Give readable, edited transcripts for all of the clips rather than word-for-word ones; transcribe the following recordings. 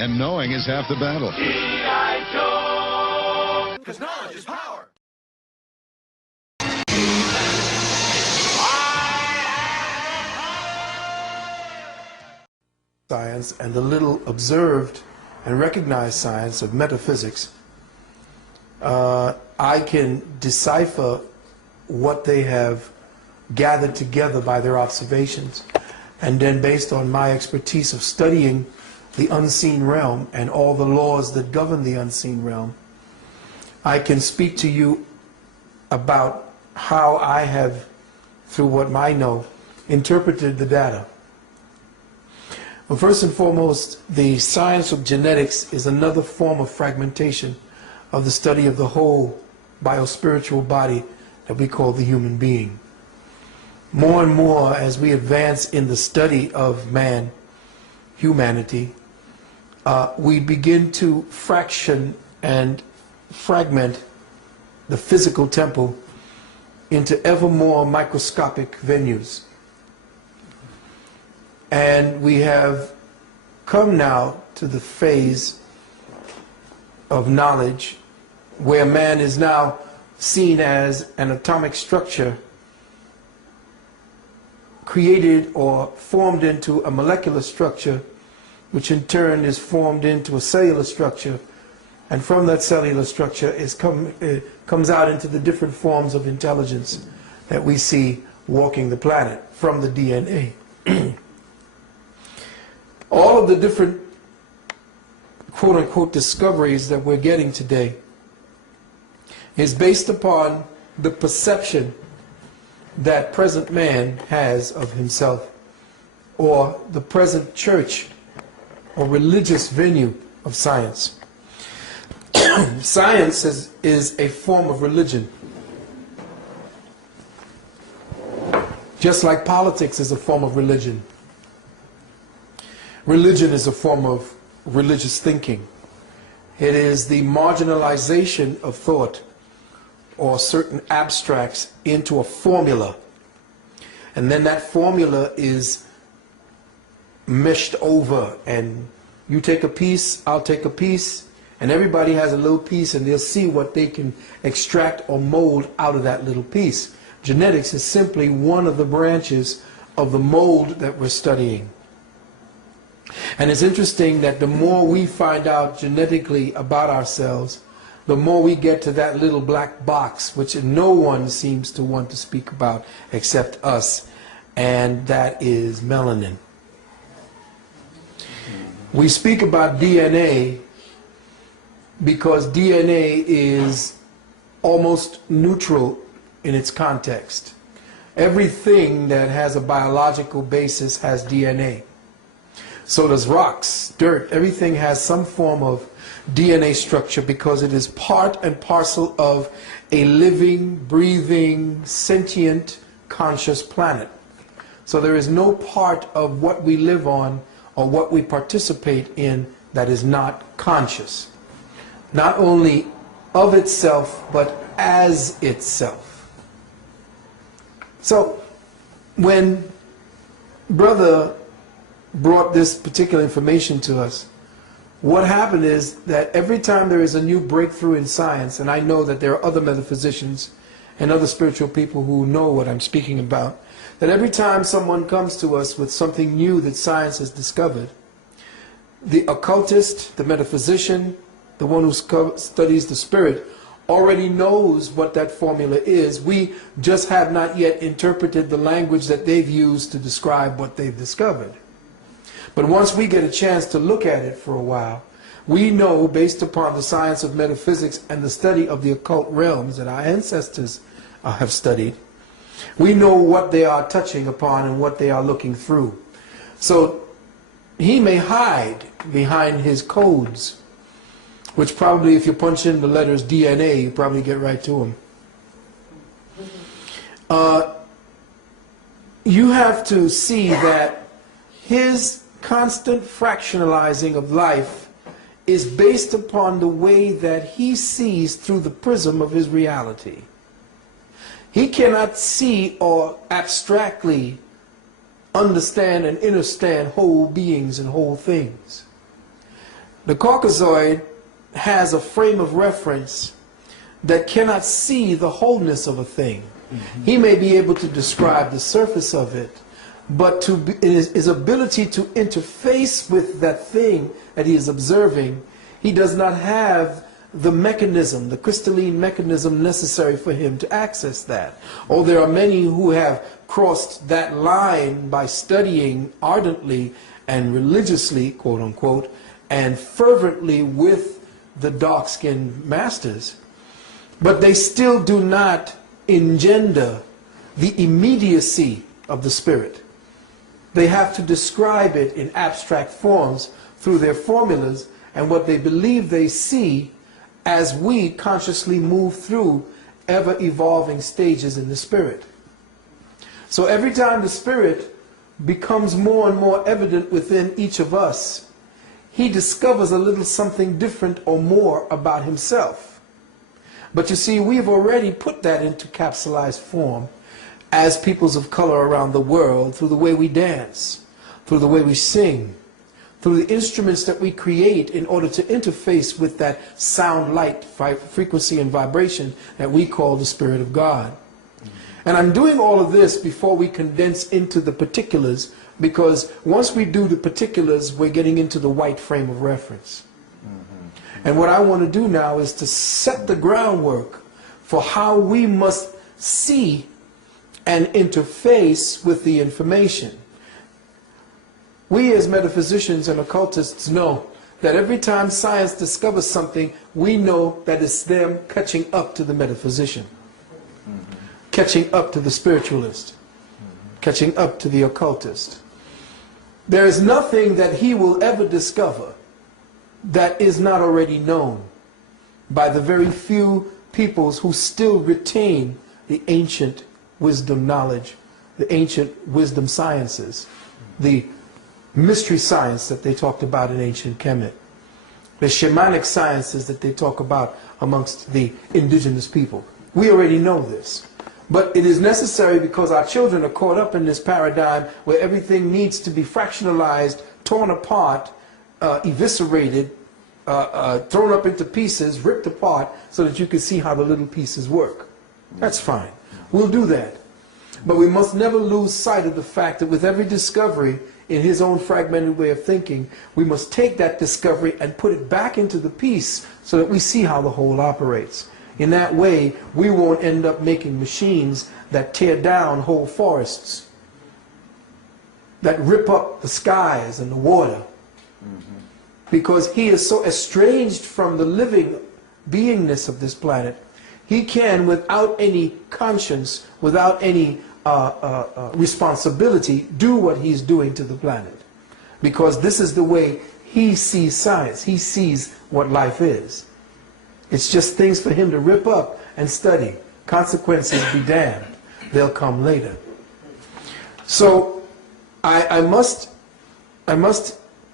And knowing is half the battle. G.I. Joe! Because knowledge is power! Science and the little observed and recognized science of metaphysics, I can decipher what they have gathered together by their observations, and then based on my expertise of studying the unseen realm and all the laws that govern the unseen realm, I can speak to you about how I have, through what I know, interpreted the data. Well, first and foremost, the science of genetics is another form of fragmentation of the study of the whole biospiritual body that we call the human being. More and more, as we advance in the study of man, humanity, we begin to fraction and fragment the physical temple into ever more microscopic venues. And we have come now to the phase of knowledge where man is now seen as an atomic structure created or formed into a molecular structure, which in turn is formed into a cellular structure, and from that cellular structure comes out into the different forms of intelligence that we see walking the planet from the DNA. All of the different quote-unquote discoveries that we're getting today is based upon the perception that present man has of himself, or the present church or religious venue of science. Science is a form of religion. Just like politics is a form of religion. Religion is a form of religious thinking. It is the marginalization of thought or certain abstracts into a formula. And then that formula is meshed over, and you take a piece, I'll take a piece, and everybody has a little piece, and they'll see what they can extract or mold out of that little piece. Genetics is simply one of the branches of the mold that we're studying. And it's interesting that the more we find out genetically about ourselves, the more we get to that little black box, which no one seems to want to speak about except us, and that is melanin. We speak about DNA because DNA is almost neutral in its context. Everything that has a biological basis has DNA. So does rocks, dirt, everything has some form of DNA structure because it is part and parcel of a living, breathing, sentient, conscious planet. So there is no part of what we live on or what we participate in that is not conscious. Not only of itself, but as itself. So when Brother brought this particular information to us, what happened is that every time there is a new breakthrough in science, and I know that there are other metaphysicians and other spiritual people who know what I'm speaking about, that every time someone comes to us with something new that science has discovered, the occultist, the metaphysician, the one who studies the spirit, already knows what that formula is. We just have not yet interpreted the language that they've used to describe what they've discovered. But once we get a chance to look at it for a while, we know, based upon the science of metaphysics and the study of the occult realms that our ancestors have studied, we know what they are touching upon and what they are looking through. So he may hide behind his codes, which probably, if you punch in the letters DNA, you probably get right to them. You have to see that his constant fractionalizing of life is based upon the way that he sees through the prism of his reality. He cannot see or abstractly understand and understand whole beings and whole things. The Caucasoid has a frame of reference that cannot see the wholeness of a thing. He may be able to describe the surface of it, but his ability to interface with that thing that he is observing, he does not have the mechanism, the crystalline mechanism necessary for him to access that. Oh, there are many who have crossed that line by studying ardently and religiously, quote unquote, and fervently with the dark-skinned masters, but they still do not engender the immediacy of the spirit. They have to describe it in abstract forms through their formulas and what they believe they see as we consciously move through ever-evolving stages in the spirit. So every time the spirit becomes more and more evident within each of us, he discovers a little something different or more about himself. But you see, we've already put that into capsulized form as peoples of color around the world through the way we dance, through the way we sing, through the instruments that we create in order to interface with that sound, light, frequency, and vibration that we call the Spirit of God. And I'm doing all of this before we condense into the particulars, because once we do the particulars, we're getting into the white frame of reference. And what I want to do now is to set the groundwork for how we must see and interface with the information. We as metaphysicians and occultists know that every time science discovers something, we know that it's them catching up to the metaphysician, catching up to the spiritualist, catching up to the occultist. There is nothing that he will ever discover that is not already known by the very few peoples who still retain the ancient wisdom knowledge, the ancient wisdom sciences, the mystery science that they talked about in ancient Kemet, the shamanic sciences that they talk about amongst the indigenous people. We already know this. But it is necessary because our children are caught up in this paradigm where everything needs to be fractionalized, torn apart, eviscerated, thrown up into pieces, ripped apart, so that you can see how the little pieces work. That's fine. We'll do that. But we must never lose sight of the fact that with every discovery in his own fragmented way of thinking, we must take that discovery and put it back into the piece so that we see how the whole operates. In that way, we won't end up making machines that tear down whole forests, that rip up the skies and the water. Because he is so estranged from the living beingness of this planet, he can, without any conscience, without any responsibility, do what he's doing to the planet. Because this is the way he sees science. He sees what life is. It's just things for him to rip up and study. Consequences be damned. They'll come later. So I must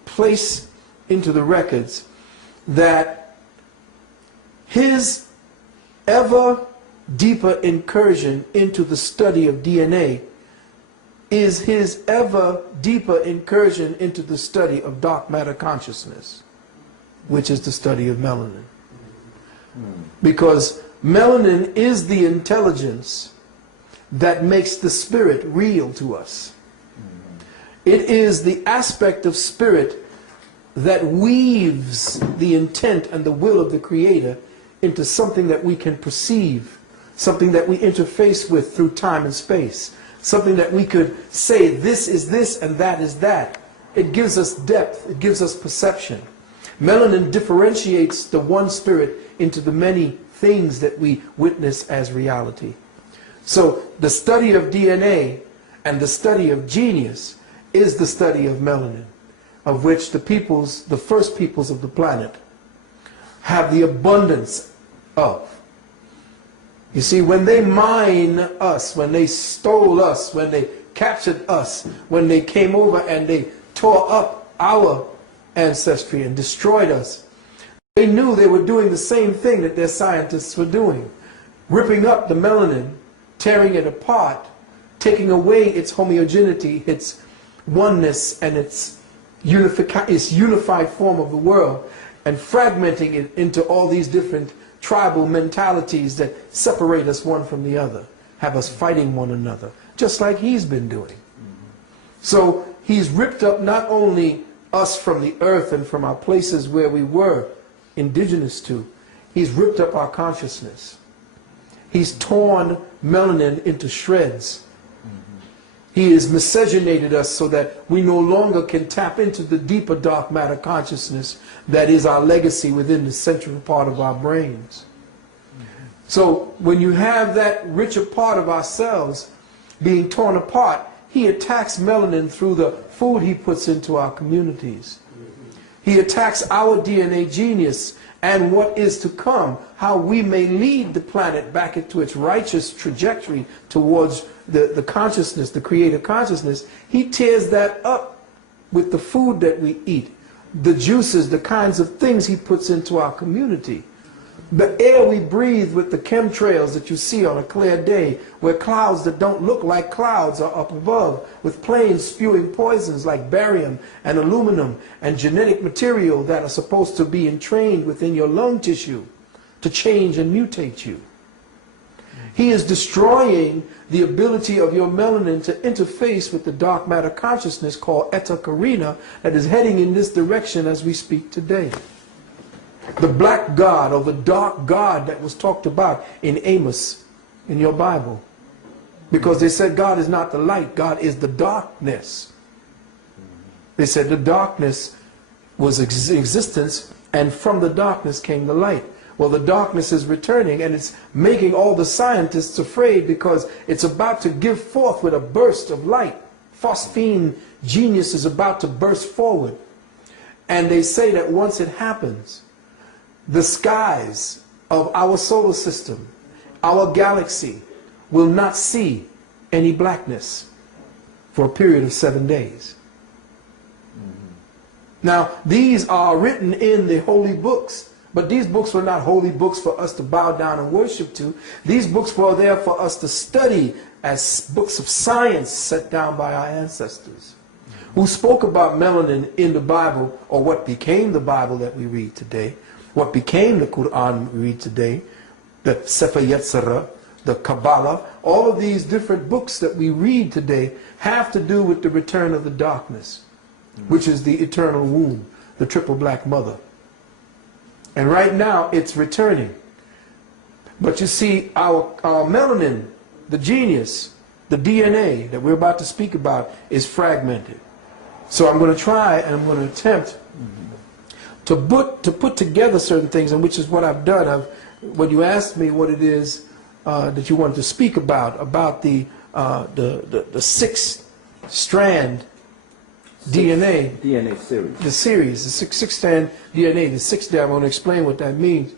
place into the records that his ever deeper incursion into the study of DNA is his ever deeper incursion into the study of dark matter consciousness, which is the study of melanin. Because melanin is the intelligence that makes the spirit real to us. It is the aspect of spirit that weaves the intent and the will of the Creator into something that we can perceive, something that we interface with through time and space, something that we could say, this is this and that is that. It gives us depth, it gives us perception. Melanin differentiates the one spirit into the many things that we witness as reality. So the study of DNA and the study of genius is the study of melanin, of which the peoples, the first peoples of the planet, have the abundance of. You see, when they mine us, when they stole us, when they captured us, when they came over and they tore up our ancestry and destroyed us, they knew they were doing the same thing that their scientists were doing, ripping up the melanin, tearing it apart, taking away its homogeneity, its oneness, and its unified form of the world and fragmenting it into all these different tribal mentalities that separate us one from the other, have us fighting one another, just like he's been doing. So he's ripped up not only us from the earth and from our places where we were indigenous to, he's ripped up our consciousness. He's torn melanin into shreds. He has miscegenated us so that we no longer can tap into the deeper dark matter consciousness that is our legacy within the central part of our brains. So when you have that richer part of ourselves being torn apart, he attacks melanin through the food he puts into our communities. He attacks our DNA genius and what is to come, how we may lead the planet back into its righteous trajectory towards the consciousness, the creative consciousness. He tears that up with the food that we eat, the juices, the kinds of things he puts into our community. The air we breathe with the chemtrails that you see on a clear day, where clouds that don't look like clouds are up above, with planes spewing poisons like barium and aluminum and genetic material that are supposed to be entrained within your lung tissue to change and mutate you. He is destroying the ability of your melanin to interface with the dark matter consciousness called Eta Carina that is heading in this direction as we speak today. The black God or the dark God that was talked about in Amos in your Bible. Because they said God is not the light, God is the darkness. They said the darkness was existence and from the darkness came the light. Well, the darkness is returning and it's making all the scientists afraid because it's about to give forth with a burst of light. Phosphine genius is about to burst forward. And they say that once it happens, the skies of our solar system, our galaxy, will not see any blackness for a period of 7 days. Now, these are written in the holy books, but these books were not holy books for us to bow down and worship to. These books were there for us to study as books of science set down by our ancestors, who spoke about melanin in the Bible, or what became the Bible that we read today. What became the Quran we read today, the Sefer Yetzirah, the Kabbalah, all of these different books that we read today have to do with the return of the darkness, which is the eternal womb, the triple black mother. And right now it's returning. But you see, our melanin, the genius, the DNA that we're about to speak about is fragmented. So I'm going to try and I'm going to attempt to put together certain things, and which is what I've done. When you asked me what it is that you wanted to speak about the 6-strand DNA series, the series, the six-strand DNA, the 6-day, I'm going to explain what that means,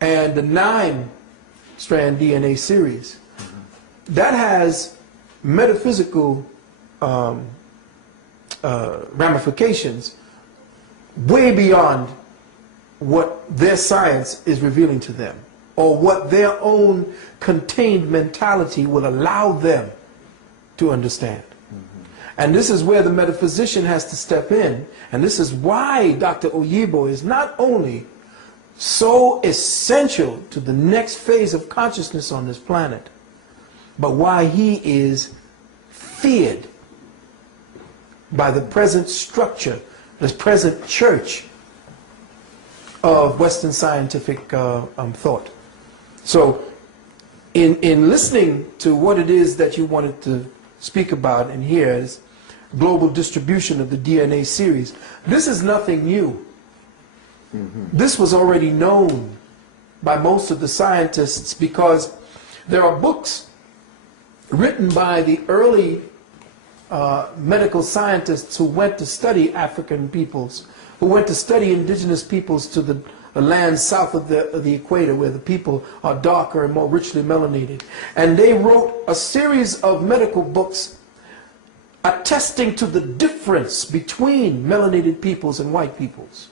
and the 9-strand DNA series, that has metaphysical ramifications way beyond what their science is revealing to them, or what their own contained mentality will allow them to understand. And this is where the metaphysician has to step in, and this is why Dr. Oyibo is not only so essential to the next phase of consciousness on this planet, but why he is feared by the present structure, the present church of Western scientific thought. So in listening to what it is that you wanted to speak about and hear is global distribution of the DNA series, this is nothing new. This was already known by most of the scientists, because there are books written by the early medical scientists who went to study African peoples, who went to study indigenous peoples to the lands south of the equator, where the people are darker and more richly melanated. And they wrote a series of medical books attesting to the difference between melanated peoples and white peoples,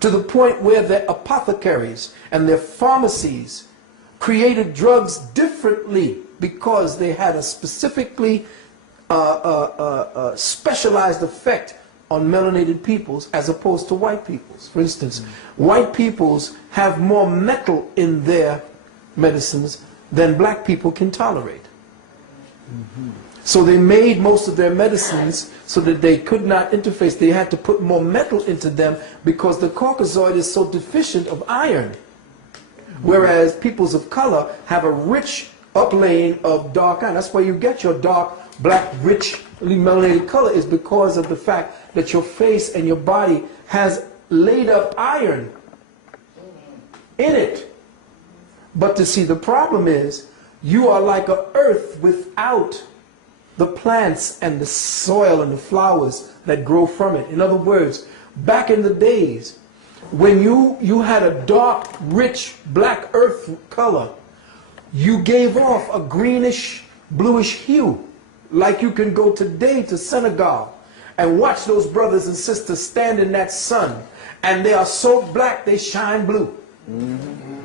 to the point where their apothecaries and their pharmacies created drugs differently because they had a specifically specialized effect on melanated peoples as opposed to white peoples. For instance, white peoples have more metal in their medicines than black people can tolerate. So they made most of their medicines so that they could not interface. They had to put more metal into them because the Caucasoid is so deficient of iron. Whereas peoples of color have a rich uplaying of dark iron. That's why you get your dark, black, richly melanated color, is because of the fact that your face and your body has laid up iron in it. But to see, the problem is you are like an earth without the plants and the soil and the flowers that grow from it. In other words, back in the days when you had a dark, rich, black earth color, you gave off a greenish, bluish hue. Like you can go today to Senegal and watch those brothers and sisters stand in that sun, and they are so black they shine blue.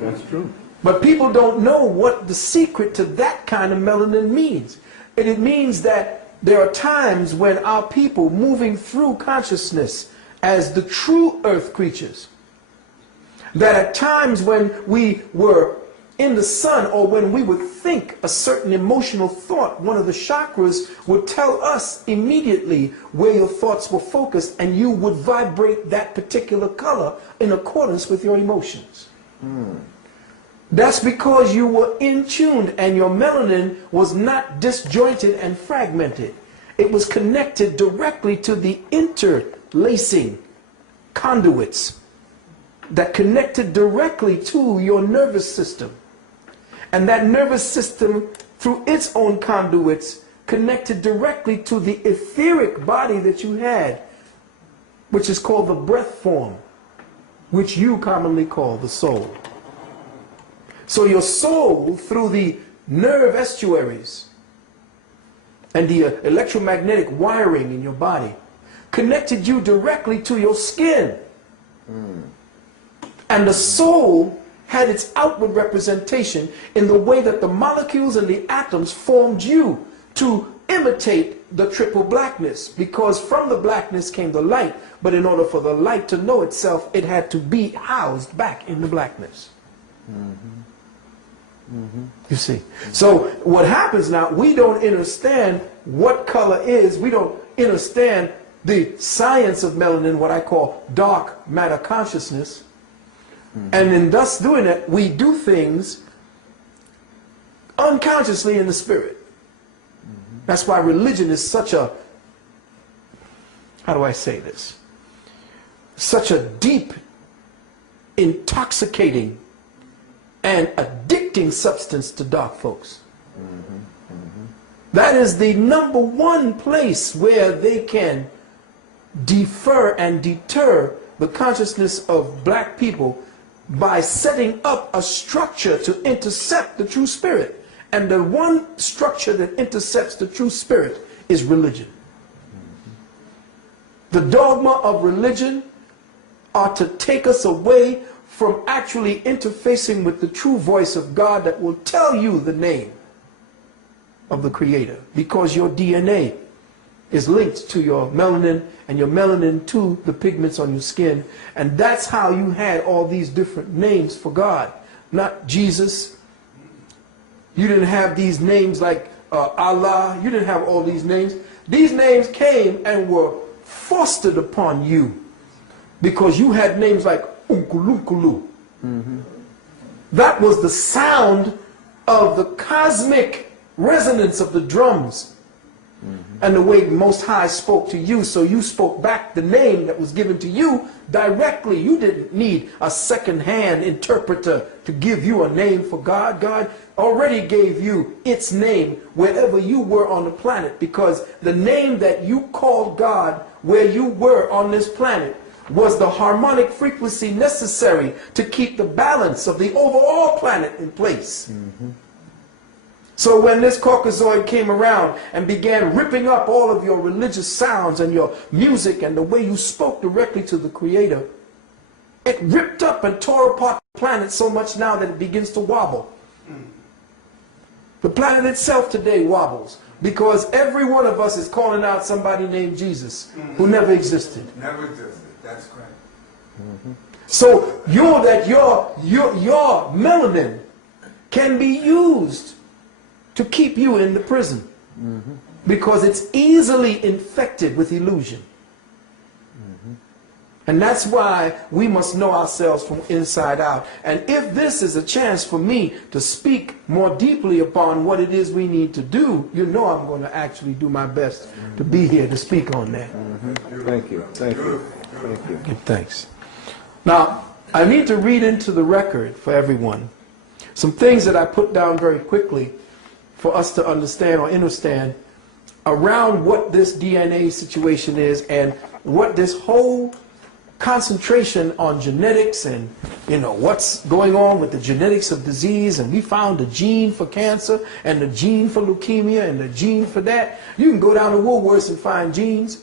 That's true. But people don't know what the secret to that kind of melanin means. And it means that there are times when our people, moving through consciousness as the true earth creatures, that at times when we were in the sun, or when we would think a certain emotional thought, one of the chakras would tell us immediately where your thoughts were focused, and you would vibrate that particular color in accordance with your emotions. That's because you were in tune, and your melanin was not disjointed and fragmented. It was connected directly to the interlacing conduits that connected directly to your nervous system. And that nervous system, through its own conduits, connected directly to the etheric body that you had, which is called the breath form, which you commonly call the soul. So your soul, through the nerve estuaries and the electromagnetic wiring in your body, connected you directly to your skin. And the soul had its outward representation in the way that the molecules and the atoms formed you to imitate the triple blackness, because from the blackness came the light, but in order for the light to know itself, it had to be housed back in the blackness. You see? So what happens now, we don't understand what color is, we don't understand the science of melanin, what I call dark matter consciousness. And in thus doing it, we do things unconsciously in the spirit. That's why religion is such a, how do I say this? Such a deep, intoxicating, and addicting substance to dark folks. That is the #1 place where they can defer and deter the consciousness of black people by setting up a structure to intercept the true spirit. And the one structure that intercepts the true spirit is religion. The dogma of religion are to take us away from actually interfacing with the true voice of God that will tell you the name of the Creator, because your DNA is linked to your melanin, and your melanin to the pigments on your skin. And that's how you had all these different names for God. Not Jesus. You didn't have these names like Allah. You didn't have all these names. These names came and were fostered upon you because you had names like Unkulunkulu. That was the sound of the cosmic resonance of the drums. And the way Most High spoke to you, so you spoke back the name that was given to you directly. You didn't need a second-hand interpreter to give you a name for God. God already gave you its name wherever you were on the planet, because the name that you called God where you were on this planet was the harmonic frequency necessary to keep the balance of the overall planet in place. So when this Caucasoid came around and began ripping up all of your religious sounds and your music and the way you spoke directly to the Creator, it ripped up and tore apart the planet so much now that it begins to wobble. The planet itself today wobbles. Because every one of us is calling out somebody named Jesus who never existed. Never existed. That's correct. So your melanin can be used to keep you in the prison because it's easily infected with illusion. And that's why we must know ourselves from inside out. And if this is a chance for me to speak more deeply upon what it is we need to do, you know I'm going to actually do my best to be here to speak on that. Thank you. Thank you. Thank you. Give thanks. Now, I need to read into the record for everyone some things that I put down very quickly for us to understand or understand around what this DNA situation is and what this whole concentration on genetics and, you know, what's going on with the genetics of disease, and we found the gene for cancer and the gene for leukemia and the gene for that. You can go down to Woolworths and find genes.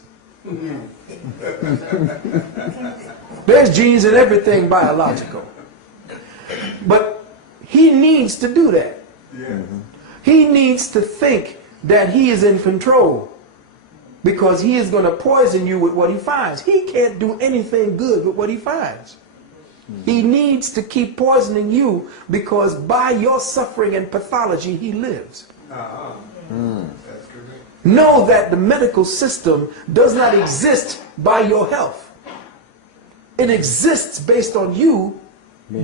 There's genes in everything biological. But he needs to do that. He needs to think that he is in control, because he is going to poison you with what he finds. He can't do anything good with what he finds. He needs to keep poisoning you because by your suffering and pathology he lives. That's correct. Know that the medical system does not exist by your health. It exists based on you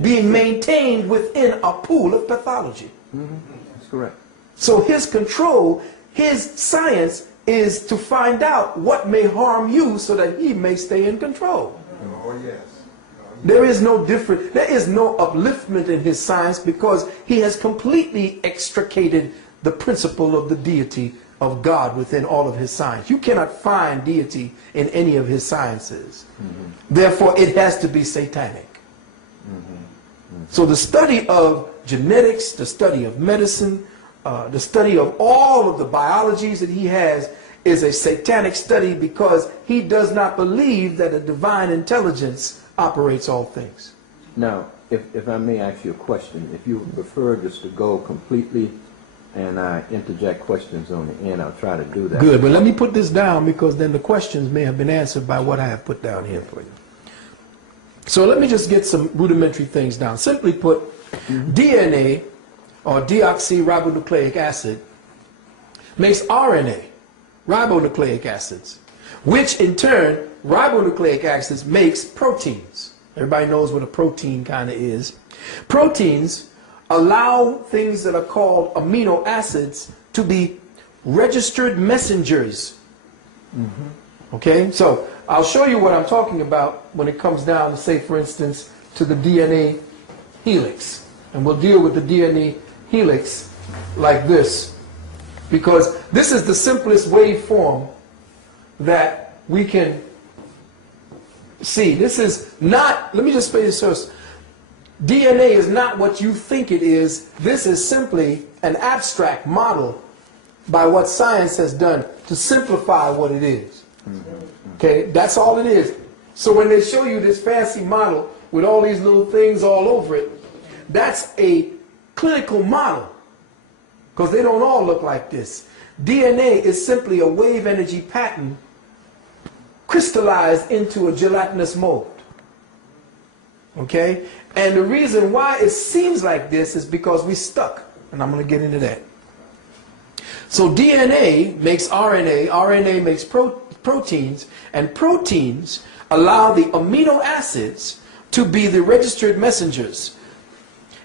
being maintained within a pool of pathology. That's correct. So his control, his science is to find out what may harm you so that he may stay in control. Oh, yes. There is no upliftment in his science because he has completely extricated the principle of the deity of God within all of his science. You cannot find deity in any of his sciences. Therefore, it has to be satanic. So the study of genetics, the study of medicine, the study of all of the biologies that he has is a satanic study because he does not believe that a divine intelligence operates all things. Now, if I may ask you a question, if you prefer just to go completely and I interject questions on the end, I'll try to do that. Good, but let me put this down because then the questions may have been answered by what I have put down here for you. So let me just get some rudimentary things down. Simply put, DNA, or deoxyribonucleic acid, makes RNA, ribonucleic acids, which in turn, ribonucleic acids makes proteins. Everybody knows what a protein kind of is. Proteins allow things that are called amino acids to be registered messengers. Okay, so I'll show you what I'm talking about when it comes down to, say, for instance, to the DNA helix. And we'll deal with the DNA helix like this, because this is the simplest waveform that we can see. This is not, let me just say this first. DNA is not what you think it is. This is simply an abstract model by what science has done to simplify what it is. Okay, that's all it is. So when they show you this fancy model with all these little things all over it, that's a clinical model, because they don't all look like this. DNA is simply a wave energy pattern crystallized into a gelatinous mold. Okay? And the reason why it seems like this is because we're stuck. And I'm going to get into that. So DNA makes RNA, RNA makes proteins, and proteins allow the amino acids to be the registered messengers.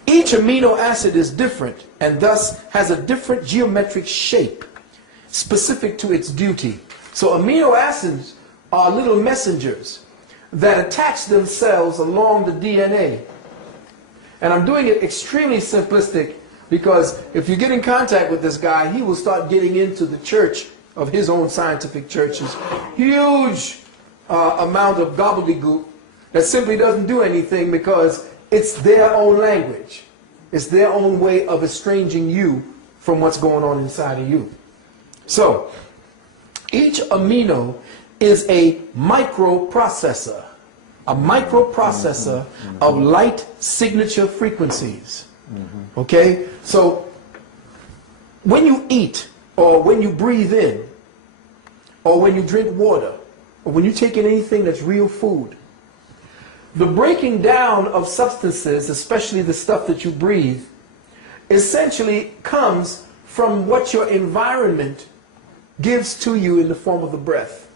Each amino acid is different and thus has a different geometric shape specific to its duty. So amino acids are little messengers that attach themselves along the DNA. And I'm doing it extremely simplistic because if you get in contact with this guy, he will start getting into the church of his own scientific churches. Huge amount of gobbledygook that simply doesn't do anything because it's their own language. It's their own way of estranging you from what's going on inside of you. So, each amino is a microprocessor. A microprocessor of light signature frequencies. Okay? So, when you eat or when you breathe in, or when you drink water, or when you take in anything that's real food, the breaking down of substances, especially the stuff that you breathe, essentially comes from what your environment gives to you in the form of the breath.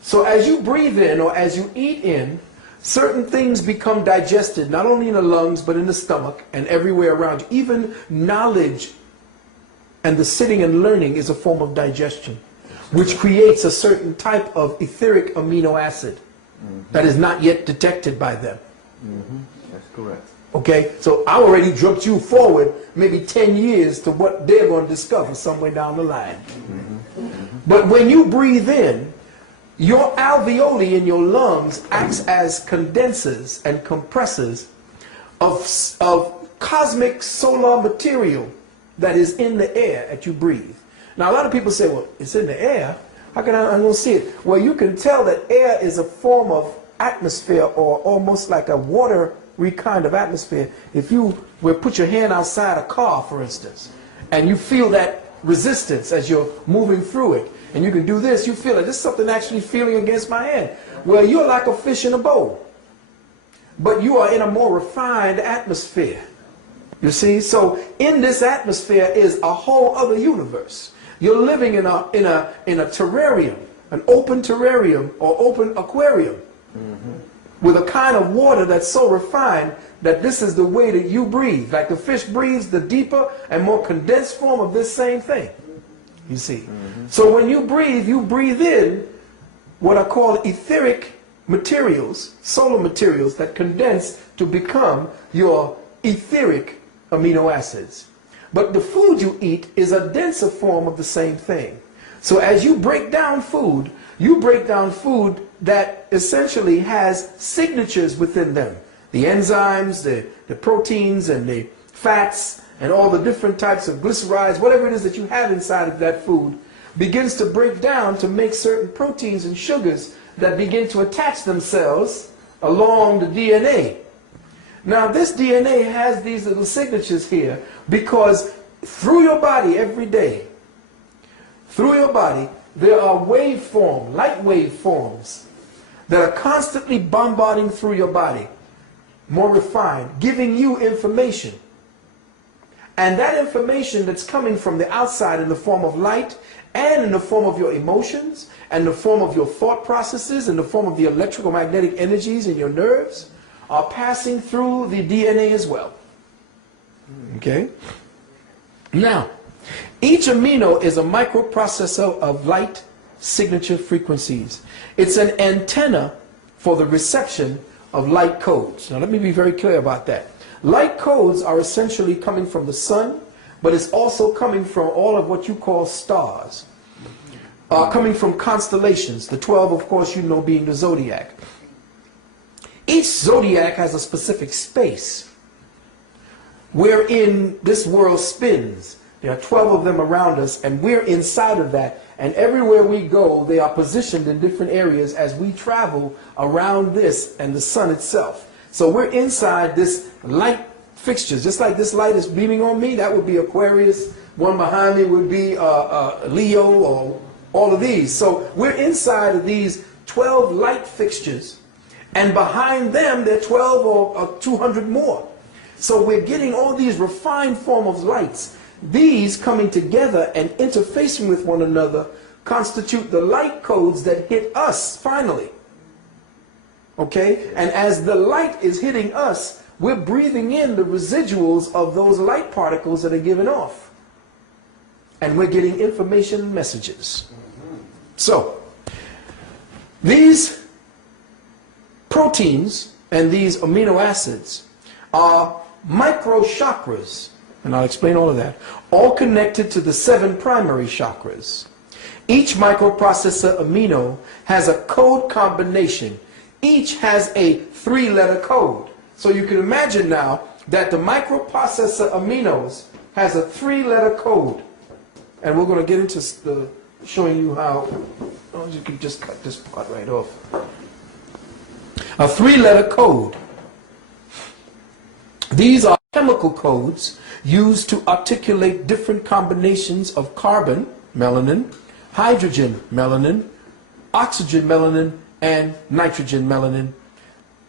So as you breathe in or as you eat in, certain things become digested, not only in the lungs, but in the stomach and everywhere around you. Even knowledge and the sitting and learning is a form of digestion, which creates a certain type of etheric amino acid that is not yet detected by them. That's correct. Okay, so I already jumped you forward maybe 10 years to what they're going to discover somewhere down the line. But when you breathe in, your alveoli in your lungs acts as condensers and compressors of cosmic solar material that is in the air that you breathe. Now a lot of people say, well, it's in the air. How can I don't see it? Well, you can tell that air is a form of atmosphere, or almost like a watery kind of atmosphere. If you will put your hand outside a car, for instance, and you feel that resistance as you're moving through it, and you can do this, you feel it. There's something actually feeling against my hand. Well, you're like a fish in a bowl, but you are in a more refined atmosphere. You see, so in this atmosphere is a whole other universe. You're living in a terrarium, an open terrarium or open aquarium, with a kind of water that's so refined that this is the way that you breathe. Like the fish breathes, the deeper and more condensed form of this same thing. You see. So when you breathe in what are called etheric materials, solar materials that condense to become your etheric amino acids. But the food you eat is a denser form of the same thing. So as you break down food that essentially has signatures within them. The enzymes, the proteins, and the fats, and all the different types of glycerides, whatever it is that you have inside of that food, begins to break down to make certain proteins and sugars that begin to attach themselves along the DNA. Now this DNA has these little signatures here because through your body every day, through your body, there are light wave forms that are constantly bombarding through your body, more refined, giving you information. And that information that's coming from the outside in the form of light and in the form of your emotions and the form of your thought processes and the form of the electrical magnetic energies in your nerves are passing through the DNA as well. Okay? Now, each amino is a microprocessor of light signature frequencies. It's an antenna for the reception of light codes. Now let me be very clear about that. Light codes are essentially coming from the sun, but it's also coming from all of what you call stars. Coming from constellations, the 12 of course you know being the zodiac. Each zodiac has a specific space wherein this world spins. There are 12 of them around us, and we're inside of that. And everywhere we go, they are positioned in different areas as we travel around this and the sun itself. So we're inside this light fixtures. Just like this light is beaming on me, that would be Aquarius. One behind me would be Leo, or all of these. So we're inside of these 12 light fixtures. And behind them, there are 12 or 200 more. So we're getting all these refined form of lights. These coming together and interfacing with one another constitute the light codes that hit us finally. Okay? And as the light is hitting us, we're breathing in the residuals of those light particles that are given off. And we're getting information messages. So, these proteins and these amino acids are micro chakras, and I'll explain all of that, all connected to the 7 primary chakras. Each microprocessor amino has a code combination. Each has a 3-letter code. So you can imagine now that the microprocessor aminos has a 3-letter code. And we're going to get into showing you how, you can just cut this part right off. A 3-letter code. These are chemical codes used to articulate different combinations of carbon melanin, hydrogen melanin, oxygen melanin, and nitrogen melanin,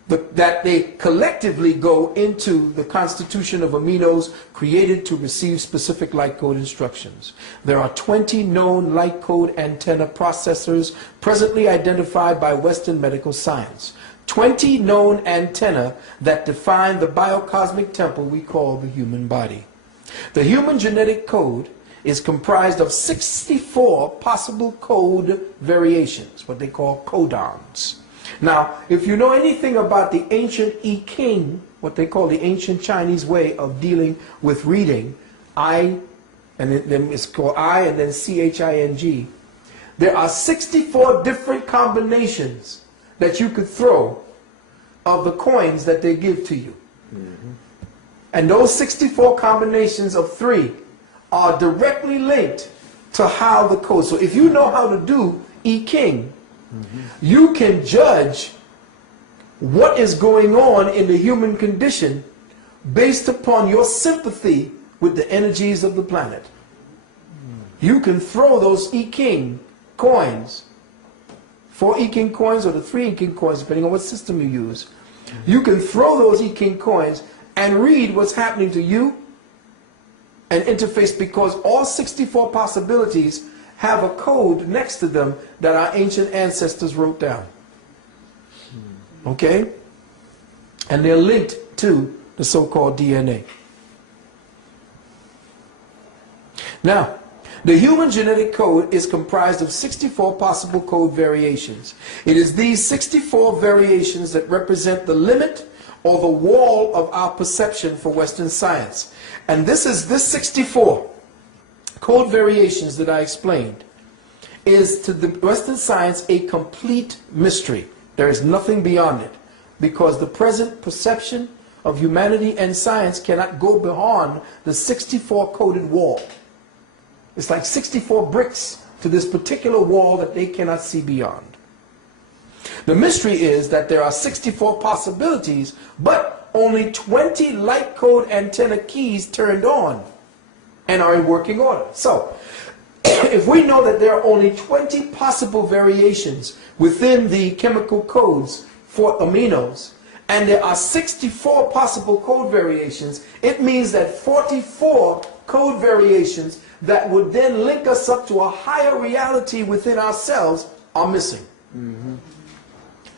that they collectively go into the constitution of aminos created to receive specific light code instructions. There are 20 known light code antenna processors presently identified by Western medical science. 20 known antenna that define the biocosmic temple we call the human body. The human genetic code is comprised of 64 possible code variations, what they call codons. Now, if you know anything about the ancient I Ching, what they call the ancient Chinese way of dealing with reading, I, and then it's called I and then CHING, there are 64 different combinations that you could throw of the coins that they give to you. And those 64 combinations of 3 are directly linked to how the code. So if you know how to do I Ching, you can judge what is going on in the human condition based upon your sympathy with the energies of the planet. You can throw those I Ching coins, 4 I Ching coins or the 3 I Ching coins, depending on what system you use. You can throw those I Ching coins and read what's happening to you and interface, because all 64 possibilities have a code next to them that our ancient ancestors wrote down. Okay? And they're linked to the so-called DNA. Now, the human genetic code is comprised of 64 possible code variations. It is these 64 variations that represent the limit or the wall of our perception for Western science. And this 64 code variations that I explained is to the Western science a complete mystery. There is nothing beyond it, because the present perception of humanity and science cannot go beyond the 64 coded wall. It's like 64 bricks to this particular wall that they cannot see beyond. The mystery is that there are 64 possibilities, but only 20 light code antenna keys turned on and are in working order. So, if we know that there are only 20 possible variations within the chemical codes for aminos, and there are 64 possible code variations, it means that 44 code variations that would then link us up to a higher reality within ourselves are missing.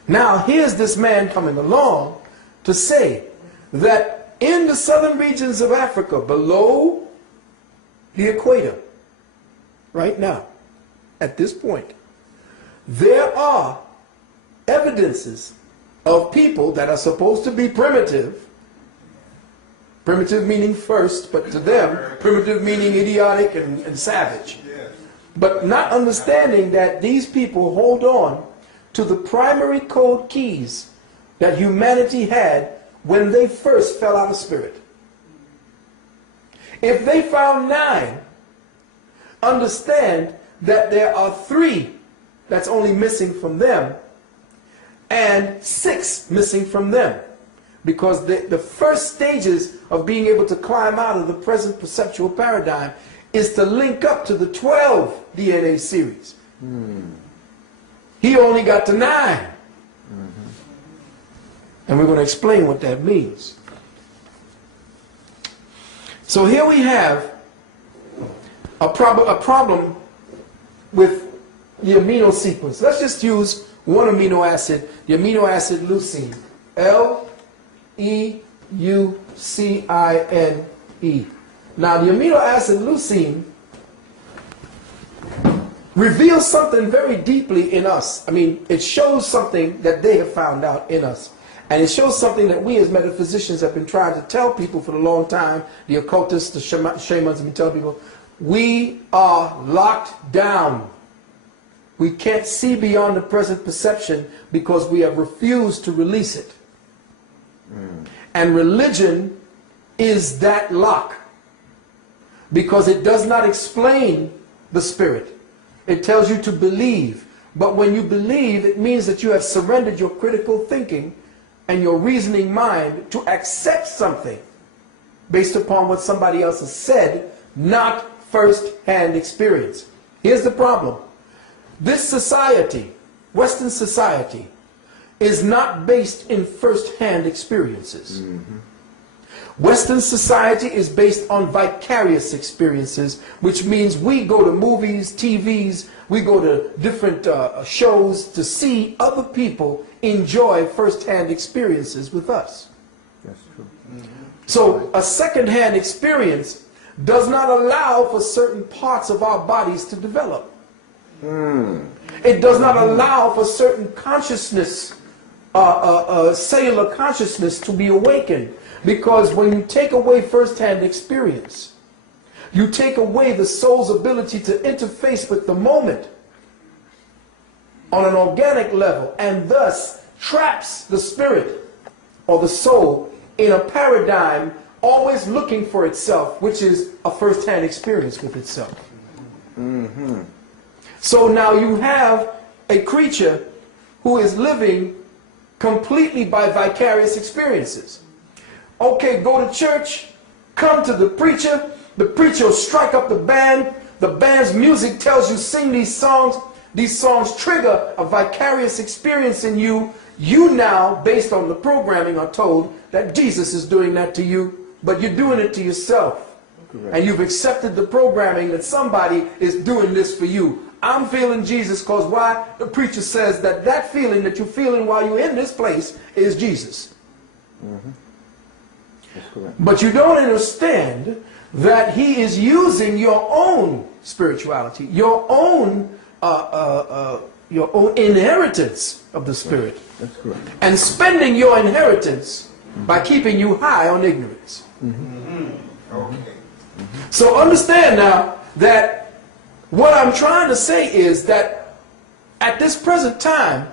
Now, here's this man coming along to say that in the southern regions of Africa, below the equator, right now, at this point, there are evidences of people that are supposed to be primitive. Primitive meaning first, but to them, primitive meaning idiotic and savage. But not understanding that these people hold on to the primary code keys that humanity had when they first fell out of spirit. If they found 9, understand that there are 3 that's only missing from them and 6 missing from them, because the first stages of being able to climb out of the present perceptual paradigm is to link up to the 12 DNA series. He only got to 9. And we're going to explain what that means. So here we have a problem with the amino sequence. Let's just use one amino acid, the amino acid leucine. L-E-U-C-I-N-E. Now the amino acid leucine reveals something very deeply in us. I mean, it shows something that they have found out in us. And it shows something that we as metaphysicians have been trying to tell people for a long time. The occultists, the shamans have been telling people, we are locked down. We can't see beyond the present perception because we have refused to release it. And religion is that lock, because it does not explain the spirit. It tells you to believe. But when you believe, it means that you have surrendered your critical thinking and your reasoning mind to accept something based upon what somebody else has said, not first-hand experience. Here's the problem. This society, Western society, is not based in first-hand experiences. Western society is based on vicarious experiences, which means we go to movies, TVs, we go to different shows to see other people enjoy first-hand experiences with us. That's true. So a second-hand experience does not allow for certain parts of our bodies to develop. It does not allow for certain consciousness, cellular consciousness to be awakened. Because when you take away first-hand experience, you take away the soul's ability to interface with the moment on an organic level, and thus traps the spirit or the soul in a paradigm always looking for itself, which is a first-hand experience with itself. So now you have a creature who is living completely by vicarious experiences. Okay, go to church, come to the preacher will strike up the band's music tells you sing these songs trigger a vicarious experience in you. You now, based on the programming, are told that Jesus is doing that to you, but you're doing it to yourself. Correct. And you've accepted the programming that somebody is doing this for you. I'm feeling Jesus because why? The preacher says that that feeling that you're feeling while you're in this place is Jesus. That's correct. But you don't understand that he is using your own spirituality, your own inheritance of the Spirit, That's correct. and spending your inheritance by keeping you high on ignorance. Okay. So understand now that what I'm trying to say is that at this present time,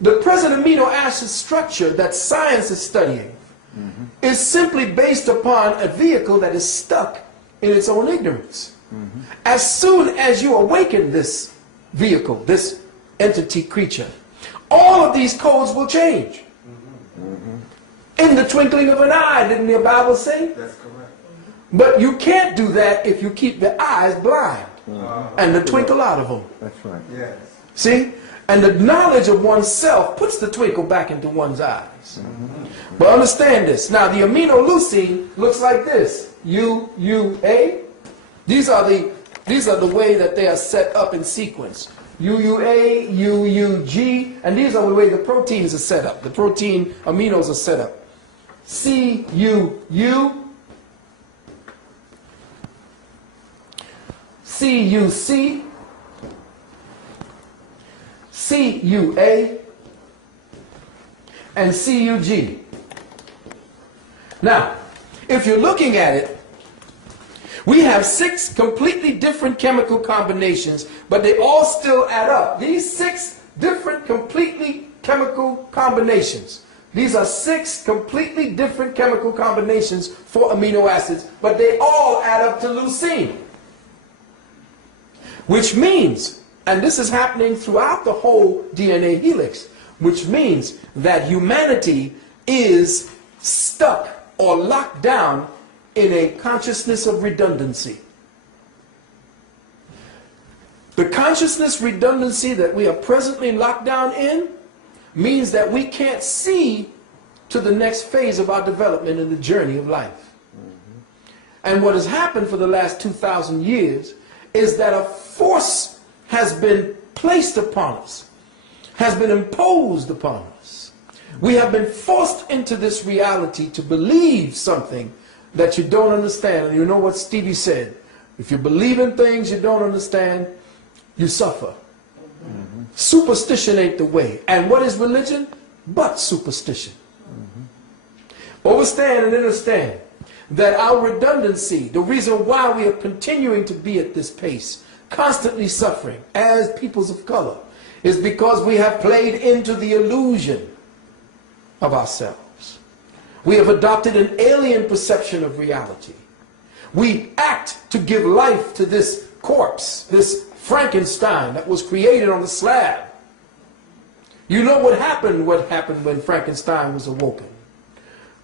the present amino acid structure that science is studying is simply based upon a vehicle that is stuck in its own ignorance. As soon as you awaken this vehicle, this entity creature, all of these codes will change. In the twinkling of an eye, didn't the Bible say? That's correct. But you can't do that if you keep the eyes blind and the twinkle out of them. That's right. Yes. See? And the knowledge of oneself puts the twinkle back into one's eyes. But understand this. Now, the amino leucine looks like this. UUA. These are the way that they are set up in sequence. UUA, UUG, and these are the way the proteins are set up. The protein aminos are set up. CUU, CUC, CUA, and CUG. Now, if you're looking at it, we have 6 completely different chemical combinations, but they all still add up. These 6 different completely chemical combinations. These are 6 completely different chemical combinations for amino acids, but they all add up to leucine. Which means, and this is happening throughout the whole DNA helix, which means that humanity is stuck or locked down in a consciousness of redundancy. The consciousness redundancy that we are presently locked down in means that we can't see to the next phase of our development in the journey of life. And what has happened for the last 2,000 years is that a force has been placed upon us, has been imposed upon us. We have been forced into this reality to believe something that you don't understand. And you know what Stevie said, if you believe in things you don't understand, you suffer. Superstition ain't the way. And what is religion but superstition? Understand and understand that our redundancy, the reason why we are continuing to be at this pace, constantly suffering as peoples of color, is because we have played into the illusion of ourselves. We have adopted an alien perception of reality. We act to give life to this corpse, this Frankenstein that was created on the slab. You know what happened when Frankenstein was awoken.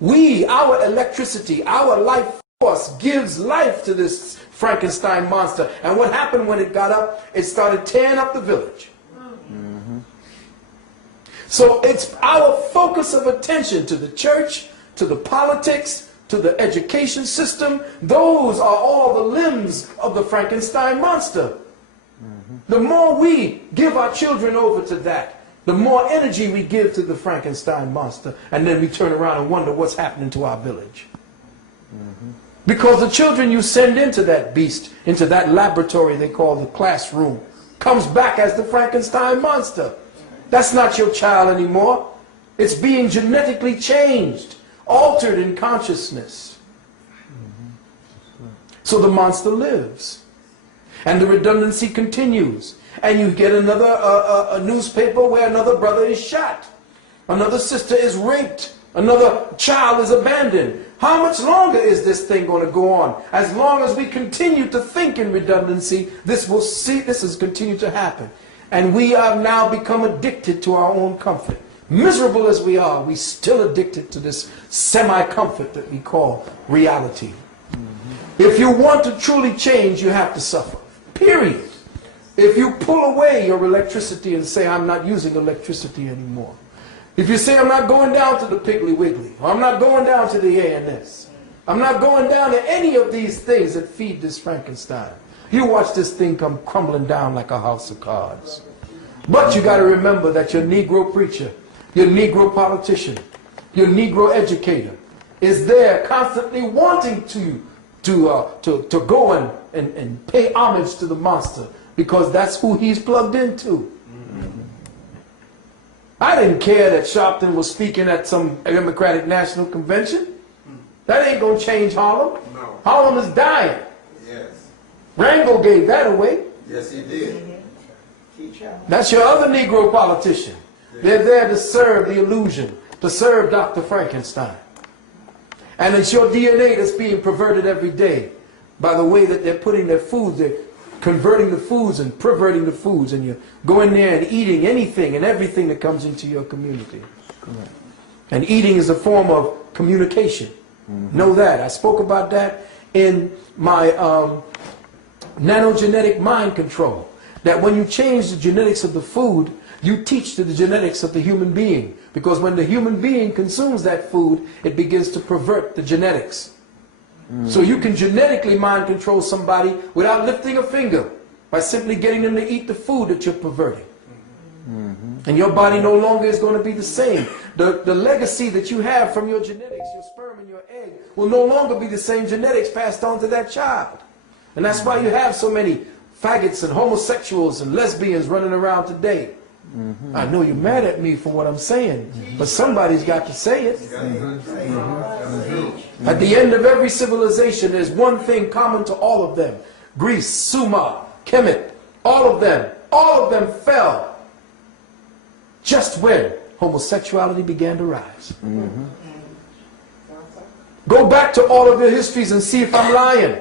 Our electricity, our life force gives life to this Frankenstein monster. And what happened when it got up? It started tearing up the village. So it's our focus of attention to the church, to the politics, to the education system. Those are all the limbs of the Frankenstein monster. The more we give our children over to that, the more energy we give to the Frankenstein monster, and then we turn around and wonder what's happening to our village. Because the children you send into that beast, into that laboratory they call the classroom, comes back as the Frankenstein monster. That's not your child anymore. It's being genetically changed, altered in consciousness. So the monster lives. And the redundancy continues. And you get another a newspaper where another brother is shot. Another sister is raped. Another child is abandoned. How much longer is this thing going to go on? As long as we continue to think in redundancy, this has continued to happen. And we have now become addicted to our own comfort. Miserable as we are, we're still addicted to this semi-comfort that we call reality. If you want to truly change, you have to suffer. Period. If you pull away your electricity and say, I'm not using electricity anymore. If you say, I'm not going down to the Piggly Wiggly, or I'm not going down to the A&S, I'm not going down to any of these things that feed this Frankenstein. You watch this thing come crumbling down like a house of cards. But you got to remember that your Negro preacher, your Negro politician, your Negro educator is there constantly wanting to go and pay homage to the monster, because that's who he's plugged into. I didn't care that Sharpton was speaking at some Democratic National Convention. That ain't going to change Harlem. No. Harlem is dying. Yes. Rango gave that away. Yes, he did. That's your other Negro politician. They're there to serve the illusion, to serve Dr. Frankenstein. And it's your DNA that's being perverted every day by the way that they're putting their foods. They're converting the foods and perverting the foods, and you go in there and eating anything and everything that comes into your community. Correct. And eating is a form of communication. Know that. I spoke about that in my nanogenetic mind control. That when you change the genetics of the food, you teach to the genetics of the human being. Because when the human being consumes that food, it begins to pervert the genetics. So you can genetically mind control somebody without lifting a finger, by simply getting them to eat the food that you're perverting. And your body no longer is going to be the same. The legacy that you have from your genetics, your sperm and your egg, will no longer be the same genetics passed on to that child. And that's why you have so many faggots and homosexuals and lesbians running around today. I know you're mad at me for what I'm saying, but somebody's got to say it. At the end of every civilization, there's one thing common to all of them. Greece, Sumer, Kemet, all of them fell just when homosexuality began to rise. Go back to all of your histories and see if I'm lying.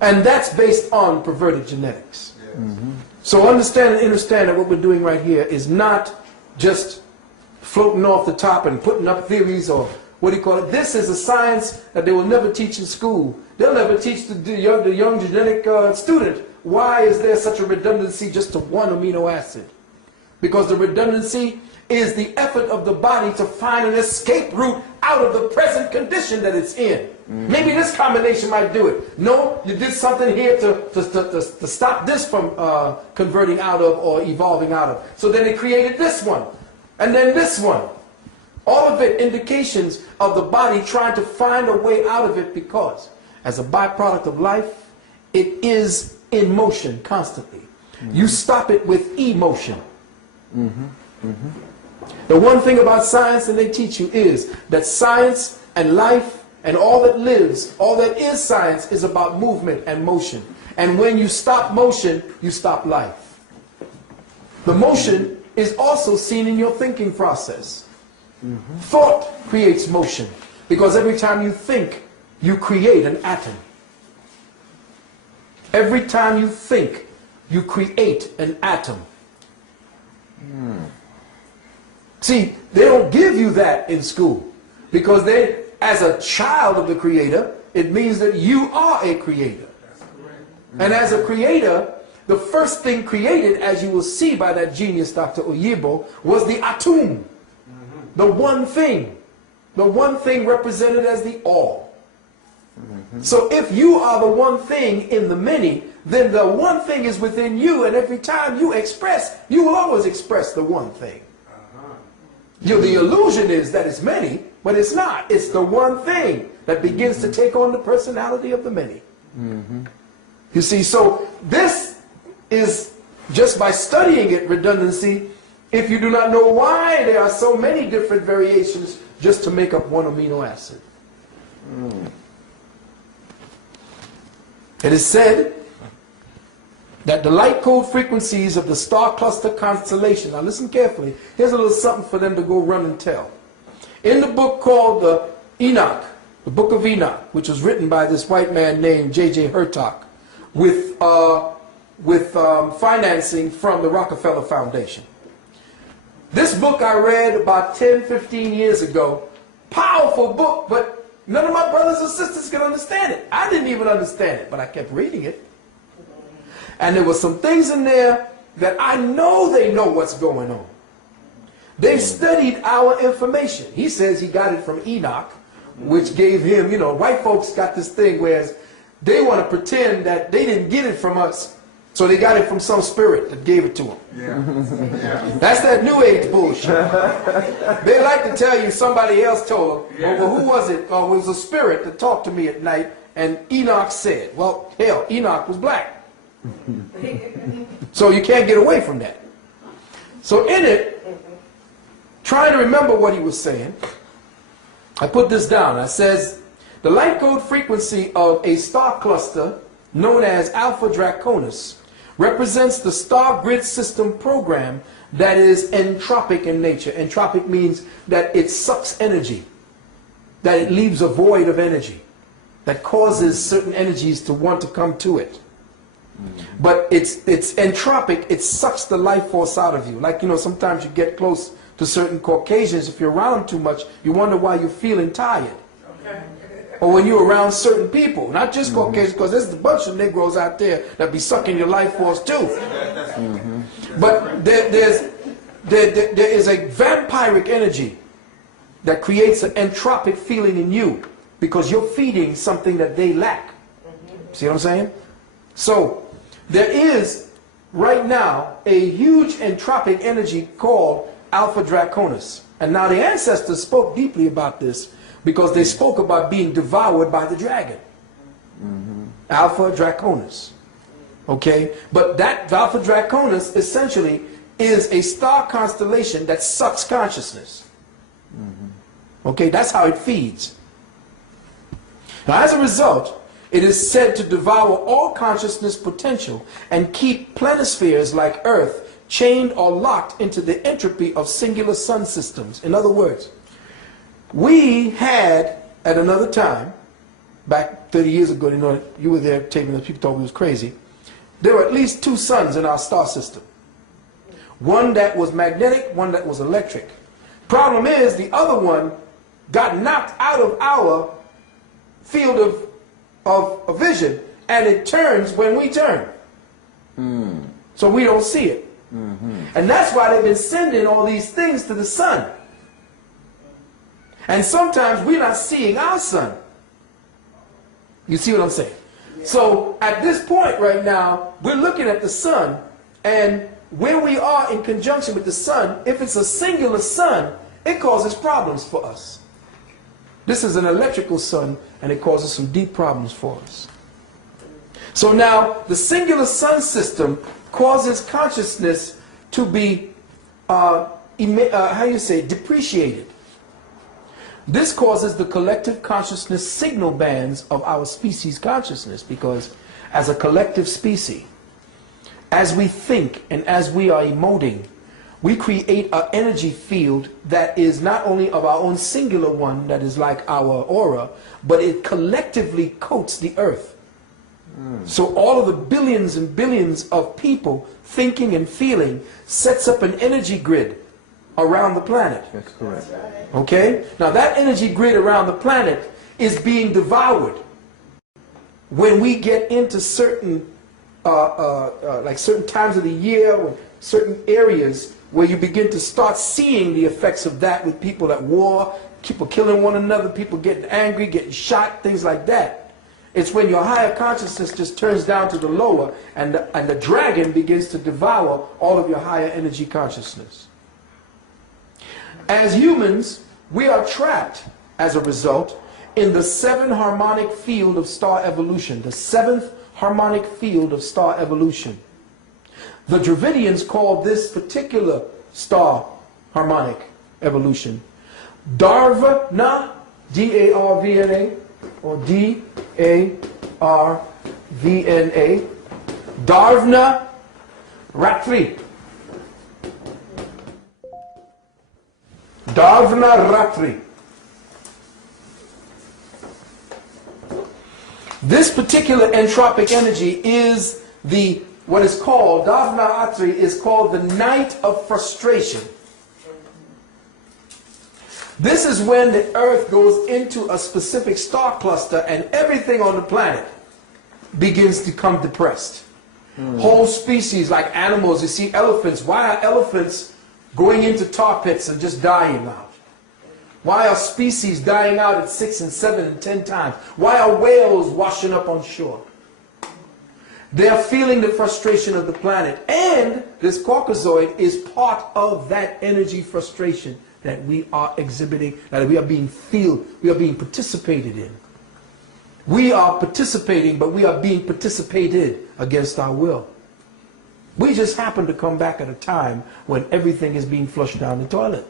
And that's based on perverted genetics. So understand and understand that what we're doing right here is not just floating off the top and putting up theories or what do you call it. This is a science that they will never teach in school. They'll never teach the young genetic student, why is there such a redundancy just to one amino acid? Because the redundancy is the effort of the body to find an escape route out of the present condition that it's in. Maybe this combination might do it. No, you did something here to stop this from converting out of or evolving out of. So then they created this one, and then this one. All of it indications of the body trying to find a way out of it, because as a byproduct of life, it is in motion constantly. You stop it with emotion. The one thing about science that they teach you is that science and life and all that lives, all that is science, is about movement and motion. And when you stop motion, you stop life. The motion is also seen in your thinking process. Thought creates motion, because every time you think, you create an atom. Every time you think, you create an atom. See, they don't give you that in school, because they as a child of the Creator, it means that you are a creator. And as a creator, the first thing created, as you will see by that genius, Dr. Oyibo, was the atum. The one thing. The one thing represented as the all. So if you are the one thing in the many, then the one thing is within you, and every time you express, you will always express the one thing. The illusion is that it's many, but it's not. It's the one thing that begins to take on the personality of the many. You see, so this is just by studying it, redundancy, if you do not know why there are so many different variations just to make up one amino acid. It is said that the light code frequencies of the star cluster constellation, now listen carefully, here's a little something for them to go run and tell. In the book called the Enoch, the Book of Enoch, which was written by this white man named J.J. Hurtak, with financing from the Rockefeller Foundation. This book I read about 10, 15 years ago. Powerful book, but none of my brothers and sisters can understand it. I didn't even understand it, but I kept reading it. And there were some things in there that I know they know what's going on. They've studied our information. He says he got it from Enoch, which gave him, you know, white folks got this thing whereas they want to pretend that they didn't get it from us. So they got it from some spirit that gave it to them. Yeah. That's that New Age bullshit. They like to tell you somebody else told them, oh, well, who was it? Oh, it was a spirit that talked to me at night, and Enoch said, well, hell, Enoch was black. So you can't get away from that. So in it, trying to remember what he was saying, I put this down. I says, the light code frequency of a star cluster known as Alpha Draconis represents the star grid system program that is entropic in nature. Entropic means that it sucks energy, that it leaves a void of energy, that causes certain energies to want to come to it. But it's entropic, it sucks the life force out of you. Like, you know, sometimes you get close to certain Caucasians, if you're around too much, you wonder why you're feeling tired. Or when you're around certain people, not just Caucasians, because there's a bunch of Negroes out there that be sucking your life force too. But there is a vampiric energy that creates an entropic feeling in you because you're feeding something that they lack. See what I'm saying? So there is right now a huge entropic energy called Alpha Draconis. And now the ancestors spoke deeply about this because they spoke about being devoured by the dragon. Alpha Draconis. Okay? But that Alpha Draconis essentially is a star constellation that sucks consciousness. Okay? That's how it feeds. Now as a result, it is said to devour all consciousness potential and keep planispheres like Earth chained or locked into the entropy of singular sun systems. In other words, we had, at another time, back 30 years ago, you know, you were there taking this, people thought we was crazy. There were at least two suns in our star system. One that was magnetic, one that was electric. Problem is, the other one got knocked out of our field of vision, and it turns when we turn. So we don't see it. And that's why they've been sending all these things to the sun. And sometimes we're not seeing our sun. You see what I'm saying? So at this point right now, we're looking at the sun, and where we are in conjunction with the sun, if it's a singular sun, it causes problems for us. This is an electrical sun, and it causes some deep problems for us. So now, the singular sun system causes consciousness to be, depreciated. This causes the collective consciousness signal bands of our species consciousness, because as a collective species, as we think and as we are emoting, we create an energy field that is not only of our own singular one, that is like our aura, but it collectively coats the earth. So all of the billions and billions of people thinking and feeling sets up an energy grid around the planet. That's correct. Okay? Now that energy grid around the planet is being devoured when we get into certain, like certain times of the year, or certain areas where you begin to start seeing the effects of that with people at war, people killing one another, people getting angry, getting shot, things like that. It's when your higher consciousness just turns down to the lower, and the dragon begins to devour all of your higher energy consciousness. As humans, we are trapped, as a result, in the 7 harmonic field of star evolution, the 7th harmonic field of star evolution. The Dravidians called this particular star harmonic evolution Darvana, D-A-R-V-N-A, or D-A-R-V-N-A, Darvana Ratri. Darvana Ratri. This particular entropic energy is what is called, Darvana Ratri is called the night of frustration. This is when the earth goes into a specific star cluster and everything on the planet begins to become depressed. Whole species like animals, you see elephants. Why are elephants going into tar pits and just dying out? Why are species dying out at 6 and 7 and 10 times? Why are whales washing up on shore? They are feeling the frustration of the planet. And this Caucasoid is part of that energy frustration that we are exhibiting, that we are being participated in. We are participating, but we are being participated against our will. We just happen to come back at a time when everything is being flushed down the toilet.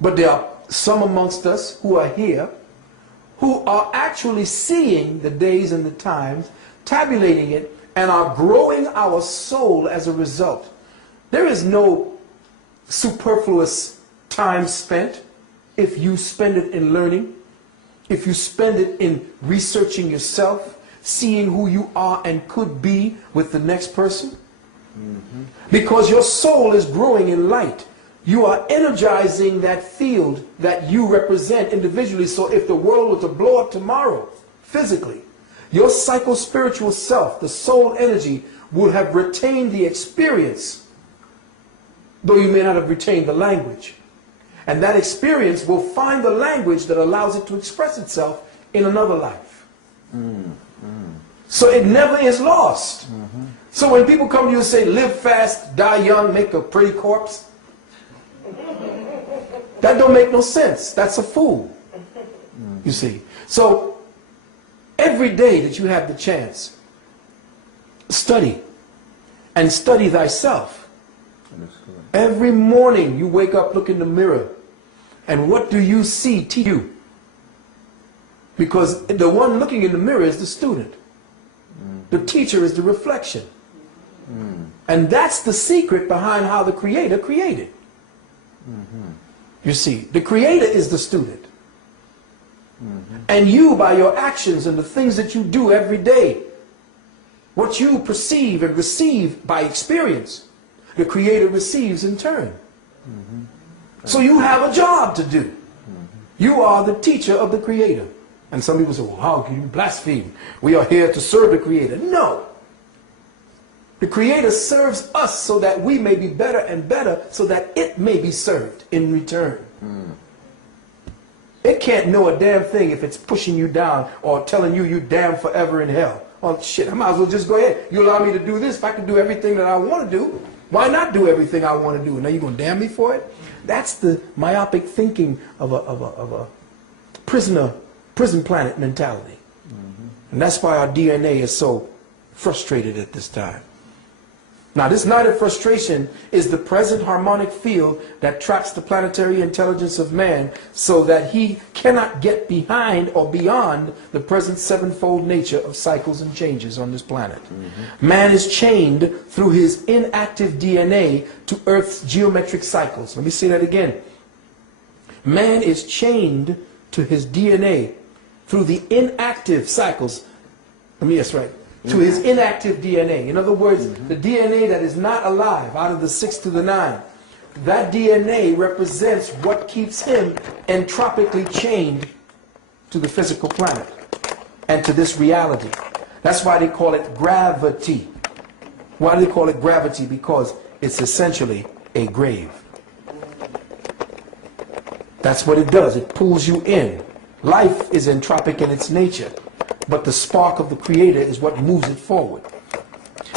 But there are some amongst us who are here who are actually seeing the days and the times, tabulating it, and are growing our soul as a result. There is no superfluous time spent if you spend it in learning, if you spend it in researching yourself, seeing who you are and could be with the next person. Because your soul is growing in light. You are energizing that field that you represent individually. So if the world were to blow up tomorrow, physically, your psycho-spiritual self, the soul energy, would have retained the experience, though you may not have retained the language. And that experience will find the language that allows it to express itself in another life. So it never is lost. So when people come to you and say, live fast, die young, make a pretty corpse, that don't make no sense. That's a fool. You see. So every day that you have the chance, study and study thyself. Every morning you wake up, look in the mirror, and what do you see to you? Because the one looking in the mirror is the student. The teacher is the reflection. And that's the secret behind how the Creator created. You see, the Creator is the student. And you, by your actions and the things that you do every day, what you perceive and receive by experience, the Creator receives in turn. So you have a job to do. You are the teacher of the Creator. And some people say, well, how can you blaspheme? We are here to serve the Creator. No. The Creator serves us so that we may be better and better, so that it may be served in return. It can't know a damn thing if it's pushing you down or telling you damn forever in hell. Oh shit, I might as well just go ahead. You allow me to do this. If I can do everything that I want to do, why not do everything I want to do? Now you're going to damn me for it? That's the myopic thinking of a prison planet mentality. And that's why our DNA is so frustrated at this time. Now this night of frustration is the present harmonic field that traps the planetary intelligence of man so that he cannot get behind or beyond the present sevenfold nature of cycles and changes on this planet. Man is chained through his inactive DNA to Earth's geometric cycles. Let me say that again. Man is chained to his DNA through the inactive cycles. That's right. To his inactive DNA. In other words, the DNA that is not alive, out of the 6 to the 9, that DNA represents what keeps him entropically chained to the physical planet and to this reality. That's why they call it gravity. Why do they call it gravity? Because it's essentially a grave. That's what it does. It pulls you in. Life is entropic in its nature, but the spark of the Creator is what moves it forward.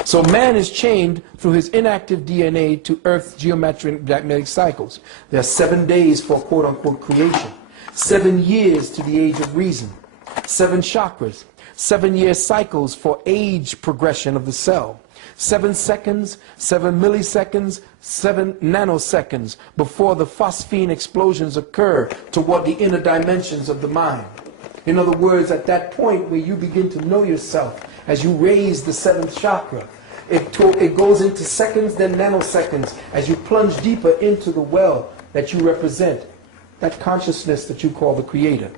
So man is chained through his inactive DNA to Earth's geometric magnetic cycles. There are 7 days for quote-unquote creation, 7 years to the age of reason, 7 chakras, 7-year cycles for age progression of the cell, 7 seconds, 7 milliseconds, 7 nanoseconds before the phosphine explosions occur toward the inner dimensions of the mind. In other words, at that point where you begin to know yourself, as you raise the 7th chakra, it goes into seconds, then nanoseconds, as you plunge deeper into the well that you represent, that consciousness that you call the Creator.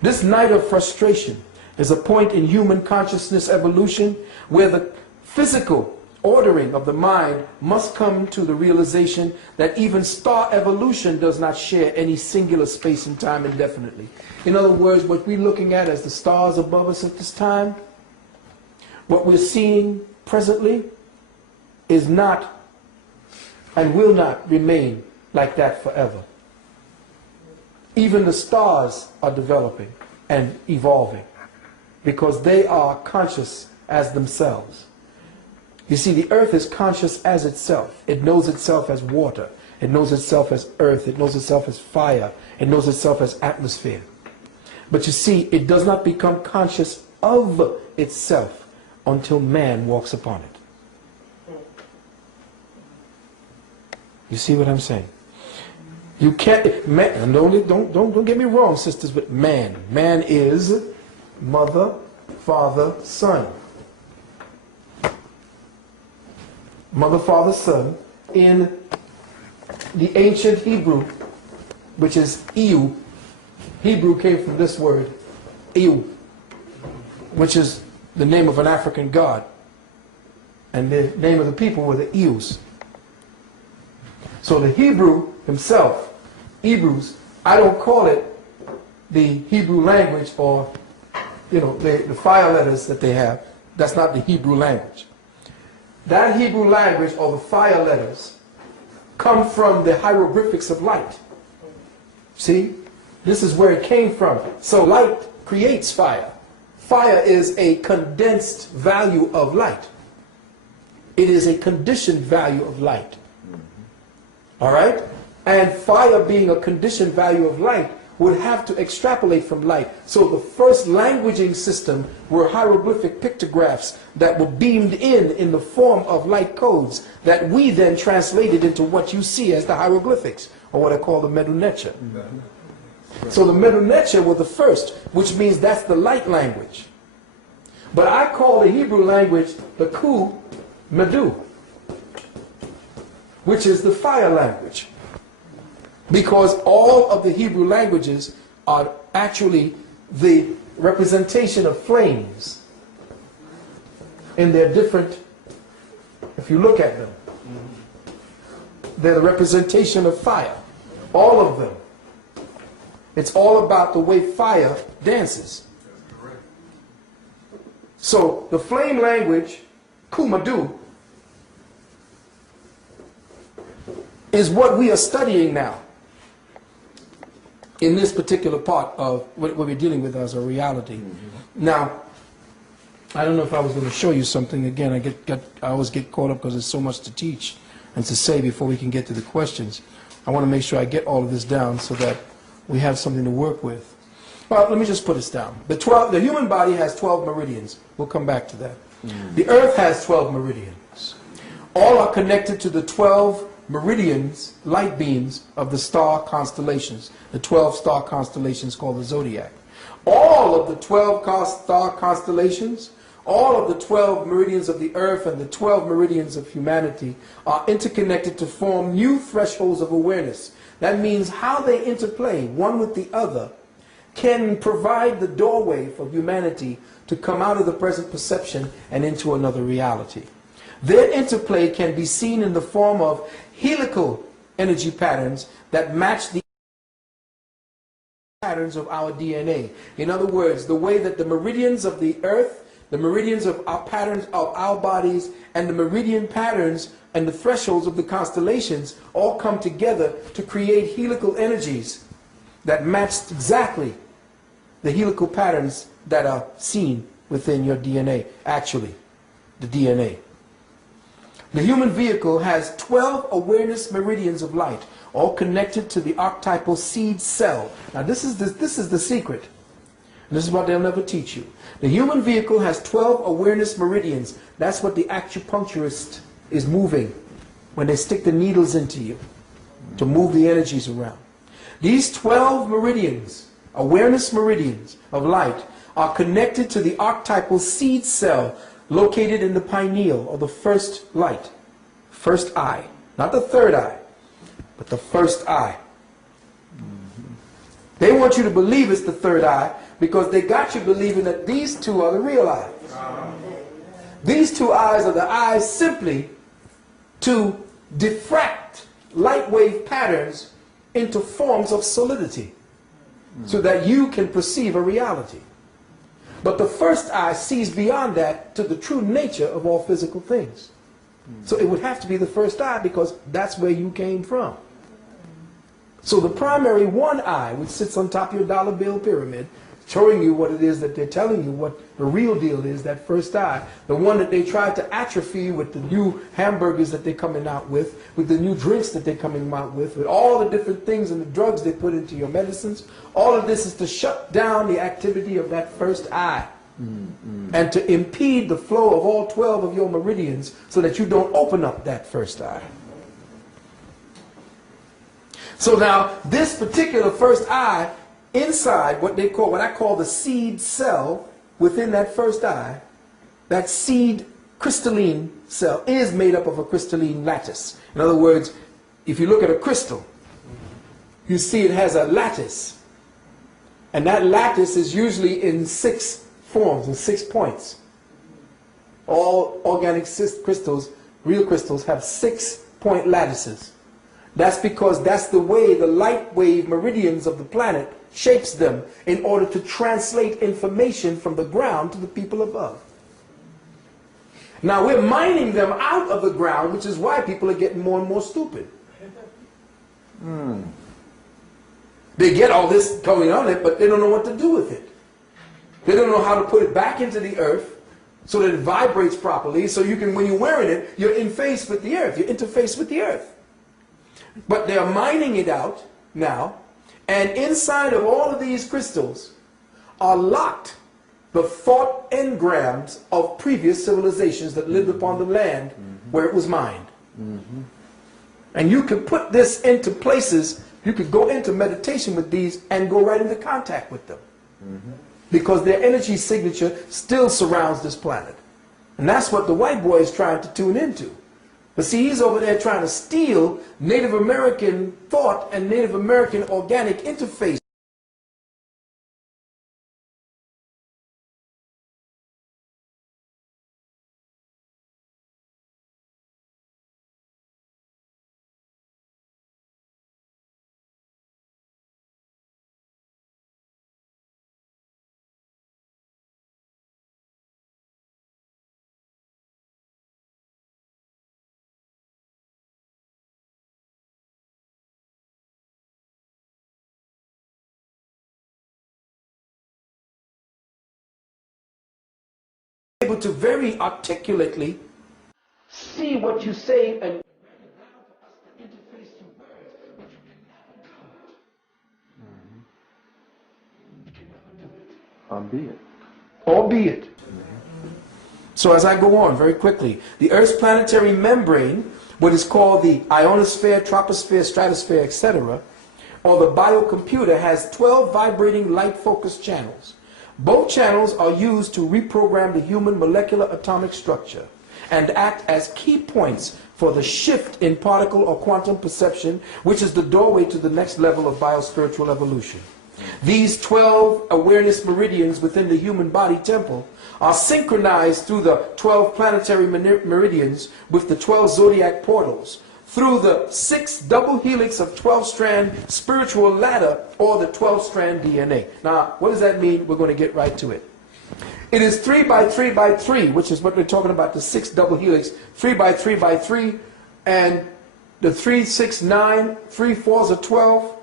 This night of frustration is a point in human consciousness evolution where the physical ordering of the mind must come to the realization that even star evolution does not share any singular space and time indefinitely. In other words, what we're looking at as the stars above us at this time, what we're seeing presently is not and will not remain like that forever. Even the stars are developing and evolving because they are conscious as themselves. You see, the earth is conscious as itself. It knows itself as water. It knows itself as earth. It knows itself as fire. It knows itself as atmosphere. But you see, it does not become conscious of itself until man walks upon it. You see what I'm saying? You can't, man, don't get me wrong, sisters, but man is mother, father, son. Mother, father, son. In the ancient Hebrew, which is Iu, Hebrew came from this word, Iu, which is the name of an African god. And the name of the people were the Ius. So the Hebrew himself, Hebrews, I don't call it the Hebrew language or, the fire letters that they have. That's not the Hebrew language. That Hebrew language or the fire letters come from the hieroglyphics of light. See? This is where it came from. So light creates fire. Fire is a condensed value of light. It is a conditioned value of light. All right? And fire being a conditioned value of light would have to extrapolate from light. So the first languaging system were hieroglyphic pictographs that were beamed in the form of light codes that we then translated into what you see as the hieroglyphics, or what I call the Medunecha. So the Medunecha were the first, which means that's the light language. But I call the Hebrew language the Ku Medu, which is the fire language. Because all of the Hebrew languages are actually the representation of flames in their different, if you look at them, they're the representation of fire. All of them. It's all about the way fire dances. So the flame language, Kumadu, is what we are studying now in this particular part of what we're dealing with as a reality. Now, I don't know if I was going to show you something. Again, I always get caught up because there's so much to teach and to say before we can get to the questions. I want to make sure I get all of this down so that we have something to work with. Well, let me just put this down. The human body has 12 meridians. We'll come back to that. The earth has 12 meridians. All are connected to the 12 meridians, light beams of the star constellations, the 12 star constellations called the zodiac. All of the 12 star constellations, all of the 12 meridians of the earth and the 12 meridians of humanity are interconnected to form new thresholds of awareness. That means how they interplay one with the other can provide the doorway for humanity to come out of the present perception and into another reality. Their interplay can be seen in the form of helical energy patterns that match the patterns of our DNA. In other words, the way that the meridians of the earth, the meridians of our patterns of our bodies, and the meridian patterns and the thresholds of the constellations all come together to create helical energies that match exactly the helical patterns that are seen within your DNA, actually, the DNA. The human vehicle has 12 awareness meridians of light, all connected to the archetypal seed cell. Now this is the secret. And this is what they'll never teach you. The human vehicle has 12 awareness meridians. That's what the acupuncturist is moving when they stick the needles into you to move the energies around. These 12 meridians, awareness meridians of light, are connected to the archetypal seed cell located in the pineal, or the first light, first eye. Not the third eye, but the first eye. They want you to believe it's the third eye because they got you believing that these two are the real eyes. These two eyes are the eyes simply to diffract light wave patterns into forms of solidity so that you can perceive a reality. But the first eye sees beyond that to the true nature of all physical things. So it would have to be the first eye because that's where you came from. So the primary one eye, which sits on top of your dollar bill pyramid, showing you what it is that they're telling you, what the real deal is, that first eye, the one that they tried to atrophy with the new hamburgers that they're coming out with the new drinks that they're coming out with all the different things and the drugs they put into your medicines. All of this is to shut down the activity of that first eye and to impede the flow of all 12 of your meridians so that you don't open up that first eye. So now this particular first eye, inside what I call the seed cell within that first eye, that seed crystalline cell is made up of a crystalline lattice. In other words, if you look at a crystal, you see it has a lattice. And that lattice is usually in 6 forms, in 6 points. All organic crystals, real crystals, have 6-point lattices. That's because that's the way the light wave meridians of the planet shapes them in order to translate information from the ground to the people above. Now we're mining them out of the ground, which is why people are getting more and more stupid. They get all this going on it, but they don't know what to do with it. They don't know how to put it back into the earth so that it vibrates properly, so you can, when you're wearing it, you're in phase with the earth, you're interfaced with the earth. But they're mining it out now, and inside of all of these crystals are locked the thought engrams of previous civilizations that lived upon the land where it was mined. And you could put this into places, you could go into meditation with these and go right into contact with them. Because their energy signature still surrounds this planet. And that's what the white boy is trying to tune into. But see, he's over there trying to steal Native American thought and Native American organic interface. Able to very articulately see what you say and albeit. So as I go on very quickly, the Earth's planetary membrane, what is called the ionosphere, troposphere, stratosphere, etc., or the biocomputer, has 12 vibrating light focus channels. Both channels are used to reprogram the human molecular atomic structure and act as key points for the shift in particle or quantum perception, which is the doorway to the next level of biospiritual evolution. These 12 awareness meridians within the human body temple are synchronized through the 12 planetary meridians with the 12 zodiac portals, through the 6 double helix of 12-strand spiritual ladder, or the 12-strand DNA. Now, what does that mean? We're going to get right to it. It is 3 by 3 by 3, which is what we're talking about, the 6 double helix, 3 by 3 by 3, and the 3, 6, 9, 3 fours are 12.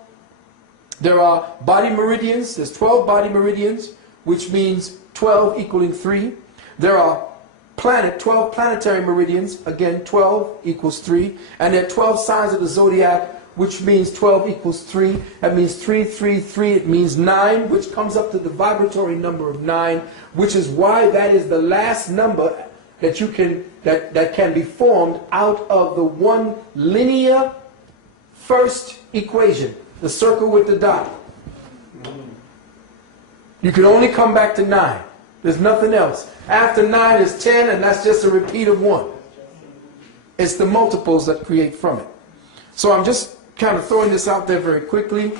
There are body meridians. There's 12 body meridians, which means 12 equaling 3. There are 12 planetary meridians, again 12 equals 3. And there are 12 signs of the zodiac, which means 12 equals 3. That means 3, 3, 3. It means 9, which comes up to the vibratory number of 9, which is why that is the last number that you can that can be formed out of the one linear first equation, the circle with the dot. You can only come back to 9. There's nothing else. After 9 is 10, and that's just a repeat of 1. It's the multiples that create from it. So I'm just kind of throwing this out there very quickly.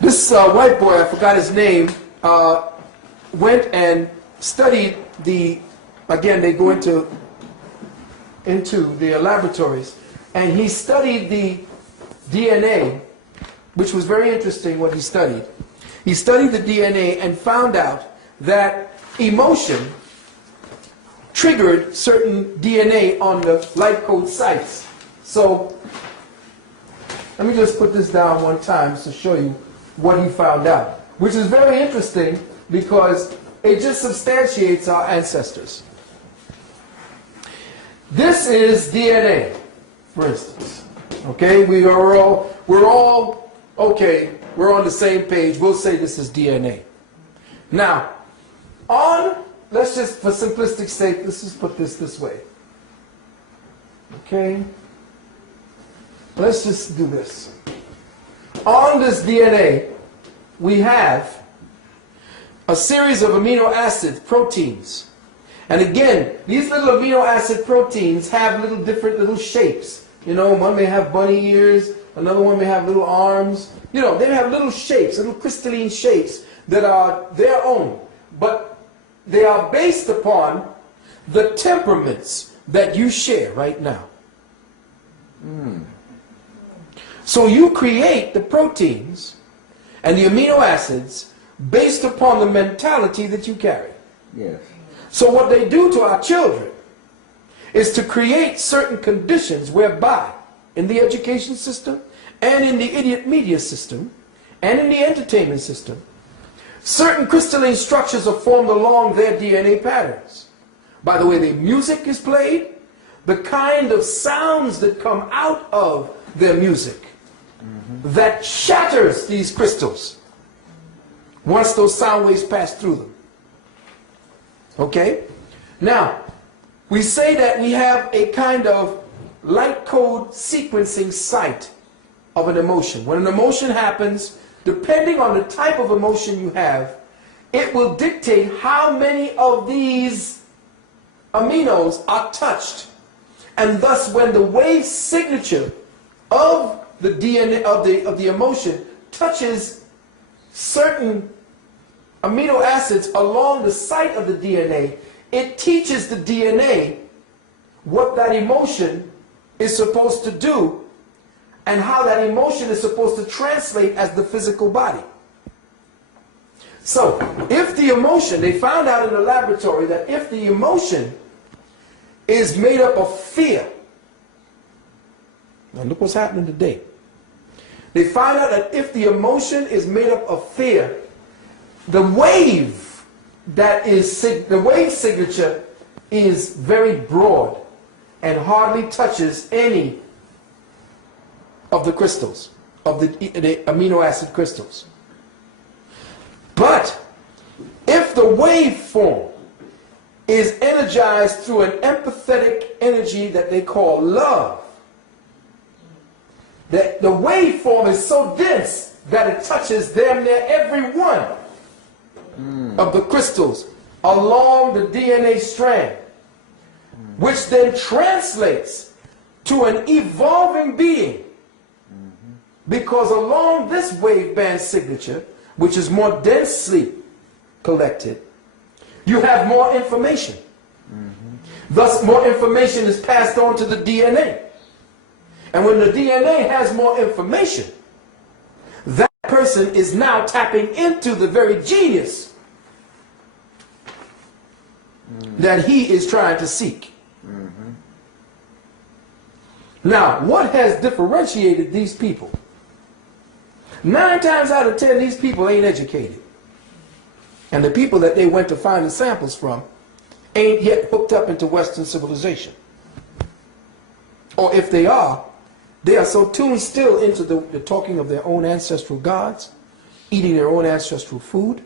This white boy, I forgot his name, went and studied again, they go into the laboratories, and he studied the DNA, which was very interesting what he studied. He studied the DNA and found out that emotion triggered certain DNA on the light code sites. So, let me just put this down one time to show you what he found out, which is very interesting because it just substantiates our ancestors. This is DNA, for instance. Okay, we're all okay. We're on the same page. We'll say this is DNA. Now, let's just, for simplistic sake, let's just put this way. Okay? Let's just do this. On this DNA, we have a series of amino acid proteins. And again, these little amino acid proteins have different little shapes. You know, one may have bunny ears, another one may have little arms. You know, they have little shapes, little crystalline shapes that are their own. But they are based upon the temperaments that you share right now. So you create the proteins and the amino acids based upon the mentality that you carry. Yes. So what they do to our children is to create certain conditions whereby in the education system and in the idiot media system and in the entertainment system, certain crystalline structures are formed along their DNA patterns. By the way the music is played, the kind of sounds that come out of their music that shatters these crystals once those sound waves pass through them. Okay? Now, we say that we have a kind of light code sequencing site of an emotion. When an emotion happens, depending on the type of emotion you have, it will dictate how many of these aminos are touched. And thus, when the wave signature of the DNA of the emotion touches certain amino acids along the site of the DNA, it teaches the DNA what that emotion is supposed to do and how that emotion is supposed to translate as the physical body. So, if the emotion, they found out in the laboratory that if the emotion is made up of fear, now look what's happening today. They find out that if the emotion is made up of fear, the wave the wave signature is very broad and hardly touches any of the crystals, of the amino acid crystals. But if the waveform is energized through an empathetic energy that they call love, that the waveform is so dense that it touches damn near every one of the crystals along the DNA strand, which then translates to an evolving being. Because along this waveband signature, which is more densely collected, you have more information. Thus, more information is passed on to the DNA. And when the DNA has more information, that person is now tapping into the very genius that he is trying to seek. Now, what has differentiated these people? 9 times out of 10, these people ain't educated. And the people that they went to find the samples from ain't yet hooked up into Western civilization. Or if they are so tuned still into the talking of their own ancestral gods, eating their own ancestral food,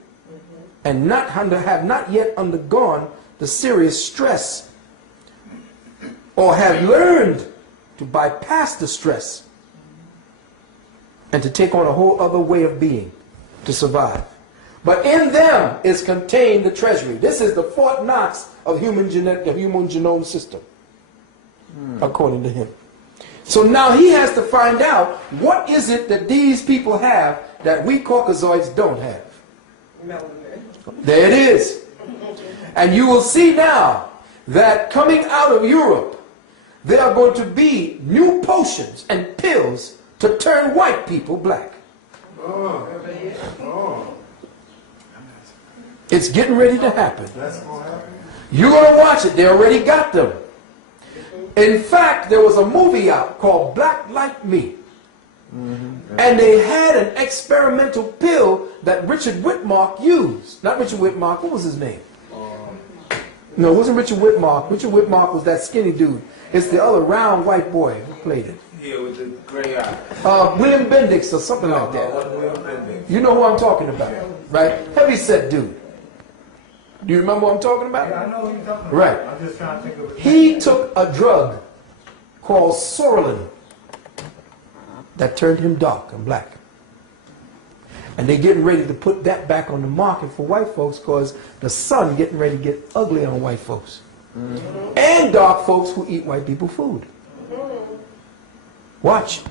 and have not yet undergone the serious stress, or have learned to bypass the stress and to take on a whole other way of being to survive. But in them is contained the treasury. This is the Fort Knox of human genome system, according to him. So now he has to find out what is it that these people have that we Caucasoids don't have. There it is. And you will see now that coming out of Europe, there are going to be new potions and pills to turn white people black. It's getting ready to happen. You're going to watch it. They already got them. In fact, there was a movie out called Black Like Me. And they had an experimental pill that Richard Whitmark used. Not Richard Whitmark, what was his name? No, it wasn't Richard Whitmark. Richard Whitmark was that skinny dude. It's the other round white boy who played it. Yeah, with the gray eye. William Bendix or something like that. You know who I'm talking about, right? Heavyset dude. Do you remember what I'm talking about? Yeah, I know what you're talking about. Right. I'm just trying to think of it. He took a drug called Sorolin that turned him dark and black. And they're getting ready to put that back on the market for white folks because the sun getting ready to get ugly on white folks. And dark folks who eat white people food. Watch.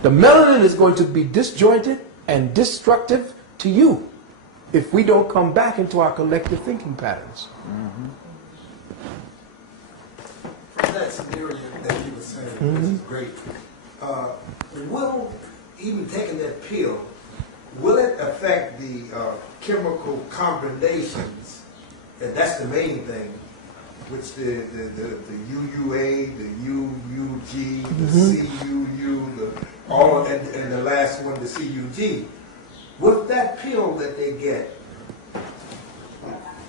The melanin is going to be disjointed and destructive to you if we don't come back into our collective thinking patterns. That scenario that you were saying, which is great. Will even taking that pill, will it affect the chemical combinations? And that's the main thing, which the UUA, the UUG, the CUU, and the last one, the CUG. With that pill that they get,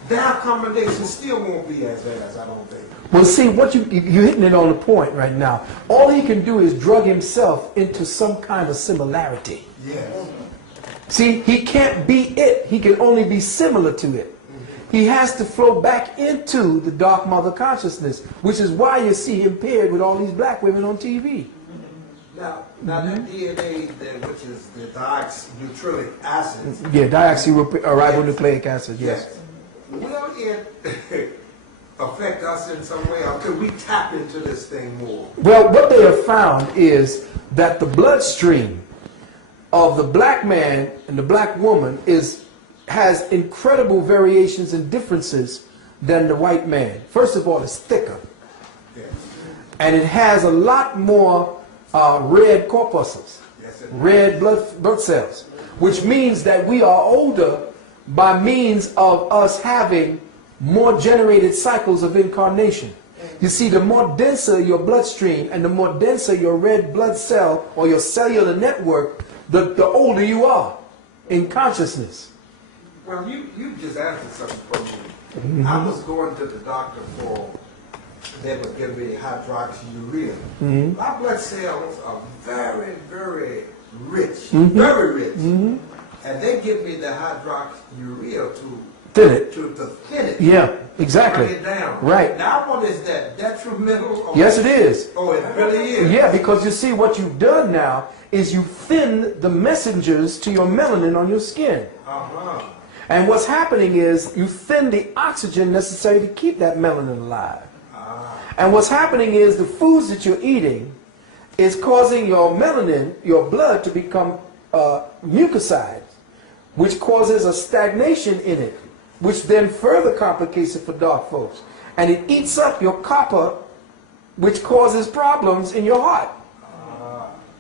their combination still won't be as bad, I don't think. Well, see, what you're hitting it on the point right now. All he can do is drug himself into some kind of similarity. Yes. See, he can't be it. He can only be similar to it. He has to flow back into the dark mother consciousness, which is why you see him paired with all these black women on TV. Now that DNA, which is the deoxynucleic acid. Yeah, deoxyribonucleic acid, yes. Will it affect us in some way, or could we tap into this thing more? Well, what they have found is that the bloodstream of the black man and the black woman has incredible variations and differences than the white man. First of all, it's thicker. Yes. And it has a lot more red corpuscles, red blood cells, which means that we are older by means of us having more generated cycles of incarnation. You see, the more denser your bloodstream and the more denser your red blood cell or your cellular network, the older you are in consciousness. Well, you just answered something for me. I was going to the doctor they would give me hydroxyurea. My blood cells are very, very rich, very rich. And they give me the hydroxyurea to Thin it. To thin it. Yeah, exactly. Bring it down. Right. Now, what is that? Detrimental? Or Yes, it is. Oh, it really is? Yeah, because you see, what you've done now is you thin the messengers to your melanin on your skin. And what's happening is you thin the oxygen necessary to keep that melanin alive. And what's happening is the foods that you're eating is causing your melanin, your blood, to become mucoside, which causes a stagnation in it, which then further complicates it for dark folks. and it eats up your copper, which causes problems in your heart.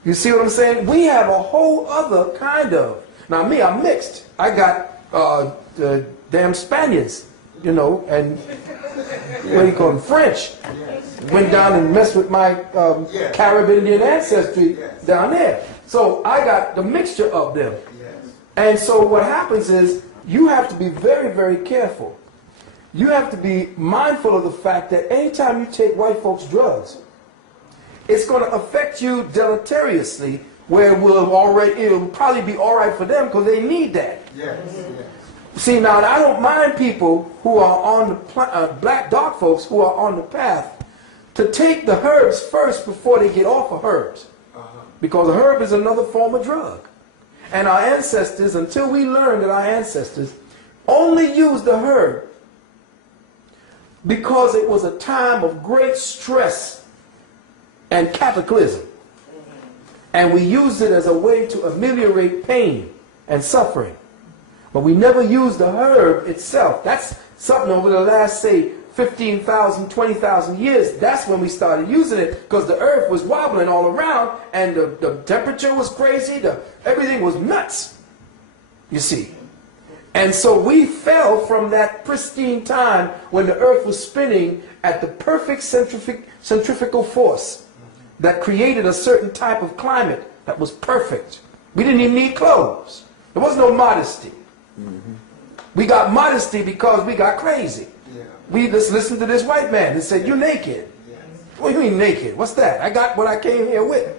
You see what I'm saying? We have a whole other kind of, now me, I'm mixed. I got the damn Spaniards, you know, and what do you call them, French. Went down and messed with my Caribbean ancestry down there. So I got the mixture of them. And so what happens is you have to be very, very careful. You have to be mindful of the fact that anytime you take white folks' drugs, it's going to affect you deleteriously, where it'll probably be all right for them because they need that. See, now I don't mind people who are on the black dark folks who are on the path to take the herbs first before they get off of herbs, because a herb is another form of drug. And our ancestors, until we learned that our ancestors only used the herb because it was a time of great stress and cataclysm. And we used it as a way to ameliorate pain and suffering. But we never used the herb itself. That's something over the last, say, 15,000, 20,000 years. That's when we started using it, because the earth was wobbling all around and the temperature was crazy. Everything was nuts, you see. And so we fell from that pristine time when the earth was spinning at the perfect centrifugal force that created a certain type of climate that was perfect. We didn't even need clothes. There was no modesty. We got modesty because we got crazy. We just listened to this white man and said, "You're naked." What do you mean naked? What's that? I got what I came here with.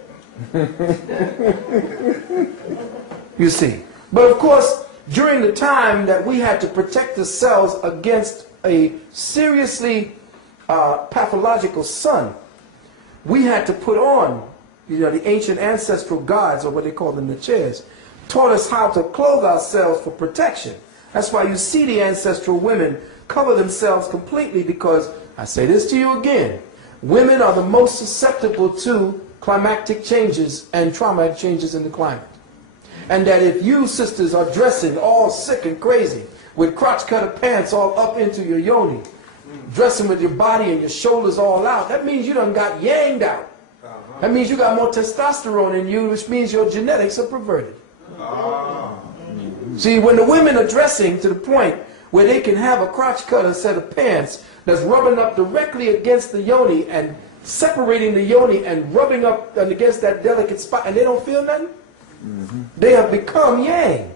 You see. But of course, during the time that we had to protect the cells against a seriously pathological sun, we had to put on, you know, the ancient ancestral gods, or what they call them, the chairs, taught us how to clothe ourselves for protection. That's why you see the ancestral women cover themselves completely, because, I say this to you again, women are the most susceptible to climactic changes and traumatic changes in the climate. And that if you sisters are dressing all sick and crazy with crotch cutter pants all up into your yoni, dressing with your body and your shoulders all out, that means you done got yanged out. That means you got more testosterone in you, which means your genetics are perverted. See, when the women are dressing to the point where they can have a crotch cutter set of pants that's rubbing up directly against the yoni and separating the yoni and rubbing up against that delicate spot, and they don't feel nothing, they have become yang.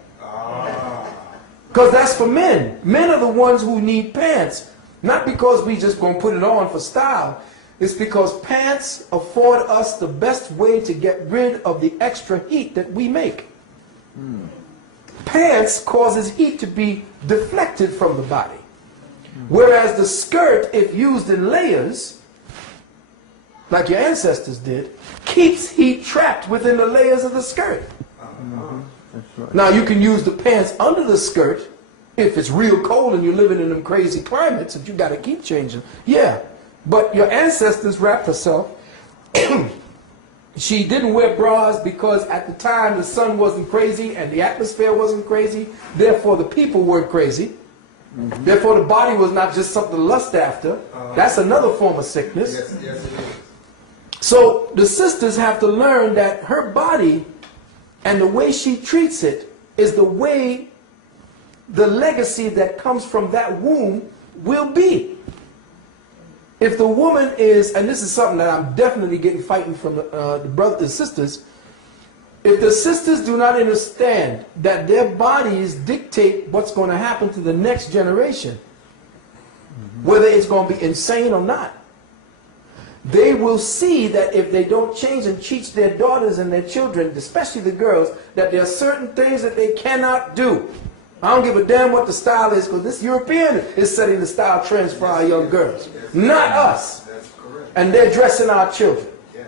Because that's for men. Men are the ones who need pants, not because we just gonna put it on for style. It's because pants afford us the best way to get rid of the extra heat that we make. Pants causes heat to be deflected from the body. Whereas the skirt, if used in layers, like your ancestors did, keeps heat trapped within the layers of the skirt. That's right. Now you can use the pants under the skirt if it's real cold and you're living in them crazy climates that you got to keep changing. Yeah, but your ancestors wrapped herself. She didn't wear bras because at the time the sun wasn't crazy and the atmosphere wasn't crazy. Therefore the people weren't crazy. Therefore the body was not just something to lust after. That's another form of sickness. Yes, it is. So the sisters have to learn that her body and the way she treats it is the way the legacy that comes from that womb will be. If the woman is, and this is something that I'm definitely getting fighting from the brothers and sisters, if the sisters do not understand that their bodies dictate what's going to happen to the next generation, whether it's going to be insane or not, they will see that if they don't change and teach their daughters and their children, especially the girls, that there are certain things that they cannot do. I don't give a damn what the style is, because this European is setting the style trends for our young girls, not us. That's correct. And they're dressing our children. Yes.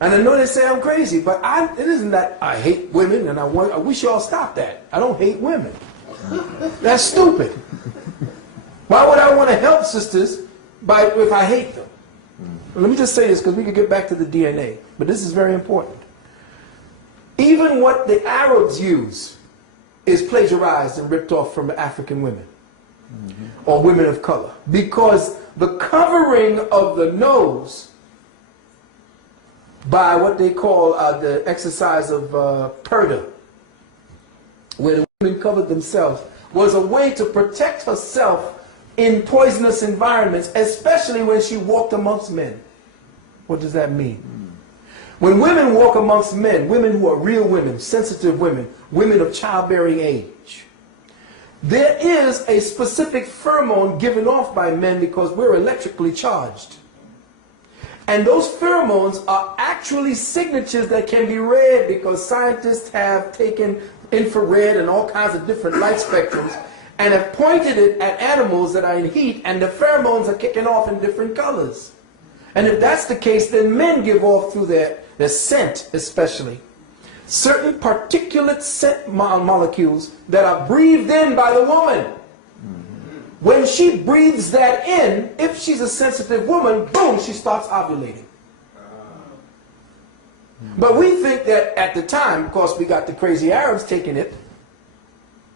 And I know they say I'm crazy, but it isn't that I hate women, and I wish y'all stop that. I don't hate women. That's stupid. Why would I want to help sisters if I hate them? Let me just say this, because we could get back to the DNA, but this is very important. Even what the Arabs use is plagiarized and ripped off from African women. or women of color, because the covering of the nose by what they call the exercise of purdah, where the women covered themselves, was a way to protect herself in poisonous environments, especially when she walked amongst men. What does that mean? When women walk amongst men, women who are real women, sensitive women, women of childbearing age, there is a specific pheromone given off by men because we're electrically charged. And those pheromones are actually signatures that can be read because scientists have taken infrared and all kinds of different light spectrums and have pointed it at animals that are in heat, and the pheromones are kicking off in different colors. And if that's the case, then men give off through their scent especially certain particulate scent molecules that are breathed in by the woman. When she breathes that in, if she's a sensitive woman, boom, she starts ovulating. But we think that at the time, of course, we got the crazy Arabs taking it,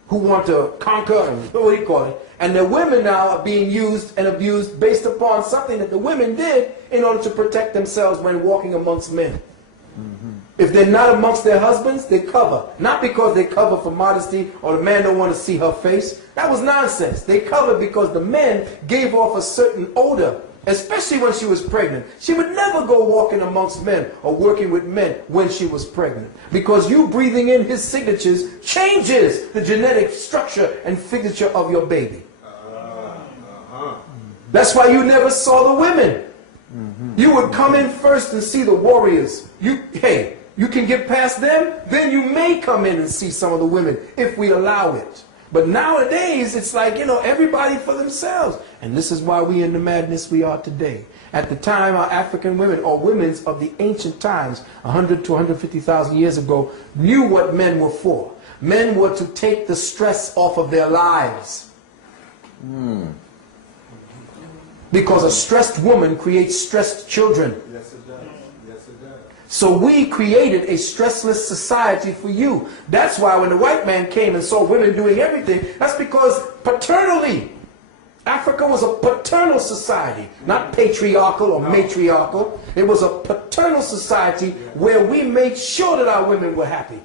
who want to conquer, and what do you call it? And the women now are being used and abused based upon something that the women did in order to protect themselves when walking amongst men. If they're not amongst their husbands, they cover. Not because they cover for modesty or the man don't want to see her face. That was nonsense. They covered because the men gave off a certain odor, especially when she was pregnant. She would never go walking amongst men or working with men when she was pregnant, because you breathing in his signatures changes the genetic structure and signature of your baby. That's why you never saw the women. You would come in first and see the warriors. Hey, you can get past them, then you may come in and see some of the women if we allow it. But nowadays, it's like, you know, everybody for themselves. And this is why we in the madness we are today. At the time, our African women, or women of the ancient times, 100 to 150,000 years ago, knew what men were for. Men were to take the stress off of their lives. Because a stressed woman creates stressed children. Yes, it does. Yes, it does. So we created a stressless society for you. That's why when the white man came and saw women doing everything, that's because paternally, Africa was a paternal society, not patriarchal or matriarchal. It was a paternal society where we made sure that our women were happy.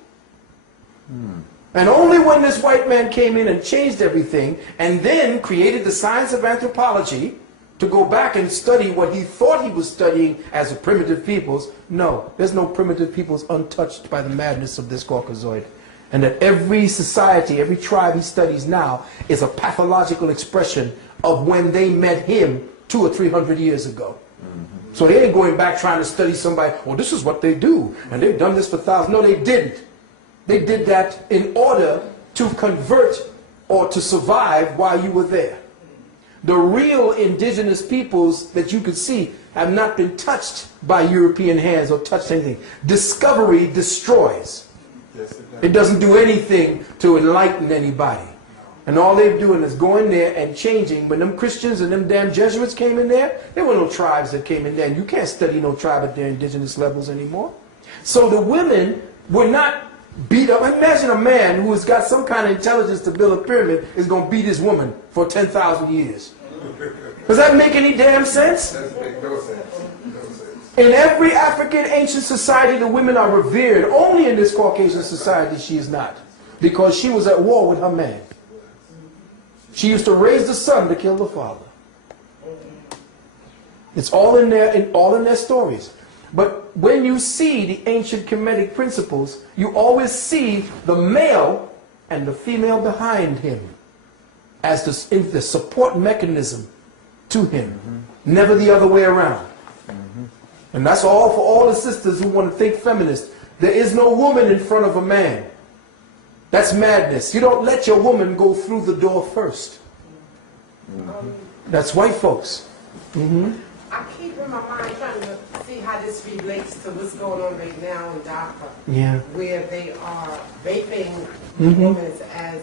And only when this white man came in and changed everything and then created the science of anthropology to go back and study what he thought he was studying as a primitive peoples. No, there's no primitive peoples untouched by the madness of this Caucasoid. And that every society, every tribe he studies now is a pathological expression of when they met him 200 or 300 years ago. So he ain't going back trying to study somebody, well, this is what they do, and they've done this for thousands. No, they didn't. They did that in order to convert or to survive while you were there. The real indigenous peoples that you could see have not been touched by European hands or touched anything. Discovery destroys. Yes, it does. It doesn't do anything to enlighten anybody. And all they're doing is going there and changing. When them Christians and them damn Jesuits came in there were no tribes that came in there. And you can't study no tribe at their indigenous levels anymore. So the women were not beat up. Imagine a man who has got some kind of intelligence to build a pyramid is going to beat his woman for 10,000 years. Does that make any damn sense? That makes no sense. No sense. In every African ancient society, the women are revered. Only in this Caucasian society, she is not. Because she was at war with her man. She used to raise the son to kill the father. It's all in their stories. But when you see the ancient Kemetic principles, you always see the male and the female behind him as the support mechanism to him. Never the other way around. And that's all for all the sisters who want to think feminist. There is no woman in front of a man. That's madness. You don't let your woman go through the door first. That's white folks. I keep in my mind trying to see how this relates to what's going on right now in Dhaka, Yeah. where they are vaping women as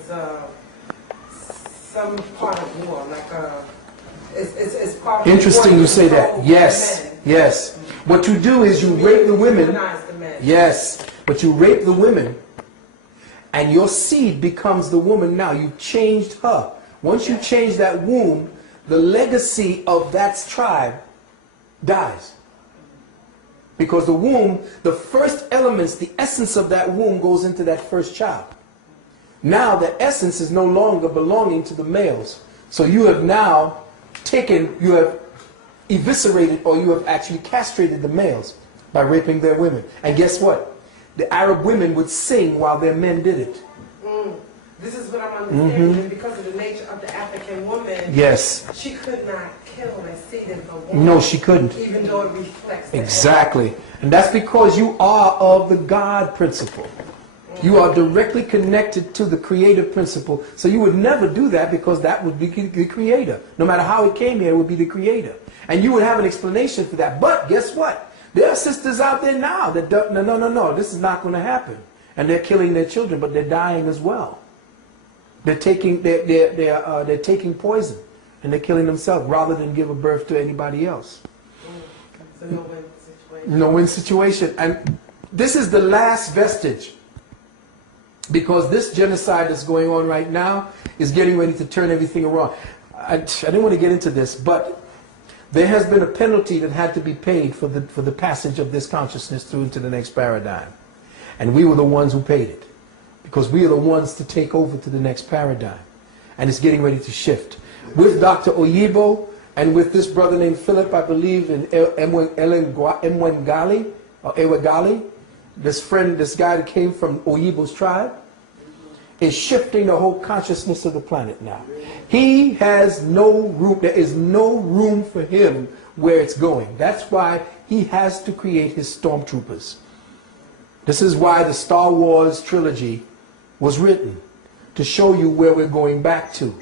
some part of war, like it's part of Interesting war you say that. control Yes. men. Yes. What you do is you rape the women. Demonize the men. Yes. But you rape the women and your seed becomes the woman now. You changed her. Once you change that womb, the legacy of that tribe dies. Because the womb, the first elements, the essence of that womb goes into that first child. Now the essence is no longer belonging to the males. So you have now you have eviscerated, or you have actually castrated the males by raping their women. And guess what? The Arab women would sing while their men did it. This is what I'm understanding. Because of the nature of the African woman, Yes. she could not kill and see them the woman. No, she couldn't. Even though it reflects the Exactly. And that's because you are of the God principle. You are directly connected to the creative principle. So you would never do that, because that would be the creator. No matter how it came here, it would be the creator. And you would have an explanation for that. But guess what? There are sisters out there now that don't, no, this is not going to happen. And they're killing their children, but they're dying as well. They're taking poison, and they're killing themselves rather than give a birth to anybody else. It's a no-win situation. No-win situation. And this is the last vestige, because this genocide that's going on right now is getting ready to turn everything around. I didn't want to get into this, but there has been a penalty that had to be paid for the passage of this consciousness through into the next paradigm. And we were the ones who paid it, because we are the ones to take over to the next paradigm. And it's getting ready to shift. With Dr. Oyibo and with this brother named Philip, I believe, in Emwengali, or Ewegali, this guy that came from Oyibo's tribe, is shifting the whole consciousness of the planet now. He has no room, there is no room for him where it's going. That's why he has to create his stormtroopers. This is why the Star Wars trilogy was written, to show you where we're going back to.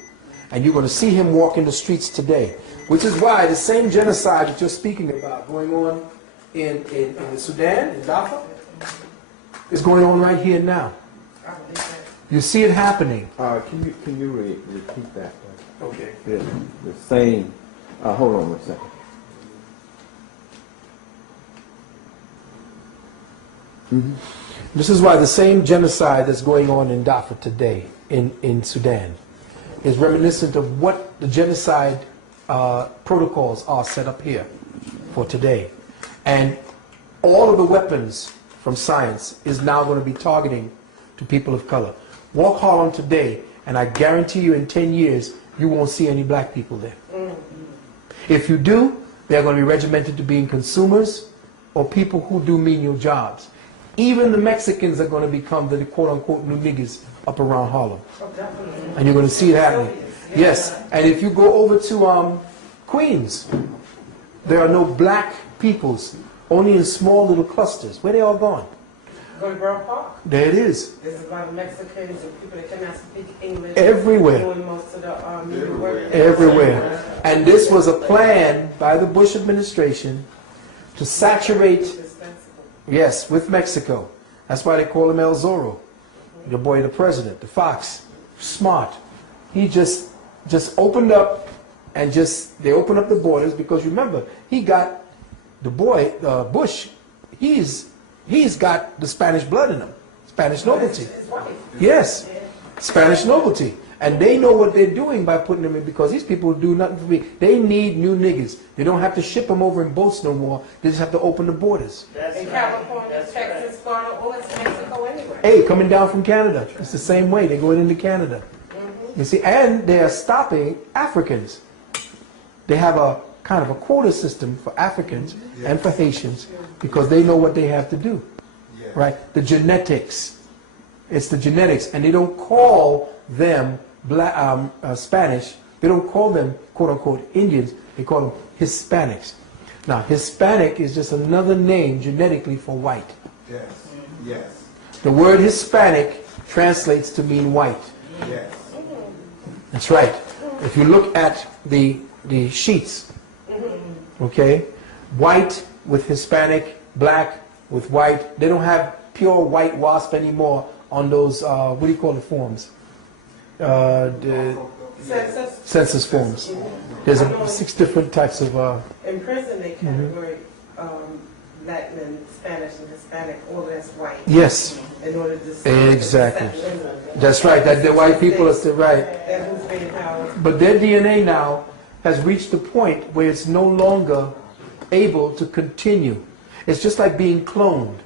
And you're going to see him walk in the streets today. Which is why the same genocide that you're speaking about going on in the Sudan, in Darfur, is going on right here now. You see it happening. Can you repeat that? Okay. The same. Hold on 1 second. This is why the same genocide that's going on in Darfur today, in Sudan, is reminiscent of what the genocide protocols are set up here for today. And all of the weapons from science is now going to be targeting to people of color. Walk Harlem today, and I guarantee you in 10 years, you won't see any black people there. If you do, they're going to be regimented to being consumers or people who do menial jobs. Even the Mexicans are going to become the quote-unquote new niggas up around Harlem. And you're going to see it happening. Yes, and if you go over to Queens, there are no black peoples, only in small little clusters. Where they all gone? Go to Borough Park. There it is. There's a lot of Mexicans and people that cannot speak English. Everywhere. Doing most of the media work. Everywhere. And this was a plan by the Bush administration to saturate, yes, with Mexico. That's why they call him El Zorro. The boy, the president, the fox. Smart. He just opened up, and they opened up the borders, because remember, he got the boy, Bush, he's got the Spanish blood in him. Spanish nobility. Yes. Spanish nobility. And they know what they're doing by putting them in, because these people do nothing for me. They need new niggas. They don't have to ship them over in boats no more. They just have to open the borders. In California, Texas, Florida, all it's Mexico anyway. Hey, coming down from Canada. It's the same way. They're going into Canada. You see, and they are stopping Africans. They have a kind of a quota system for Africans and for Haitians, because they know what they have to do. Right? The genetics. It's the genetics. And they don't call them Spanish. They don't call them, quote-unquote, Indians. They call them Hispanics. Now, Hispanic is just another name genetically for white. Yes, yes, The word Hispanic translates to mean white. yes. That's right. If you look at the sheets, okay, white with Hispanic, black with white. They don't have pure white wasp anymore on those, what do you call the forms? The census forms. There's 6 different types of... In prison, they category Latin and Spanish and Hispanic, all that's white. Yes. In order to... Exactly. That's right. That the white people are still right. That who's being housed. But their DNA now has reached a point where it's no longer able to continue. It's just like being cloned.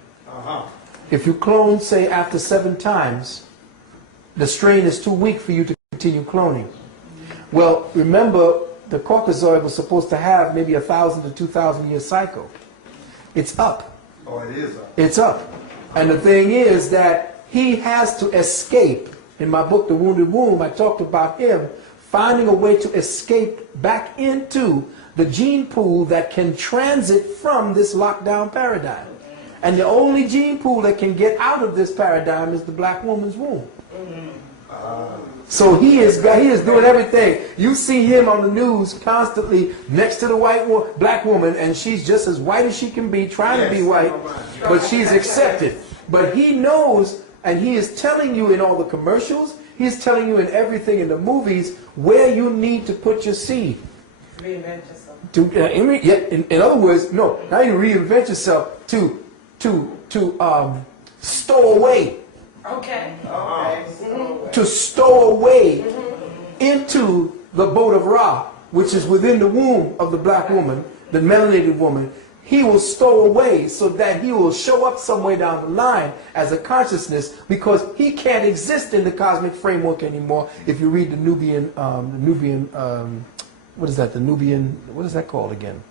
If you clone, say, after 7 times, the strain is too weak for you to continue cloning. Well, remember, the Caucasoid was supposed to have maybe 1,000 to 2,000 year cycle. It's up. Oh, it is up. It's up. And the thing is that he has to escape. In my book, The Wounded Womb, I talked about him finding a way to escape back into the gene pool that can transit from this lockdown paradigm. And the only gene pool that can get out of this paradigm is the black woman's womb. So he is doing everything. You see him on the news constantly next to the black woman, and she's just as white as she can be, trying to be white, but she's accepted. But he knows, and he is telling you in all the commercials, he's telling you in everything in the movies where you need to put your seed. Reinvent yourself. In other words, no, now you reinvent yourself to stow away. Okay. To stow away into the boat of Ra, which is within the womb of the black woman, the melanated woman. He will stow away so that he will show up somewhere down the line as a consciousness, because he can't exist in the cosmic framework anymore. If you read the Nubian, what is that? The Nubian, what is that called again?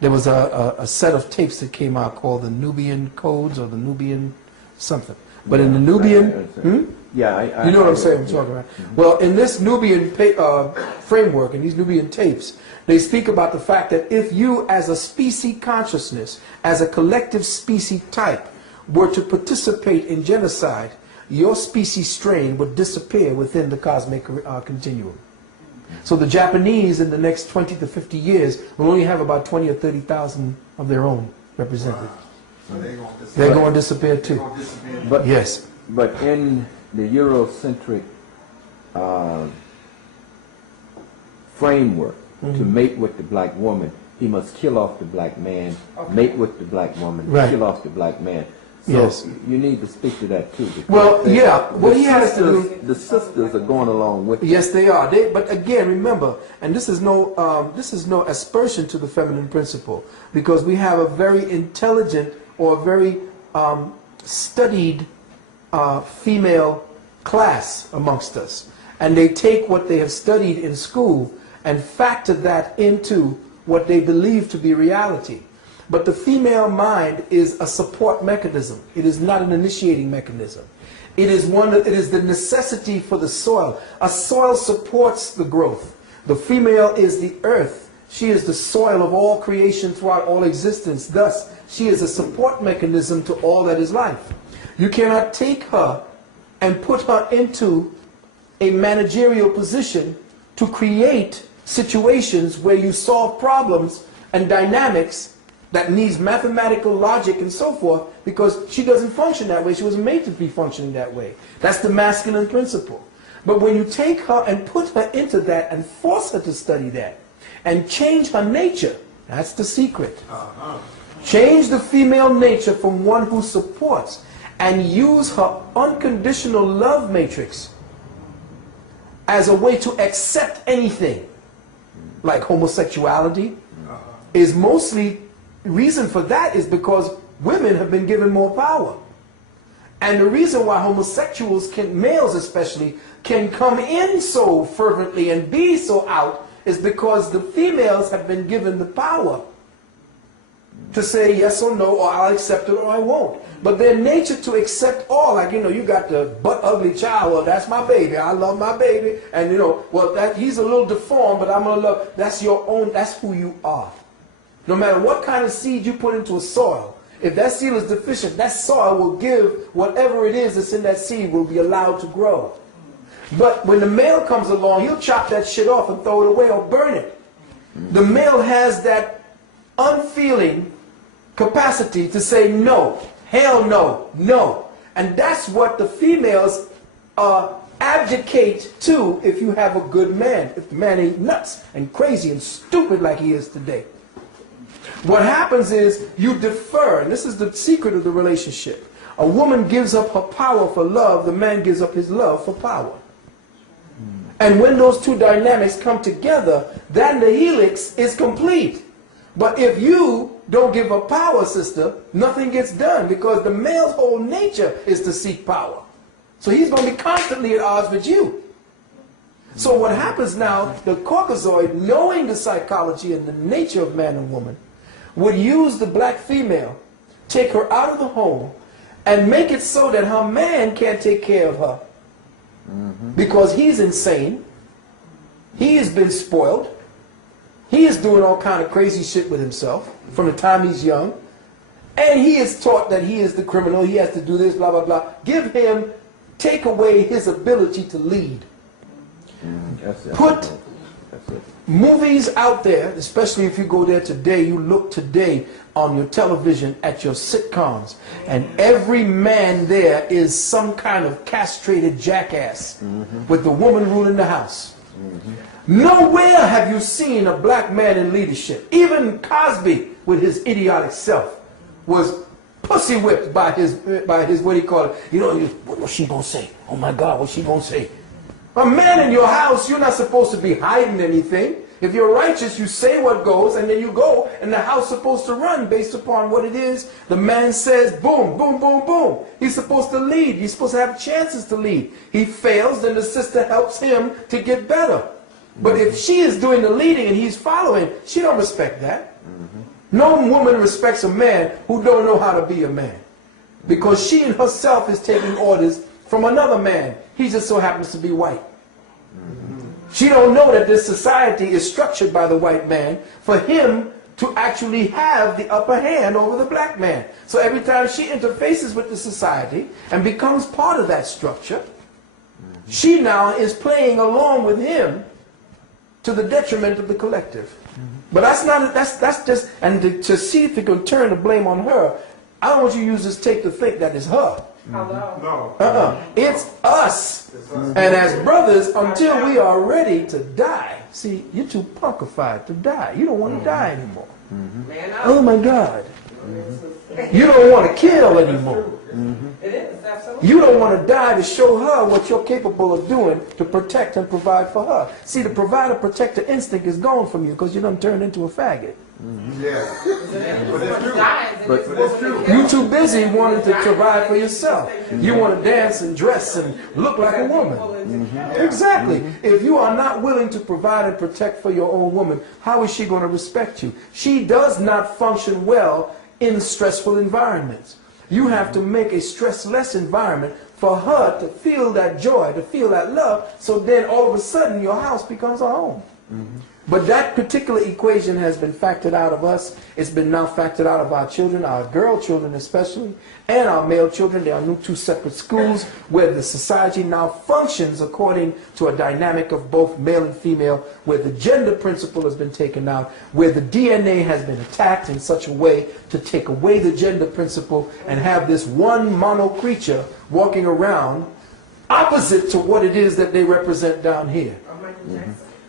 There was a set of tapes that came out called the Nubian Codes or the Nubian something. But in the Nubian, Yeah, you know what I'm saying? I'm talking about. Well, in this Nubian framework, in these Nubian tapes, they speak about the fact that if you, as a species consciousness, as a collective species type, were to participate in genocide, your species strain would disappear within the cosmic continuum. So the Japanese, in the next 20 to 50 years, will only have about 20 or 30,000 of their own represented. So They're going to disappear too. But Yes. But in the Eurocentric framework, to mate with the black woman, he must kill off the black man, mate with the black woman, Right. kill off the black man. So Yes. you need to speak to that too. because Well, yeah, what he has to sisters- do. The sisters are going along with it. Yes, they are. But again, remember, and this is no aspersion to the feminine principle, because we have a very intelligent or very studied female class amongst us, and they take what they have studied in school and factor that into what they believe to be reality. But the female mind is a support mechanism. It is not an initiating mechanism. It is the necessity for the soil. A soil supports the growth. The female is the earth. She is the soil of all creation throughout all existence. Thus, she is a support mechanism to all that is life. You cannot take her and put her into a managerial position to create situations where you solve problems and dynamics that needs mathematical logic and so forth, because she doesn't function that way. She wasn't made to be functioning that way. That's the masculine principle. But when you take her and put her into that and force her to study that and change her nature, that's the secret. Change the female nature from one who supports and use her unconditional love matrix as a way to accept anything, like homosexuality, is mostly, reason for that is because women have been given more power. And the reason why homosexuals can, males especially, can come in so fervently and be so out is because the females have been given the power to say yes or no, or I'll accept it or I won't. But their nature to accept all, like, you know, you got the butt ugly child, well, that's my baby, I love my baby, and you know, well, he's a little deformed, but I'm gonna love, that's your own, that's who you are. No matter what kind of seed you put into a soil, if that seed is deficient, that soil will give whatever it is that's in that seed will be allowed to grow. But when the male comes along, he'll chop that shit off and throw it away or burn it. The male has that unfeeling capacity to say no, hell no, no. And that's what the females abdicate to if you have a good man, if the man ain't nuts and crazy and stupid like he is today. What happens is you defer, and this is the secret of the relationship. A woman gives up her power for love, the man gives up his love for power. And when those two dynamics come together, then the helix is complete. But if you don't give up power, sister, nothing gets done, because the male's whole nature is to seek power. So he's going to be constantly at odds with you. So what happens now, the Caucasoid, knowing the psychology and the nature of man and woman, would use the black female, take her out of the home, and make it so that her man can't take care of her. Because he's insane, he has been spoiled, he is doing all kind of crazy shit with himself from the time he's young, and he is taught that he is the criminal, he has to do this, blah, blah, blah. Give him, take away his ability to lead. Put movies out there, especially if you go there today, you look today on your television at your sitcoms, and every man there is some kind of castrated jackass with the woman ruling the house. Nowhere have you seen a black man in leadership. Even Cosby, with his idiotic self, was pussy whipped by his what do you call it? You know, what's she gonna say? Oh my God, what's she gonna say? A man in your house, you're not supposed to be hiding anything. If you're righteous, you say what goes, and then you go, and the house is supposed to run based upon what it is. The man says, boom, boom, boom, boom. He's supposed to lead. He's supposed to have chances to lead. He fails, then the sister helps him to get better. But if she is doing the leading and he's following, she don't respect that. No woman respects a man who don't know how to be a man, because she in herself is taking orders from another man. He just so happens to be white. She don't know that this society is structured by the white man for him to actually have the upper hand over the black man. So every time she interfaces with the society and becomes part of that structure, she now is playing along with him to the detriment of the collective. But that's not, that's just, and to see if you can turn the blame on her, I don't want you to use this tape to think that it's her. No. It's us. And as brothers, until we are ready to die. See, you're too punkified to die. You don't want to die anymore. Oh my God. You don't want to kill anymore. It is, absolutely. You don't want to die to show her what you're capable of doing to protect and provide for her. See, the provider-protector instinct is gone from you because you done turned into a faggot. Yeah. But that's true. You're too busy wanting to provide for yourself. You want to dance and dress and look like a woman. Exactly. If you are not willing to provide and protect for your own woman, how is she going to respect you? She does not function well in stressful environments. You have to make a stressless environment for her to feel that joy, to feel that love, so then all of a sudden your house becomes a home. But that particular equation has been factored out of us. It's been now factored out of our children, our girl children especially, and our male children. There are new two separate schools where the society now functions according to a dynamic of both male and female, where the gender principle has been taken out, where the DNA has been attacked in such a way to take away the gender principle and have this one mono creature walking around opposite to what it is that they represent down here.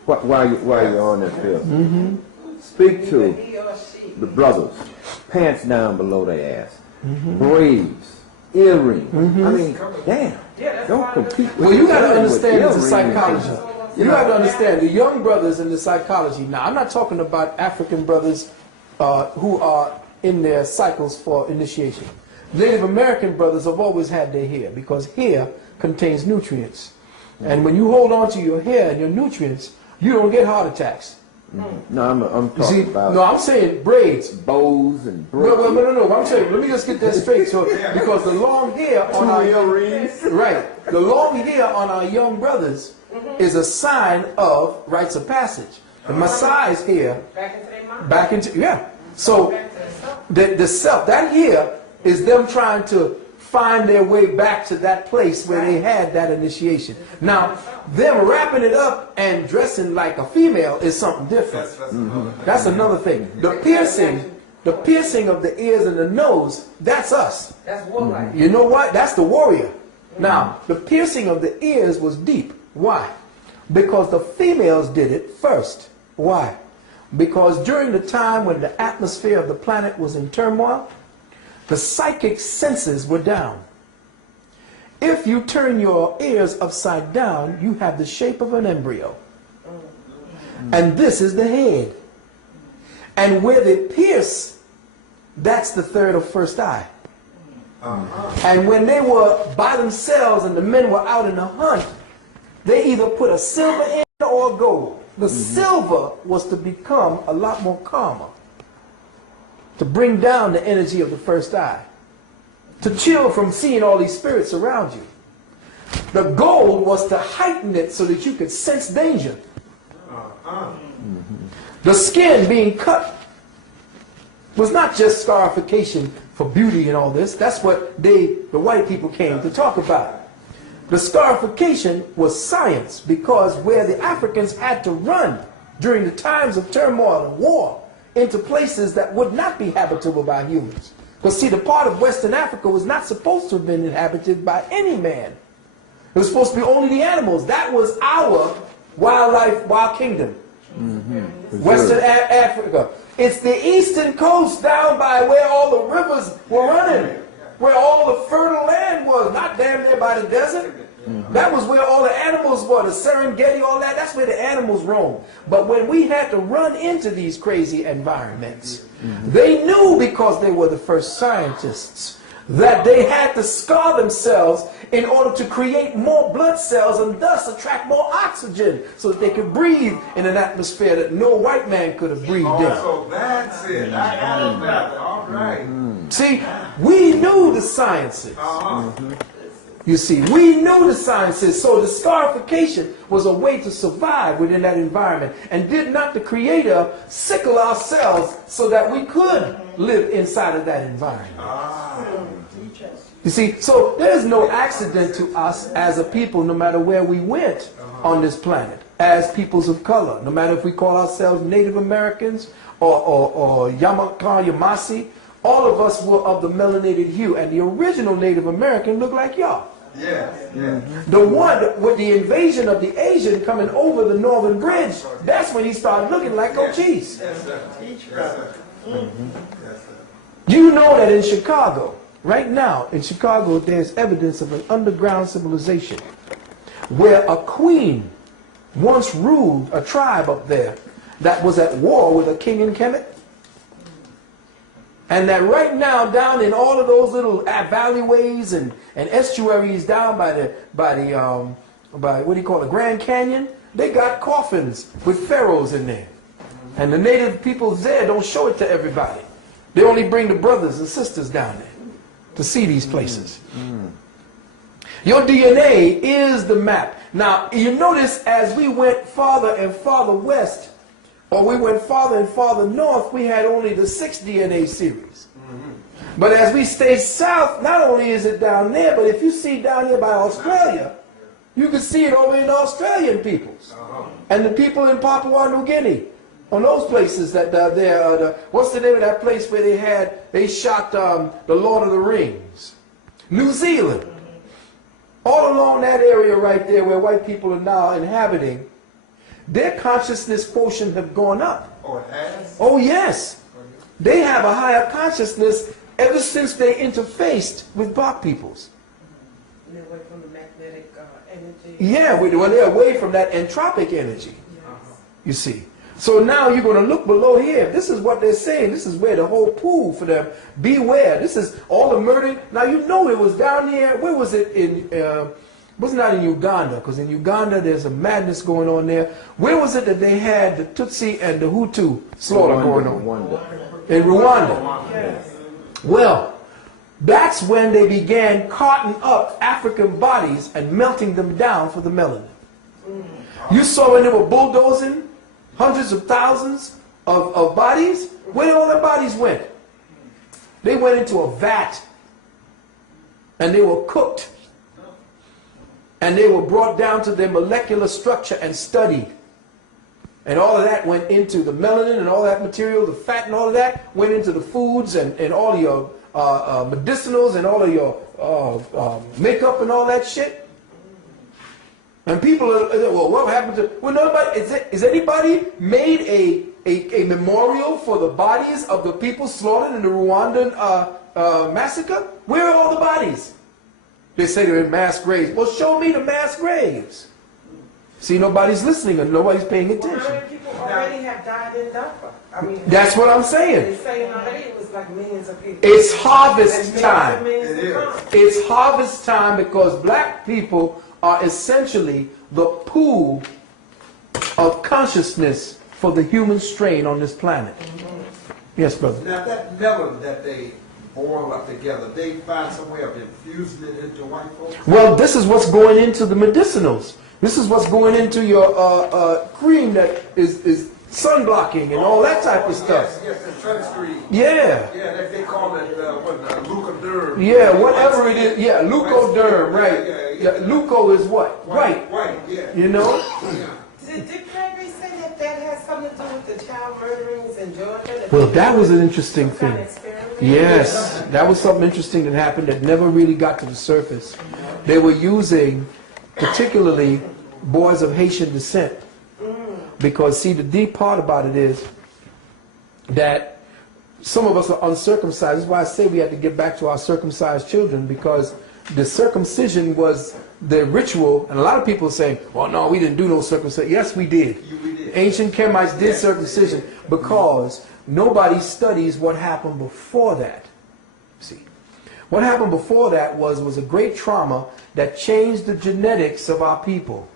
While you're on this field, speak to the brothers, pants down below their ass, braids, earrings. I mean, damn, don't compete with. Well, you got to with understand it's a earrings. psychology. You have to understand the young brothers in the psychology. Now, I'm not talking about African brothers who are in their cycles for initiation. Native American brothers have always had their hair, because hair contains nutrients. And when you hold on to your hair and your nutrients, you don't get heart attacks. No, I'm You see, talking about no, I'm saying braids. bows and braids. No. I'm saying, let me just get that straight. So, because the long hair on our right, the long hair on our young brothers is a sign of rites of passage. The Maasai's hair, back into So, the self, that hair is them trying to find their way back to that place where they had that initiation. Now, them wrapping it up and dressing like a female is something different. That's another thing. The piercing of the ears and the nose, that's us. That's warlike. You know what? That's the warrior. Now, the piercing of the ears was deep. Why? Because the females did it first. Why? Because during the time when the atmosphere of the planet was in turmoil, the psychic senses were down. if you turn your ears upside down, you have the shape of an embryo. And this is the head. And where they pierce, that's the third or first eye. And when they were by themselves and the men were out in a hunt, they either put a silver in or gold. The silver was to become a lot more calmer, to bring down the energy of the first eye, to chill from seeing all these spirits around you. The gold was to heighten it so that you could sense danger. The skin being cut was not just scarification for beauty and all this. That's what the white people came to talk about. The scarification was science, because where the Africans had to run during the times of turmoil and war into places that would not be habitable by humans. Because see, the part of Western Africa was not supposed to have been inhabited by any man. It was supposed to be only the animals. That was our wildlife, wild kingdom. Western Africa. It's the eastern coast down by where all the rivers were running, where all the fertile land was, not damn near by the desert. That was where all the animals were, the Serengeti, all that. That's where the animals roam. But when we had to run into these crazy environments, they knew, because they were the first scientists, that they had to scar themselves in order to create more blood cells and thus attract more oxygen so that they could breathe in an atmosphere that no white man could have breathed in. So that's it. I got that. All right. See, we knew the sciences. You see, we knew the sciences, so the scarification was a way to survive within that environment. And did not the Creator sickle ourselves so that we could live inside of that environment? You see, so there's no accident to us as a people, no matter where we went on this planet, as peoples of color, no matter if we call ourselves Native Americans or Yamaka Yamasi. All of us were of the melanated hue, and the original Native American looked like y'all. The one with the invasion of the Asian coming over the Northern Bridge, that's when he started looking like Cochise. You know that in Chicago, right now in Chicago, there's evidence of an underground civilization where a queen once ruled a tribe up there that was at war with a king in Kemet. And that right now, down in all of those little valleyways and estuaries down by what do you call it, Grand Canyon, they got coffins with pharaohs in there. And the native peoples there don't show it to everybody. They only bring the brothers and sisters down there to see these places. Your DNA is the map. Now, you notice as we went farther and farther west, or we went farther and farther north, we had only the 6 DNA series. But as we stay south, not only is it down there, but if you see down here by Australia, you can see it over in Australian peoples. And the people in Papua New Guinea, on those places that what's the name of that place where they shot the Lord of the Rings? New Zealand. All along that area right there where white people are now inhabiting, their consciousness quotient have gone up. Oh, it has? Oh, yes. They have a higher consciousness ever since they interfaced with black peoples. And they're away from the magnetic energy. Yeah, well, they're away from that entropic energy, you see. So now you're going to look below here. This is what they're saying. This is where the whole pool for them. Beware. This is all the murder. Now, you know it was down here. Where was it? It was not in Uganda, because in Uganda there's a madness going on there. Where was it that they had the Tutsi and the Hutu slaughter going on? In Rwanda. Yes. Well, that's when they began carting up African bodies and melting them down for the melanin. You saw when they were bulldozing hundreds of thousands of bodies. Where did all their bodies went? They went into a vat and they were cooked. And they were brought down to their molecular structure and studied. And all of that went into the melanin and all that material, the fat and all of that, went into the foods and all of your medicinals and all of your makeup and all that shit. And people are, well, what happened to, well, nobody, is anybody made a memorial for the bodies of the people slaughtered in the Rwandan massacre? Where are all the bodies? They say they're in mass graves. Well, show me the mass graves. See, nobody's listening and nobody's paying Well, attention. how many people already have died in Darfur? I mean, That's what I'm saying. they're saying already it was like millions of people. It's And harvest millions time. and millions to come. It's harvest time because black people are essentially the pool of consciousness for the human strain on this planet. Yes, brother. Now that melon that they boil up together, they find some way of infusing it into white folks? Well, this is what's going into the medicinals. This is what's going into your cream that is sun blocking and all that type of stuff. Yes, yes, the sunscreen. Yeah. Yeah, they call it, leucoderm. Yeah, whatever it is. Yeah, leucoderm, right. Yeah. Leuco is what? White. White, yeah. You know? Yeah. Did Gregory say that that has something to do with the child murderings in Georgia? Well, that was an interesting Some kind of thing. experiment? Yes, that was something interesting that happened that never really got to the surface. They were using, particularly, boys of Haitian descent. Because, see, the deep part about it is that some of us are uncircumcised. That's why I say we have to get back to our circumcised children, because the circumcision was the ritual. And a lot of people say, well, no, we didn't do no circumcision. Yes, we did. Ancient Kemites did circumcision because nobody studies what happened before that. See, what happened before that was a great trauma that changed the genetics of our people.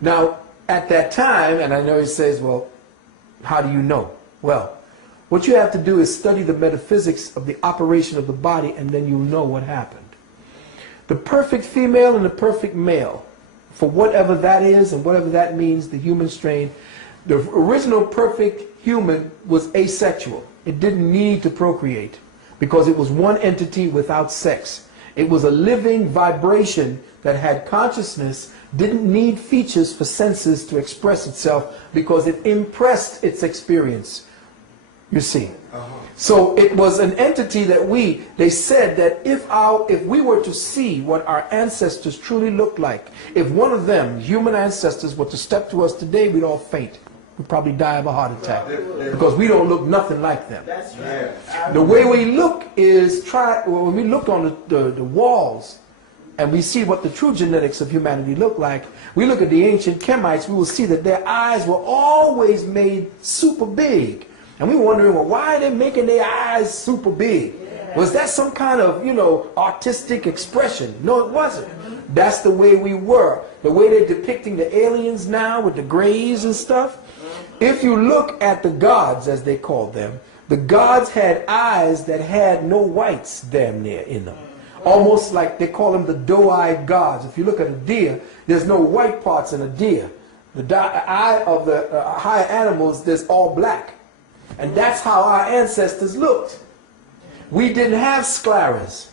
Now, at that time, and I know he says, well, how do you know? Well, what you have to do is study the metaphysics of the operation of the body, and then you'll know what happened. The perfect female and the perfect male, for whatever that is and whatever that means, the human strain, the original perfect human was asexual. It didn't need to procreate because it was one entity without sex. It was a living vibration that had consciousness, didn't need features for senses to express itself because it impressed its experience, you see. So it was an entity that they said that if we were to see what our ancestors truly looked like, if one of them, human ancestors, were to step to us today, we'd all faint. We'd probably die of a heart attack because we don't look nothing like them. That's right. The way we look is, when we look on the walls and we see what the true genetics of humanity look like, we look at the ancient Kemites, we will see that their eyes were always made super big. And we were wondering, well, why are they making their eyes super big? Was that some kind of, artistic expression? No, it wasn't. That's the way we were. The way they're depicting the aliens now with the grays and stuff. If you look at the gods, as they called them, the gods had eyes that had no whites damn near in them. Almost like they call them the doe-eyed gods. If you look at a deer, there's no white parts in a deer. The eye of the higher animals, there's all black. And that's how our ancestors looked. We didn't have scleras.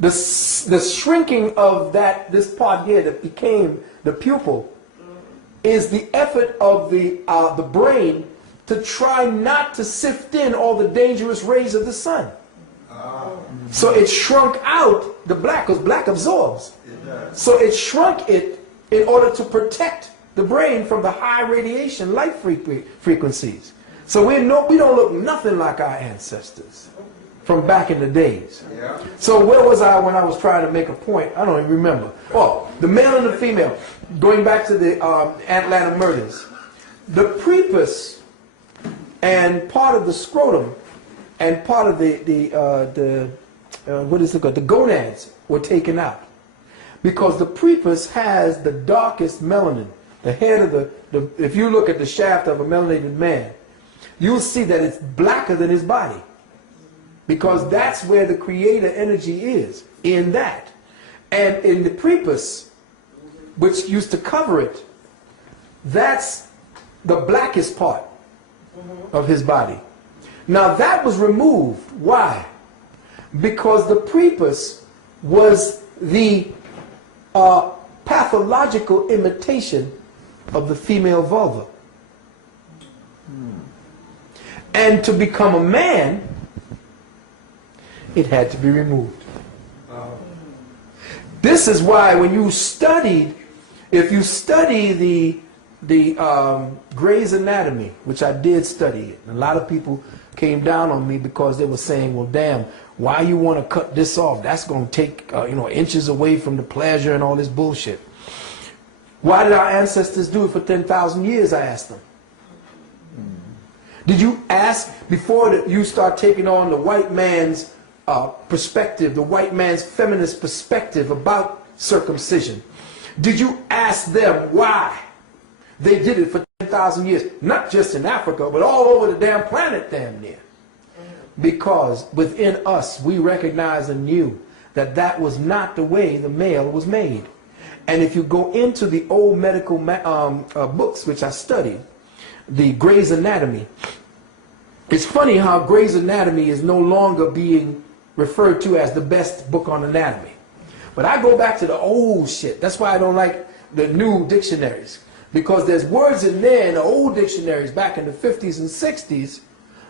The shrinking of this part here that became the pupil is the effort of the brain to try not to sift in all the dangerous rays of the sun. So it shrunk out the black, because black absorbs. So it shrunk it in order to protect the brain from the high radiation light frequencies. So we don't look nothing like our ancestors from back in the days. So where was I when I was trying to make a point? I don't even remember. Oh, the male and the female. Going back to the Atlanta murders. The prepuce and part of the scrotum and part of the gonads were taken out. Because the prepuce has the darkest melanin. The head of if you look at the shaft of a melanated man, you'll see that it's blacker than his body. Because that's where the creator energy is, in that. And in the prepuce, which used to cover it, that's the blackest part of his body. Now that was removed. Why? Because the prepuce was the pathological imitation of the female vulva. And to become a man, it had to be removed. This is why when you studied, if you study the Gray's Anatomy, which I did study it, and a lot of people came down on me because they were saying, well, damn, why you want to cut this off? That's going to take, inches away from the pleasure and all this bullshit. Why did our ancestors do it for 10,000 years, I asked them. Did you ask, before you start taking on the white man's perspective, the white man's feminist perspective about circumcision, did you ask them why they did it for 10,000 years? Not just in Africa, but all over the damn planet damn near. Because within us, we recognized and knew that that was not the way the male was made. And if you go into the old medical books, which I studied, the Gray's Anatomy, it's funny how Gray's Anatomy is no longer being referred to as the best book on anatomy. But I go back to the old shit. That's why I don't like the new dictionaries. Because there's words in there in the old dictionaries back in the 50s and 60s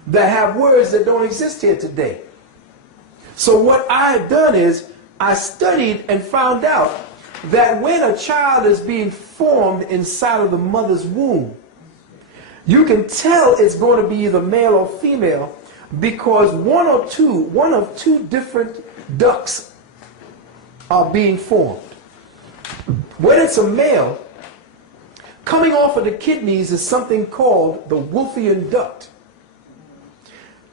that have words that don't exist here today. So what I've done is I studied and found out that when a child is being formed inside of the mother's womb, you can tell it's going to be either male or female because one of two different ducts are being formed. When it's a male, coming off of the kidneys is something called the Wolffian duct.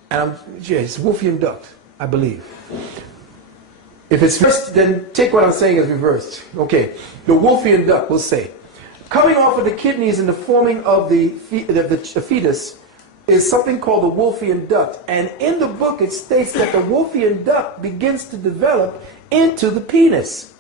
And it's Wolffian duct, I believe. If it's reversed, then take what I'm saying as reversed. Okay, the Wolffian duct, we'll say. Coming off of the kidneys in the forming of the fetus is something called the Wolffian duct. And in the book it states that the Wolffian duct begins to develop into the penis.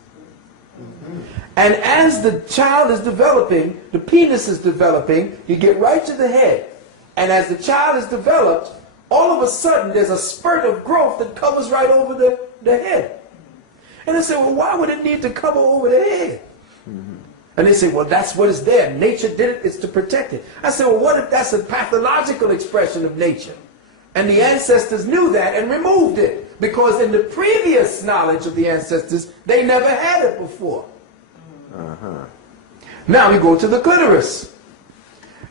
And as the child is developing, the penis is developing, you get right to the head. And as the child is developed, all of a sudden there's a spurt of growth that covers right over the head. And I say, well, why would it need to cover over the head? And they say, well, that's what is there. Nature did it, it's to protect it. I say, well, what if that's a pathological expression of nature? And the ancestors knew that and removed it. Because in the previous knowledge of the ancestors, they never had it before. Now we go to the clitoris.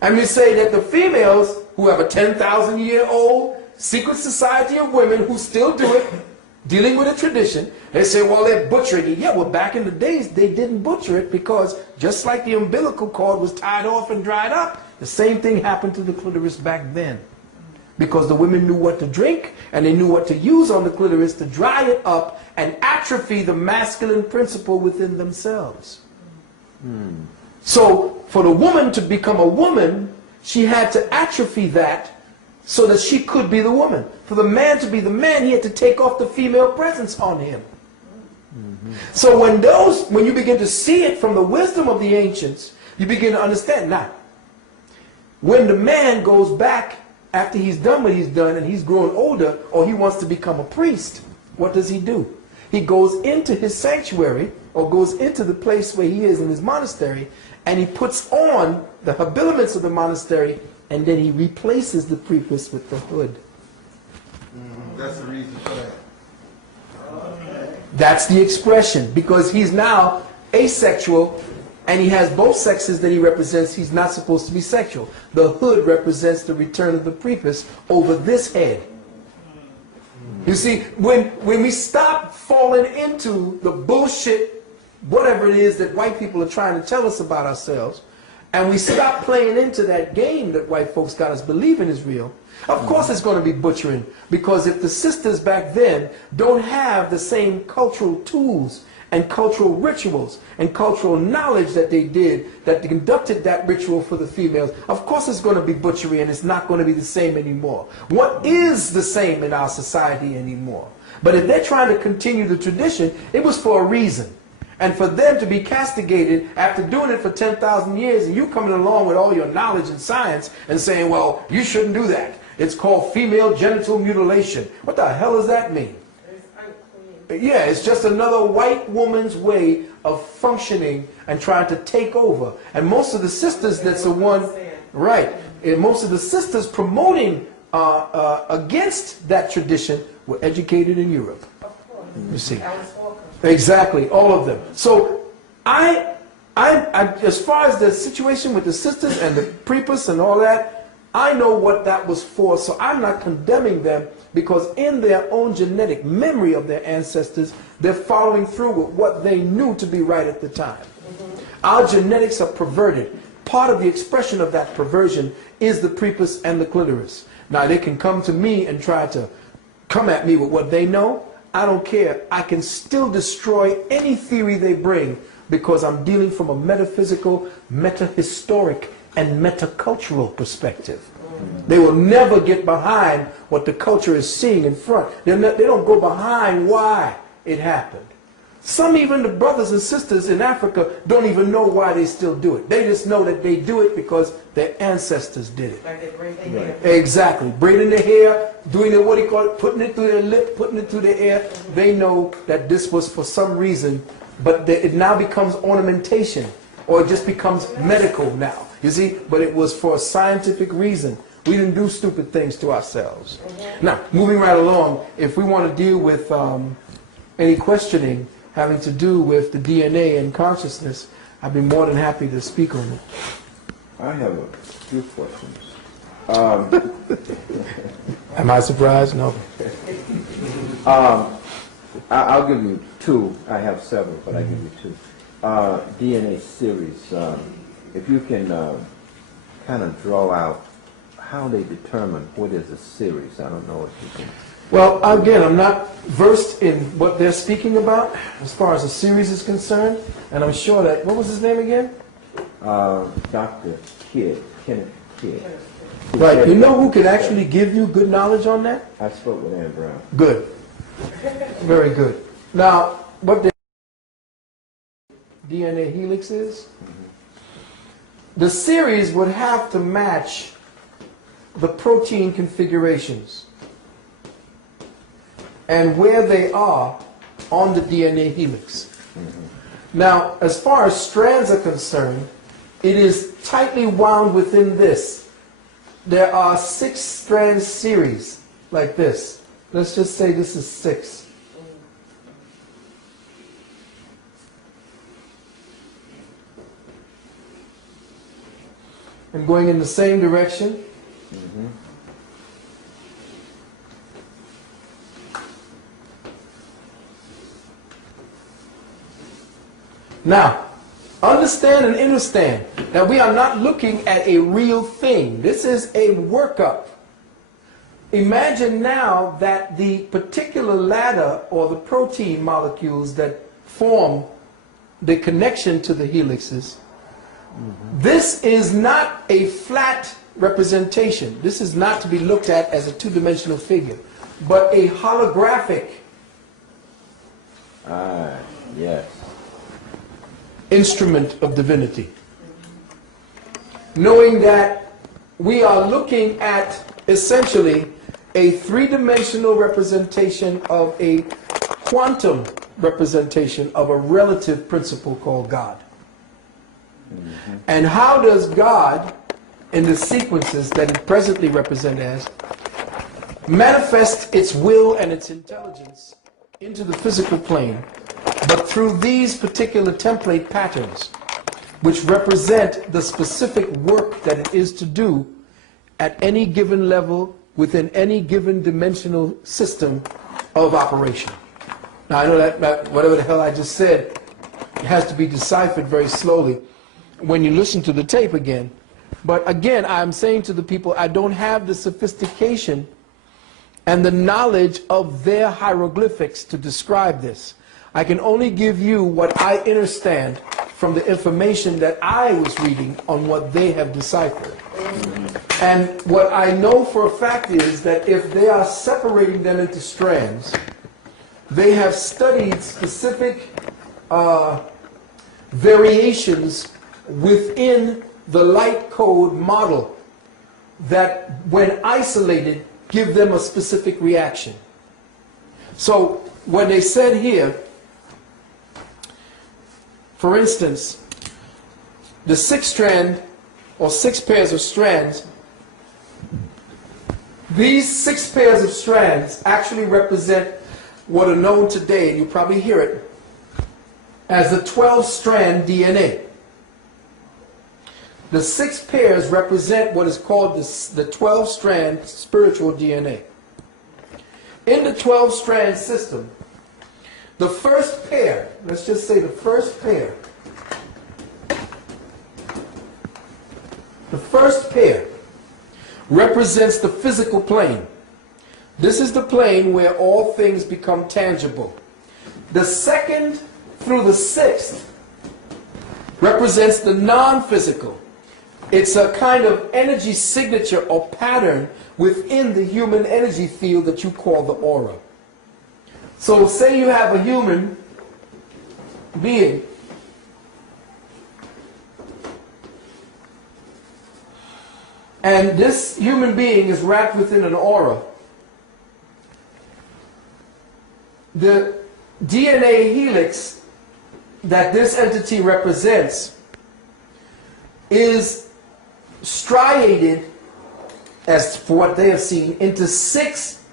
And we say that the females who have a 10,000-year-old secret society of women who still do it, dealing with a tradition, they say, well, they're butchering it. Yeah, well, back in the days, they didn't butcher it because just like the umbilical cord was tied off and dried up, the same thing happened to the clitoris back then. Because the women knew what to drink and they knew what to use on the clitoris to dry it up and atrophy the masculine principle within themselves. So for the woman to become a woman, she had to atrophy that so that she could be the woman. For the man to be the man, he had to take off the female presence on him. So when you begin to see it from the wisdom of the ancients, you begin to understand. Now, when the man goes back after he's done what he's done and he's grown older, or he wants to become a priest, what does he do? He goes into his sanctuary or goes into the place where he is in his monastery, and he puts on the habiliments of the monastery, and then he replaces the prepuce with the hood. That's the reason for that. That's the expression, because he's now asexual and he has both sexes that he represents. He's not supposed to be sexual. The hood represents the return of the prepuce over this head. You see, when we stop falling into the bullshit, whatever it is that white people are trying to tell us about ourselves, and we stop playing into that game that white folks got us believing is real, of course it's going to be butchering. Because if the sisters back then don't have the same cultural tools and cultural rituals and cultural knowledge that they did, that they conducted that ritual for the females, of course it's going to be butchery and it's not going to be the same anymore. What is the same in our society anymore? But if they're trying to continue the tradition, it was for a reason. And for them to be castigated after doing it for 10,000 years and you coming along with all your knowledge and science and saying, well, you shouldn't do that. It's called female genital mutilation. What the hell does that mean? Yeah, it's just another white woman's way of functioning and trying to take over. And most of the sisters, that's the one, right, and most of the sisters promoting against that tradition were educated in Europe. You see. Exactly, all of them. So I as far as the situation with the sisters and the prepuce and all that, I know what that was for, so I'm not condemning them, because in their own genetic memory of their ancestors, they're following through with what they knew to be right at the time. Our genetics are perverted. Part of the expression of that perversion is the prepuce and the clitoris. Now, they can come to me and try to come at me with what they know. I don't care. I can still destroy any theory they bring, because I'm dealing from a metaphysical, metahistoric, and metacultural perspective. They will never get behind what the culture is seeing in front. They don't go behind why it happened. Some, even the brothers and sisters in Africa, don't even know why they still do it. They just know that they do it because their ancestors did it. Like they braid their hair. Exactly. Braiding their hair, doing it, what do you call it, putting it through their lip, putting it through their ear. They know that this was for some reason, but it now becomes ornamentation, or it just becomes medical now. You see, but it was for a scientific reason. We didn't do stupid things to ourselves. Now, moving right along, if we want to deal with any questioning having to do with the DNA and consciousness, I'd be more than happy to speak on it. I have a few questions. Am I surprised? No. I'll give you two. I have several, but I give you two. DNA series. If you can kind of draw out how they determine what is a series. I don't know if you can. Well, again, I'm not versed in what they're speaking about as far as a series is concerned, and I'm sure that, what was his name again? Dr. Kidd, Kenneth Kidd. Right, you know who can actually give you good knowledge on that? I spoke with Ann Brown. Good. Very good. Now, what the DNA helix is, the series would have to match the protein configurations and where they are on the DNA helix. Now, as far as strands are concerned, it is tightly wound within this. There are 6 strand series like this. Let's just say this is 6. And going in the same direction. Now, understand and understand that we are not looking at a real thing. This is a workup. Imagine now that the particular ladder or the protein molecules that form the connection to the helixes, this is not a flat representation. This is not to be looked at as a two-dimensional figure, but a holographic Yes. instrument of divinity. Knowing that we are looking at essentially a three-dimensional representation of a quantum representation of a relative principle called God. And how does God, in the sequences that it presently represents as, manifest its will and its intelligence into the physical plane, but through these particular template patterns, which represent the specific work that it is to do at any given level within any given dimensional system of operation. Now I know that whatever the hell I just said has to be deciphered very slowly when you listen to the tape again. But again, I'm saying to the people, I don't have the sophistication and the knowledge of their hieroglyphics to describe this. I can only give you what I understand from the information that I was reading on what they have deciphered. And what I know for a fact is that if they are separating them into strands, they have studied specific variations within the light code model that, when isolated, give them a specific reaction. So when they said here, for instance, the 6 strand or 6 pairs of strands, these 6 pairs of strands actually represent what are known today, and you probably hear it, as the 12-strand DNA. The 6 pairs represent what is called the 12-strand spiritual DNA. In the 12-strand system, the first pair, let's just say the first pair, represents the physical plane. This is the plane where all things become tangible. The 2nd through the 6th represents the non-physical. It's a kind of energy signature or pattern within the human energy field that you call the aura. So say you have a human being and this human being is wrapped within an aura. The DNA helix that this entity represents is striated, as for what they have seen, into 6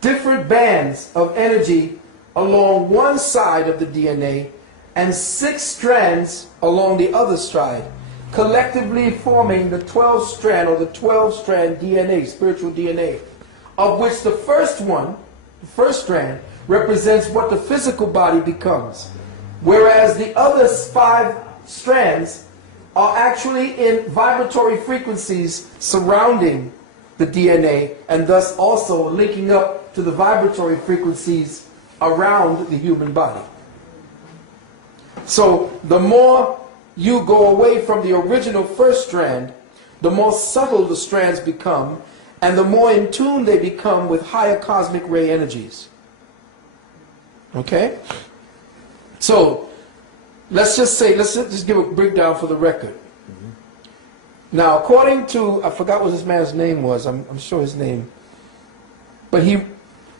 different bands of energy along one side of the DNA and 6 strands along the other side, collectively forming the 12-strand or the 12-strand DNA, spiritual DNA, of which the first one, the first strand, represents what the physical body becomes, whereas the other 5 strands are actually in vibratory frequencies surrounding the DNA and thus also linking up to the vibratory frequencies around the human body. So the more you go away from the original first strand, the more subtle the strands become and the more in tune they become with higher cosmic ray energies. Okay? So let's just give a breakdown for the record. Now, according to, I forgot what this man's name was, I'm sure his name, but he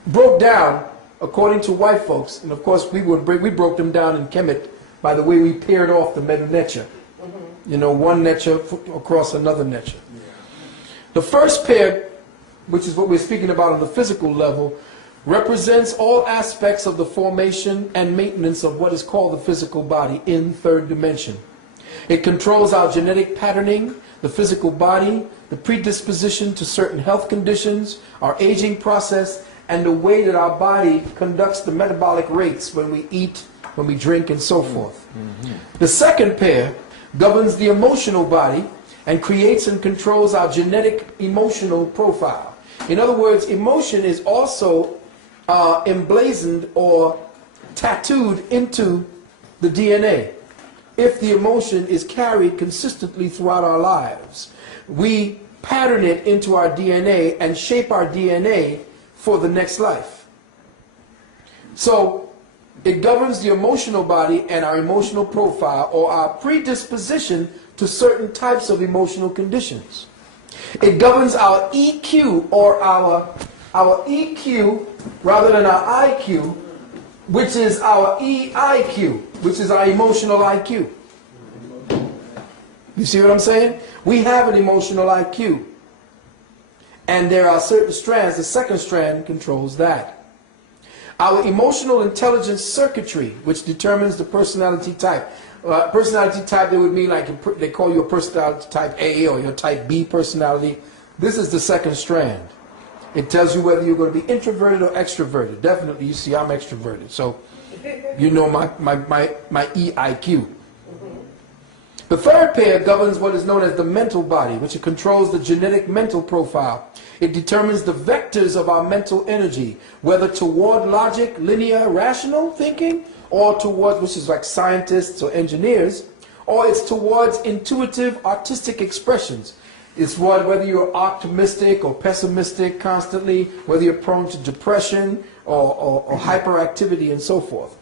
broke down, according to white folks, and of course we broke them down in Kemet by the way we paired off the metal necha. You know, one necha across another necha. The first pair, which is what we're speaking about on the physical level, represents all aspects of the formation and maintenance of what is called the physical body in 3rd dimension. It controls our genetic patterning, the physical body, the predisposition to certain health conditions, our aging process, and the way that our body conducts the metabolic rates when we eat, when we drink, and so forth. The second pair governs the emotional body and creates and controls our genetic emotional profile. In other words, emotion is also emblazoned or tattooed into the DNA. If the emotion is carried consistently throughout our lives, we pattern it into our DNA and shape our DNA for the next life. So it governs the emotional body and our emotional profile or our predisposition to certain types of emotional conditions. It governs our EQ or our EQ rather than our IQ, which is our EIQ, which is our emotional IQ. You see what I'm saying? We have an emotional IQ. And there are certain strands. The second strand controls that. Our emotional intelligence circuitry, which determines the personality type. Personality type, they would mean like they call you a personality type A or your type B personality. This is the second strand. It tells you whether you're going to be introverted or extroverted. Definitely, you see, I'm extroverted. So, you know my EIQ. The third pair governs what is known as the mental body, which controls the genetic mental profile. It determines the vectors of our mental energy, whether toward logic, linear, rational thinking, or towards, which is like scientists or engineers, or it's towards intuitive, artistic expressions. It's whether you're optimistic or pessimistic constantly, whether you're prone to depression or hyperactivity and so forth.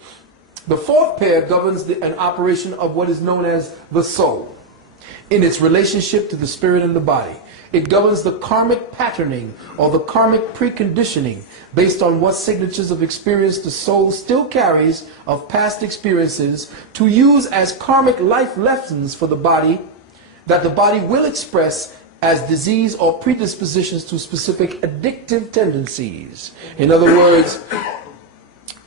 The fourth pair governs an operation of what is known as the soul in its relationship to the spirit and the body. It governs the karmic patterning or the karmic preconditioning based on what signatures of experience the soul still carries of past experiences to use as karmic life lessons for the body that the body will express as disease or predispositions to specific addictive tendencies. In other words,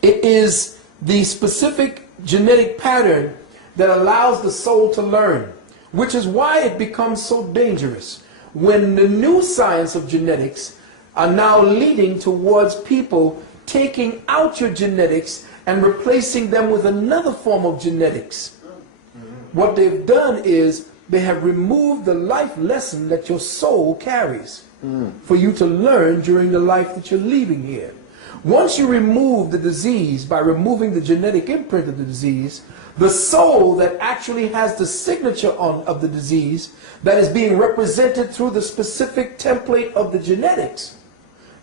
it is the specific genetic pattern that allows the soul to learn which is why it becomes so dangerous when the new science of genetics are now leading towards people taking out your genetics and replacing them with another form of genetics. What they've done is they have removed the life lesson that your soul carries for you to learn during the life that you're leaving here. Once you remove the disease by removing the genetic imprint of the disease, the soul that actually has the signature of the disease that is being represented through the specific template of the genetics,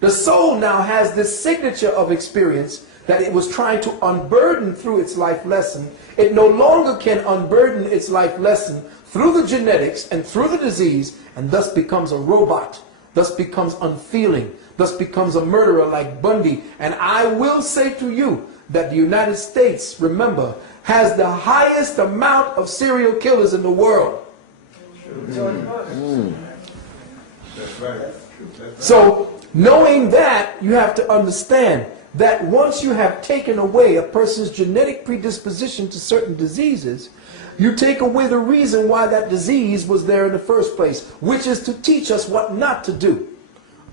the soul now has this signature of experience that it was trying to unburden through its life lesson. It no longer can unburden its life lesson through the genetics and through the disease, and thus becomes a robot, thus becomes unfeeling, thus becomes a murderer like Bundy. And I will say to you that the United States, remember, has the highest amount of serial killers in the world. That's right. So, knowing that, you have to understand that once you have taken away a person's genetic predisposition to certain diseases, you take away the reason why that disease was there in the first place, which is to teach us what not to do,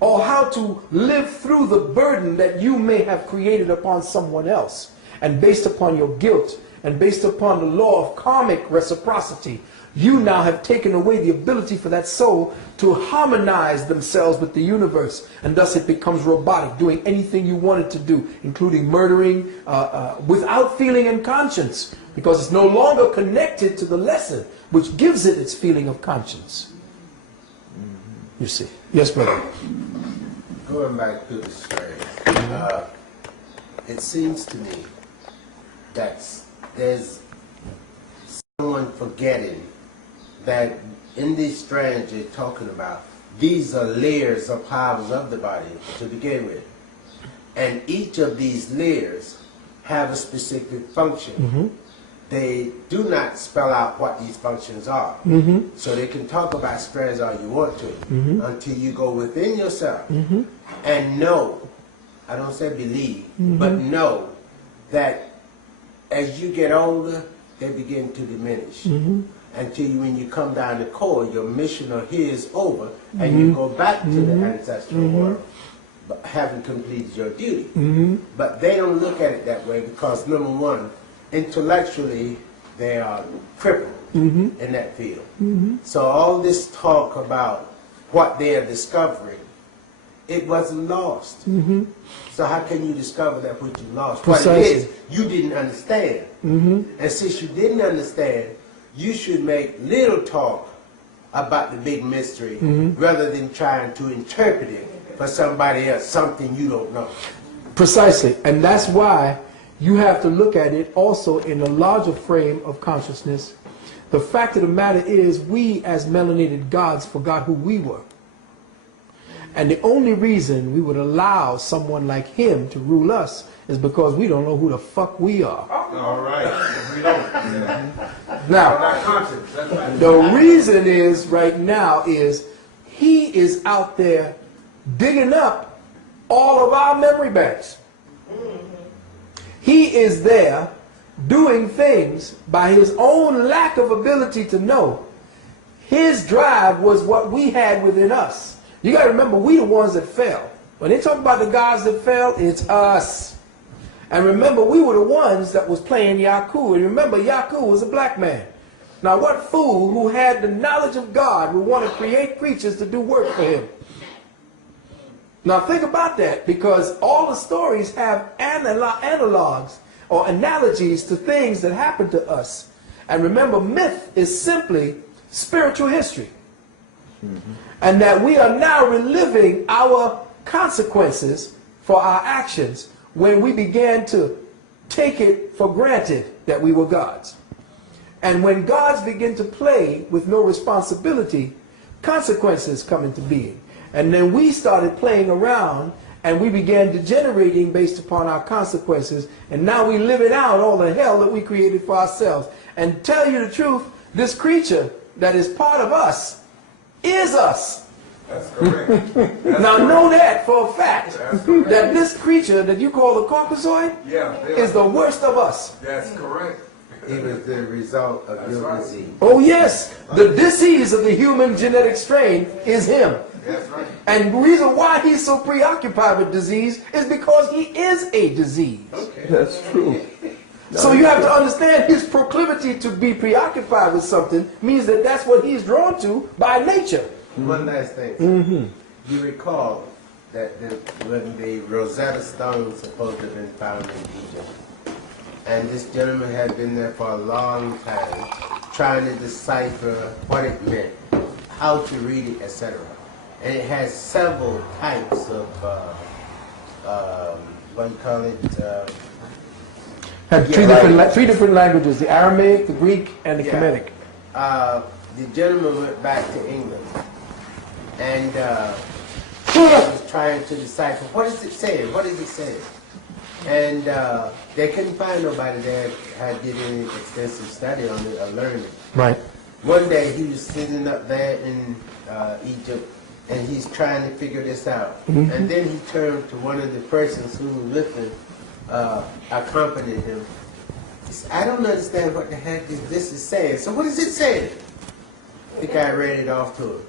or how to live through the burden that you may have created upon someone else. And based upon your guilt, and based upon the law of karmic reciprocity, you now have taken away the ability for that soul to harmonize themselves with the universe, and thus it becomes robotic, doing anything you want it to do, including murdering without feeling and conscience, because it's no longer connected to the lesson which gives it its feeling of conscience. You see. Yes, brother. Going back to the strain, it seems to me that there's someone forgetting that in these strands you're talking about, these are layers of powers of the body to begin with. And each of these layers have a specific function. They do not spell out what these functions are. So they can talk about strands all you want to until you go within yourself and know, I don't say believe, but know that as you get older, they begin to diminish. Until you, when you come down the core, your mission or here is over, and you go back to the ancestral world, but having completed your duty. But they don't look at it that way because, number one, intellectually, they are crippled in that field. So all this talk about what they are discovering, it wasn't lost. So how can you discover that which you lost? Precisely. What it is, you didn't understand. And since you didn't understand, you should make little talk about the big mystery rather than trying to interpret it for somebody else, something you don't know. Precisely. And that's why you have to look at it also in a larger frame of consciousness. The fact of the matter is, we as melanated gods forgot who we were. And the only reason we would allow someone like him to rule us is because we don't know who the fuck we are. All right. We don't. Now, Not conscious. That's right. the reason is, right now, is he is out there digging up all of our memory banks. He is there doing things by his own lack of ability to know. His drive was what we had within us. You got to remember, we the ones that fell. When they talk about the gods that fell, it's us. And remember, we were the ones that was playing Yaku. And remember, Yaku was a black man. Now, what fool who had the knowledge of God would want to create creatures to do work for him? Now, think about that, because all the stories have analogs or analogies to things that happened to us. And remember, myth is simply spiritual history. And that we are now reliving our consequences for our actions when we began to take it for granted that we were gods. And when gods begin to play with no responsibility, consequences come into being. And then we started playing around, and we began degenerating based upon our consequences, and now we living out all the hell that we created for ourselves. And tell you the truth, this creature that is part of us is us. That's correct. Now know that for a fact, that this creature that you call the Caucasoid Yeah, is the worst of us. that's correct. It was the result of your disease. Oh yes, the disease of the human genetic strain is him. That's right. And the reason why he's so preoccupied with disease is because he is a disease. That's true. So you have to understand his proclivity to be preoccupied with something means that that's what he's drawn to by nature. One last thing. You recall that when the Rosetta Stone supposed to have been found in Egypt, and this gentleman had been there for a long time trying to decipher what it meant, how to read it, etc. And it has several types of, what do you call it? Had three different languages: the Aramaic, the Greek, and the Kemetic. The gentleman went back to England, and he was trying to decipher, what is it saying? What is it saying? And they couldn't find nobody that had did any extensive study on it or learned it. Right. One day he was sitting up there in Egypt, and he's trying to figure this out. And then he turned to one of the persons who was with him, accompanied him. He said, I don't understand what the heck this is saying. So what is it saying? The guy read it off to him.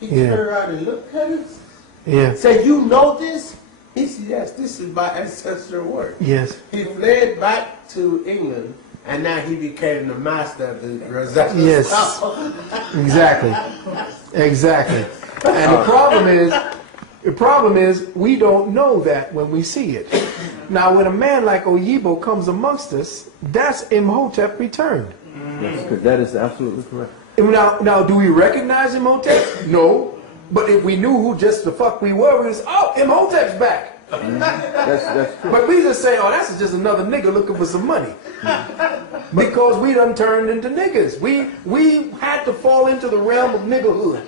He turned around and looked at us. Yeah. Said, you know this? He said, yes, this is my ancestral work. Yes. He fled back to England, and now he became the master of the Rosetta Stone. Yes. Exactly. Exactly. And the problem is we don't know that when we see it. Now, when a man like Oyibo comes amongst us, that's Imhotep returned. That is absolutely correct. Now, do we recognize Imhotep? No. But if we knew who just the fuck we were, we was, oh, Imhotep's back. That's true. But we just say, oh, that's just another nigga looking for some money. Because we done turned into niggas. We had to fall into the realm of niggerhood.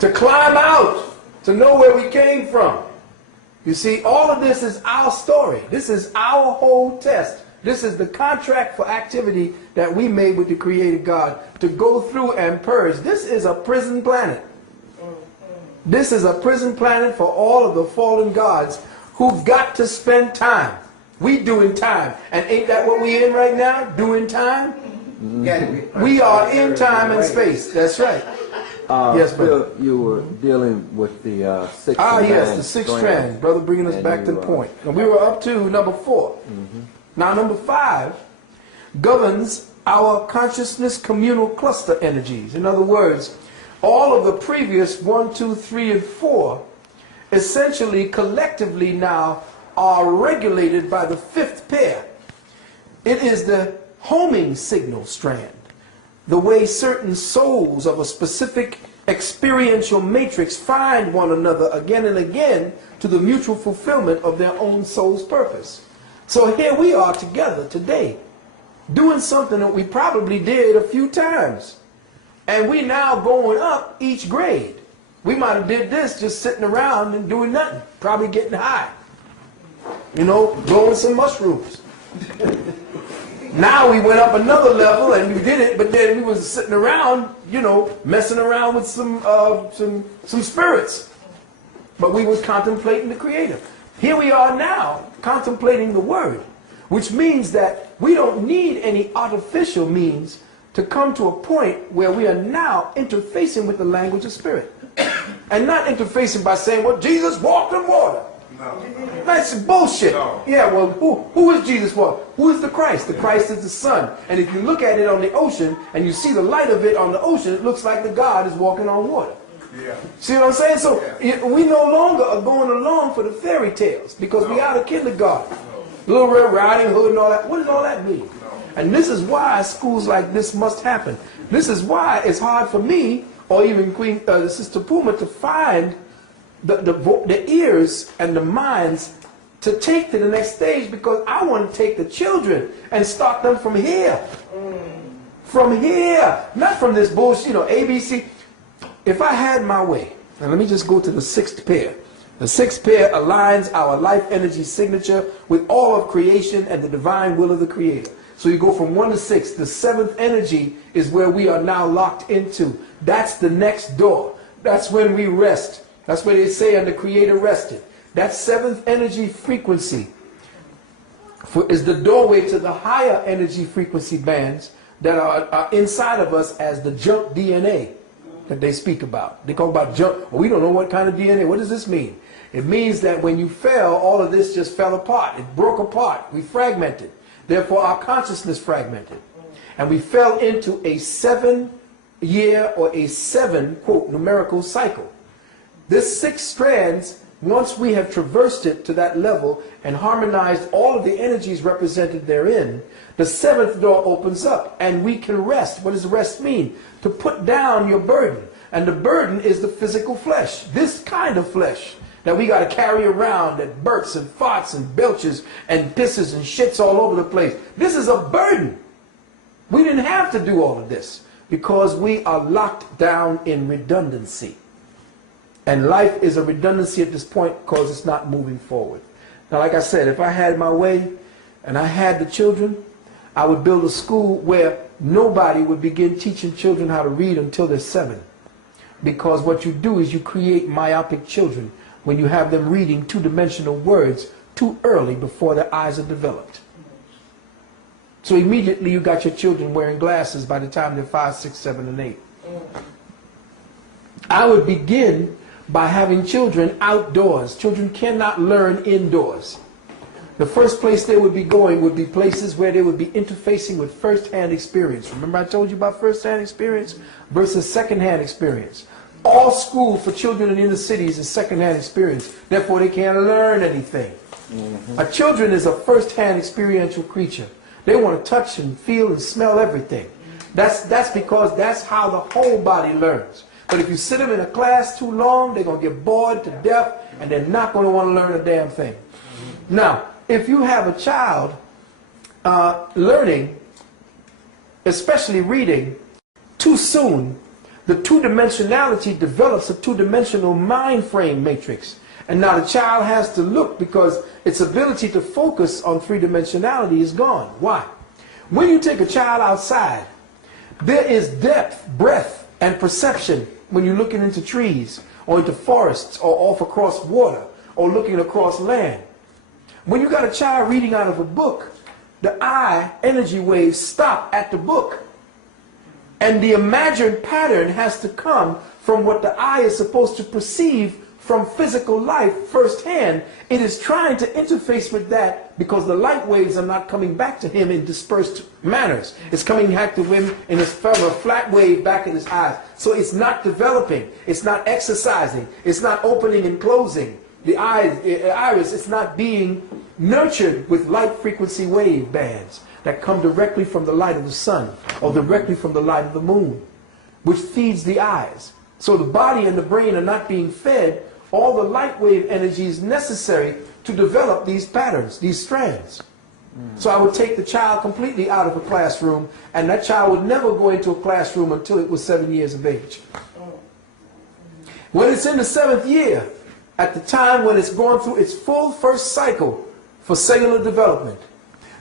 To climb out. To know where we came from. You see, all of this is our story. This is our whole test. This is the contract for activity that we made with the Creator God to go through and purge. This is a prison planet. This is a prison planet for all of the fallen gods who've got to spend time. We doing time. And ain't that what we in right now? Doing time? We are in time and space. That's right. Yes, brother. You were dealing with the sixth yes, the sixth strand. Brother bringing us back to the point. And we were up to number 4. Now number 5 governs our consciousness communal cluster energies. In other words, all of the previous 1, 2, 3, and 4 essentially collectively now are regulated by the 5th pair. It is the homing signal strand, the way certain souls of a specific experiential matrix find one another again and again to the mutual fulfillment of their own soul's purpose. So here we are together today, doing something that we probably did a few times. And we now going up each grade. We might have did this just sitting around and doing nothing, probably getting high. You know, blowing some mushrooms. Now we went up another level and we did it, but then we was sitting around, you know, messing around with some spirits. But we was contemplating the Creator. Here we are now contemplating the Word, which means that we don't need any artificial means to come to a point where we are now interfacing with the language of spirit. And not interfacing by saying, well, Jesus walked on water. No. That's bullshit. No. Yeah, well, who is Jesus walk? Who is the Christ? The Christ is the Son. And if you look at it on the ocean and you see the light of it on the ocean, it looks like the God is walking on water. Yeah. See what I'm saying? So we no longer are going along for the fairy tales because we out of kindergarten. Little Red Riding Hood and all that. What does all that mean? And this is why schools like this must happen. This is why it's hard for me, or even Sister Puma, to find the ears and the minds to take to the next stage, because I want to take the children and start them from here. From here. Not from this bullshit, you know, ABC. If I had my way, and let me just go to the 6th pair. The 6th pair aligns our life energy signature with all of creation and the divine will of the Creator. So you go from 1 to 6. The 7th energy is where we are now locked into. That's the next door. That's when we rest. That's where they say, and the Creator rested. That 7th energy frequency is the doorway to the higher energy frequency bands that are inside of us as the junk DNA that they speak about. They talk about junk. Well, we don't know what kind of DNA. What does this mean? It means that when you fell, all of this just fell apart. It broke apart. We fragmented. Therefore, our consciousness fragmented. And we fell into a 7-year or a 7, quote, numerical cycle. This 6 strands, once we have traversed it to that level and harmonized all of the energies represented therein, the 7th door opens up and we can rest. What does rest mean? To put down your burden. And the burden is the physical flesh. This kind of flesh that we got to carry around that burps and farts and belches and pisses and shits all over the place. This is a burden. We didn't have to do all of this because we are locked down in redundancy. And life is a redundancy at this point because it's not moving forward. Now, like I said, if I had my way and I had the children, I would build a school where nobody would begin teaching children how to read until they're 7. Because what you do is you create myopic children when you have them reading 2-dimensional words too early before their eyes are developed. So immediately you got your children wearing glasses by the time they're 5, 6, 7, and 8. I would begin by having children outdoors. Children cannot learn indoors. The first place they would be going would be places where they would be interfacing with first-hand experience. Remember I told you about first-hand experience versus second-hand experience. All school for children in inner cities is second-hand experience. Therefore, they can't learn anything. A children is a first-hand experiential creature. They want to touch and feel and smell everything. That's because that's how the whole body learns. But if you sit them in a class too long, they're going to get bored to death, and they're not going to want to learn a damn thing. Now, if you have a child learning, especially reading, too soon, the 2-dimensionality develops a 2-dimensional mind frame matrix. And now the child has to look because its ability to focus on 3-dimensionality is gone. Why? When you take a child outside, there is depth, breadth, and perception when you're looking into trees or into forests or off across water or looking across land. When you got a child reading out of a book, the eye energy waves stop at the book. And the imagined pattern has to come from what the eye is supposed to perceive from physical life firsthand. It is trying to interface with that because the light waves are not coming back to him in dispersed manners. It's coming back to him in a flat wave back in his eyes. So it's not developing. It's not exercising. It's not opening and closing. The iris, it's not being nurtured with light frequency wave bands that come directly from the light of the sun or directly from the light of the moon, which feeds the eyes. So the body and the brain are not being fed all the light wave energies necessary to develop these patterns, these strands. So I would take the child completely out of a classroom, and that child would never go into a classroom until it was 7 years of age. When it's in the 7th year, at the time when it's going through its full first cycle for cellular development,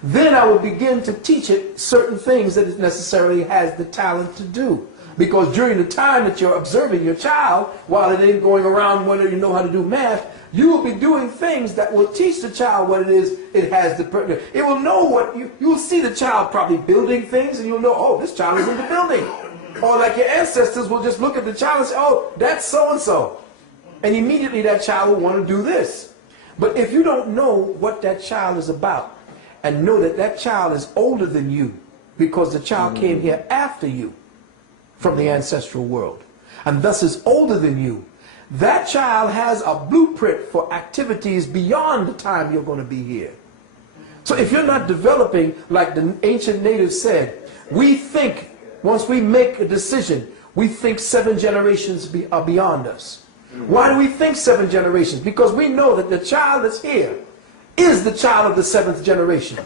then I will begin to teach it certain things that it necessarily has the talent to do. Because during the time that you're observing your child, while it ain't going around whether you know how to do math, you will be doing things that will teach the child what it is it has the... It will know what... You'll see the child probably building things, and you'll know, oh, this child is in the building. Or like your ancestors will just look at the child and say, oh, that's so-and-so. And immediately that child will want to do this. But if you don't know what that child is about, and know that that child is older than you, because the child came here after you, from the ancestral world, and thus is older than you, that child has a blueprint for activities beyond the time you're going to be here. So if you're not developing, like the ancient natives said, we think, once we make a decision, we think 7 generations are beyond us. Why do we think 7 generations? Because we know that the child that's here is the child of the 7th generation.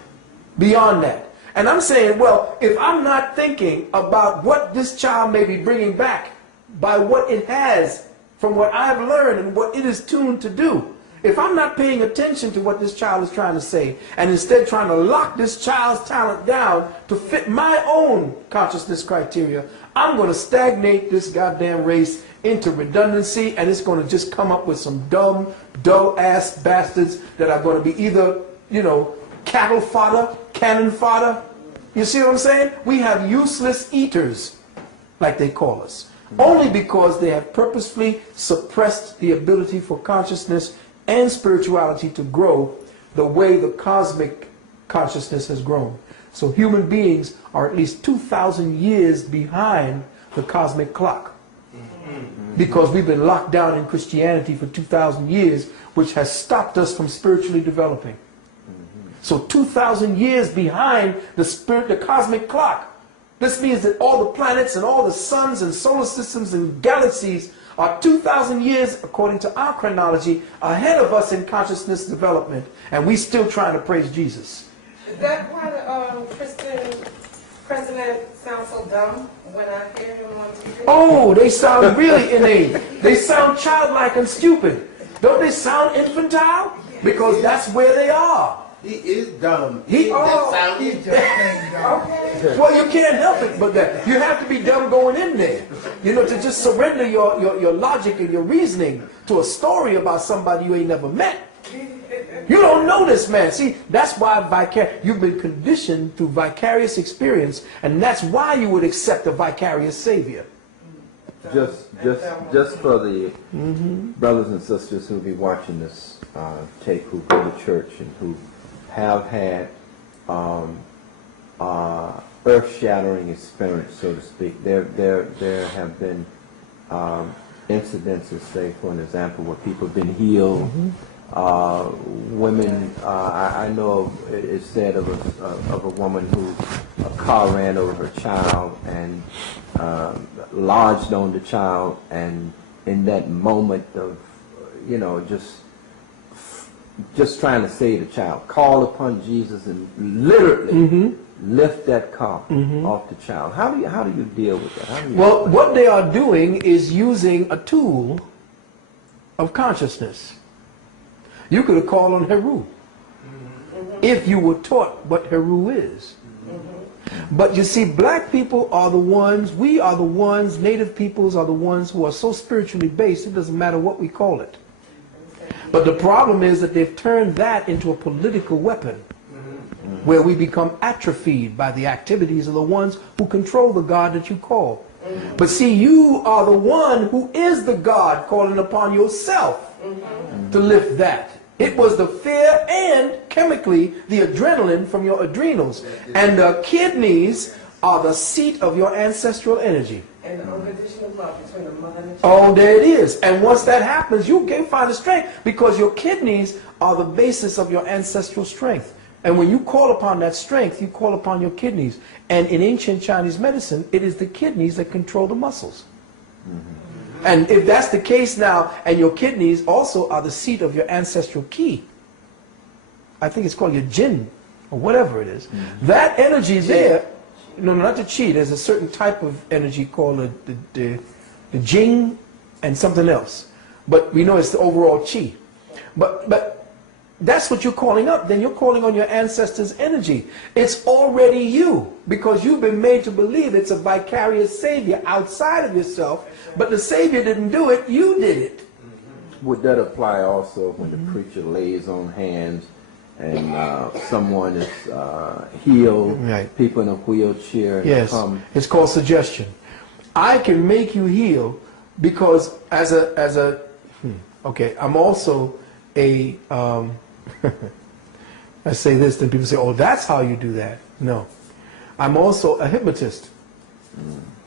Beyond that. And I'm saying, well, if I'm not thinking about what this child may be bringing back by what it has from what I've learned and what it is tuned to do, if I'm not paying attention to what this child is trying to say and instead trying to lock this child's talent down to fit my own consciousness criteria, I'm going to stagnate this goddamn race into redundancy, and it's going to just come up with some dumb, dull-ass bastards that are going to be either, you know, cattle fodder, cannon fodder. You see what I'm saying? We have useless eaters, like they call us, only because they have purposefully suppressed the ability for consciousness and spirituality to grow the way the cosmic consciousness has grown. So human beings are at least 2,000 years behind the cosmic clock, because we've been locked down in Christianity for 2,000 years, which has stopped us from spiritually developing. So 2,000 years behind the cosmic clock. This means that all the planets and all the suns and solar systems and galaxies are 2,000 years, according to our chronology, ahead of us in consciousness development, and we still trying to praise Jesus. Is that why the Christian president sounds so dumb when I hear him on TV? Oh, they sound really inane. They sound childlike and stupid. Don't they sound infantile? Because that's where they are. He is dumb. He- that sounds Okay. Well, you can't help it, but that you have to be dumb going in there. You know, to just surrender your logic and your reasoning to a story about somebody you ain't never met. You don't know this man. See, that's why you've been conditioned through vicarious experience, and that's why you would accept a vicarious savior. Just for the brothers and sisters who be watching this tape, who go to church and who have had earth-shattering experience, so to speak. There have been incidences, say for an example, where people have been healed. Women, I know it's said of a woman who a car ran over her child and lodged on the child, and in that moment of, you know, just trying to save the child, call upon Jesus and literally lift that car off the child. How do you deal with that? Well, what they are doing is using a tool of consciousness. You could have called on Heru if you were taught what Heru is. But you see, black people are the ones, we are the ones, native peoples are the ones who are so spiritually based, it doesn't matter what we call it. But the problem is that they've turned that into a political weapon, where we become atrophied by the activities of the ones who control the God that you call. But see, you are the one who is the God calling upon yourself to lift that. It was the fear and, chemically, the adrenaline from your adrenals. And the kidneys are the seat of your ancestral energy. And the unconditional love between the mother and the Oh, child. there it is. And once that happens, you can find the strength, because your kidneys are the basis of your ancestral strength. And when you call upon that strength, you call upon your kidneys. And in ancient Chinese medicine, it is the kidneys that control the muscles. And if that's the case now, and your kidneys also are the seat of your ancestral ki, I think it's called your jin, or whatever it is, that energy there, no, not the chi, there's a certain type of energy called the jing and something else. But we know it's the overall chi. But that's what you're calling up. Then you're calling on your ancestors' energy. It's already you, because you've been made to believe it's a vicarious savior outside of yourself, but the savior didn't do it, you did it. Would that apply also when the preacher lays on hands and someone is healed, Right. people in a wheelchair Yes, come? it's called suggestion. I can make you heal because okay, I'm also a, I say this, then people say, oh, that's how you do that. No. I'm also a hypnotist,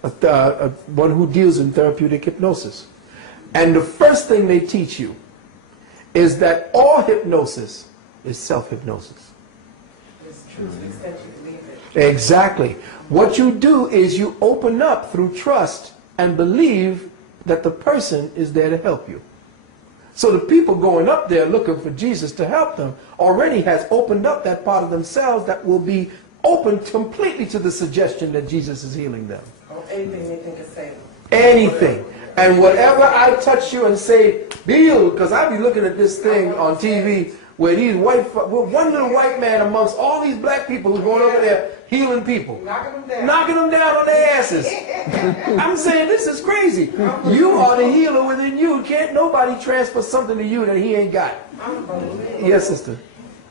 one who deals in therapeutic hypnosis. And the first thing they teach you is that all hypnosis is self-hypnosis. It's true to the extent you believe it. Exactly. What you do is you open up through trust and believe that the person is there to help you. So the people going up there looking for Jesus to help them already has opened up that part of themselves that will be open completely to the suggestion that Jesus is healing them. Or anything they think is safe. Anything. And whatever I touch you and say, Bill, because I be looking at this thing on TV where these one little white man amongst all these black people who's going over there healing people. Knocking them down. Knocking them down on their asses. I'm saying this is crazy. You are the healer within you. Can't nobody transfer something to you that he ain't got. I'm a believer. Yes, sister.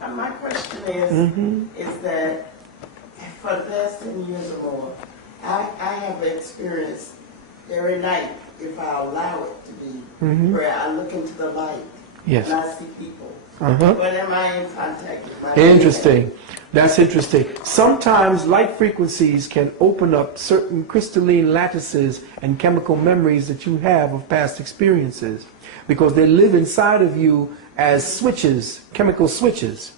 My question is that for the past 10 years or more, I have experienced every night, if I allow it to be, where I look into the light Yes. and I see people. Uh-huh. But am I in contact with my Interesting. That's interesting. Sometimes light frequencies can open up certain crystalline lattices and chemical memories that you have of past experiences, because they live inside of you as switches, chemical switches.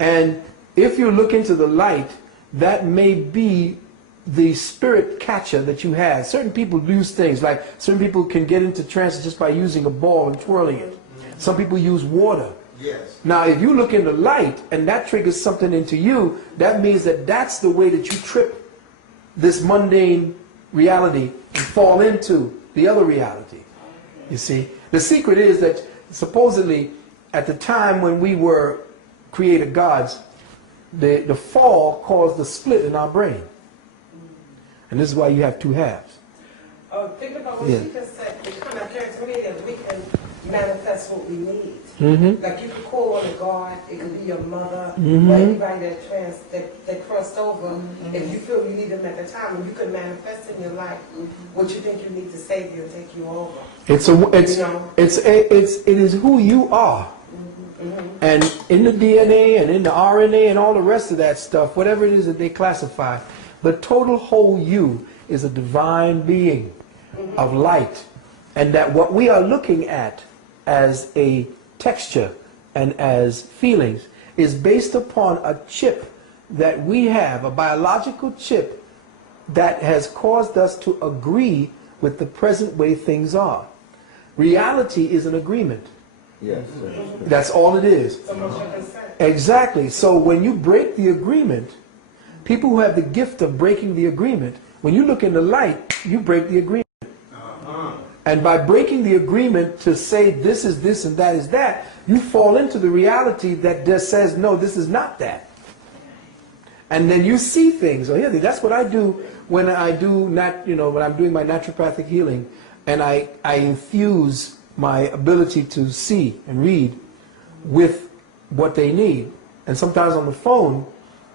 And if you look into the light, that may be the spirit catcher that you have. Certain people use things, like certain people can get into trance just by using a ball and twirling it. Some people use water. Yes. Now, if you look in the light and that triggers something into you, that means that that's the way that you trip this mundane reality and fall into the other reality. You see? The secret is that supposedly at the time when we were created gods, the fall caused the split in our brain. And this is why you have two halves. Oh, think about what she just said. It kind of occurred to me that we can manifest what we need. Like you could call on a God, it could be your mother, or anybody that crossed over. If you feel you need them at the time, and you can manifest in your life what you think you need to save you and take you over. It is who you are. And in the DNA and in the RNA and all the rest of that stuff, whatever it is that they classify, the total whole you is a divine being of light. And that what we are looking at as a texture and as feelings is based upon a chip that we have, a biological chip that has caused us to agree with the present way things are. Reality is an agreement. Yes. That's all it is. Exactly. So when you break the agreement, people who have the gift of breaking the agreement, when you look in the light, you break the agreement. And by breaking the agreement to say this is this and that is that, you fall into the reality that just says, no, this is not that. And then you see things. Oh, yeah, that's what I do when I do when I'm doing my naturopathic healing, and I infuse my ability to see and read with what they need. And sometimes on the phone,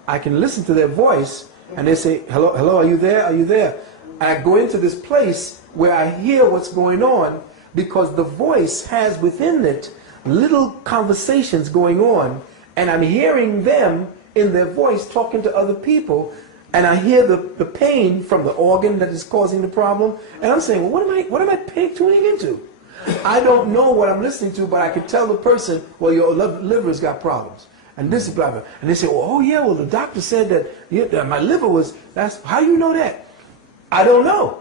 I can listen to their voice, and they say, hello, hello, are you there? Are you there? I go into this place where I hear what's going on, because the voice has within it little conversations going on, and I'm hearing them in their voice talking to other people, and I hear the pain from the organ that is causing the problem, and I'm saying, well, what am I tuning into? I don't know what I'm listening to, but I can tell the person, well, your liver's got problems. And this is blah, blah. And they say, well, oh yeah, well the doctor said that my liver was, how you know that? I don't know.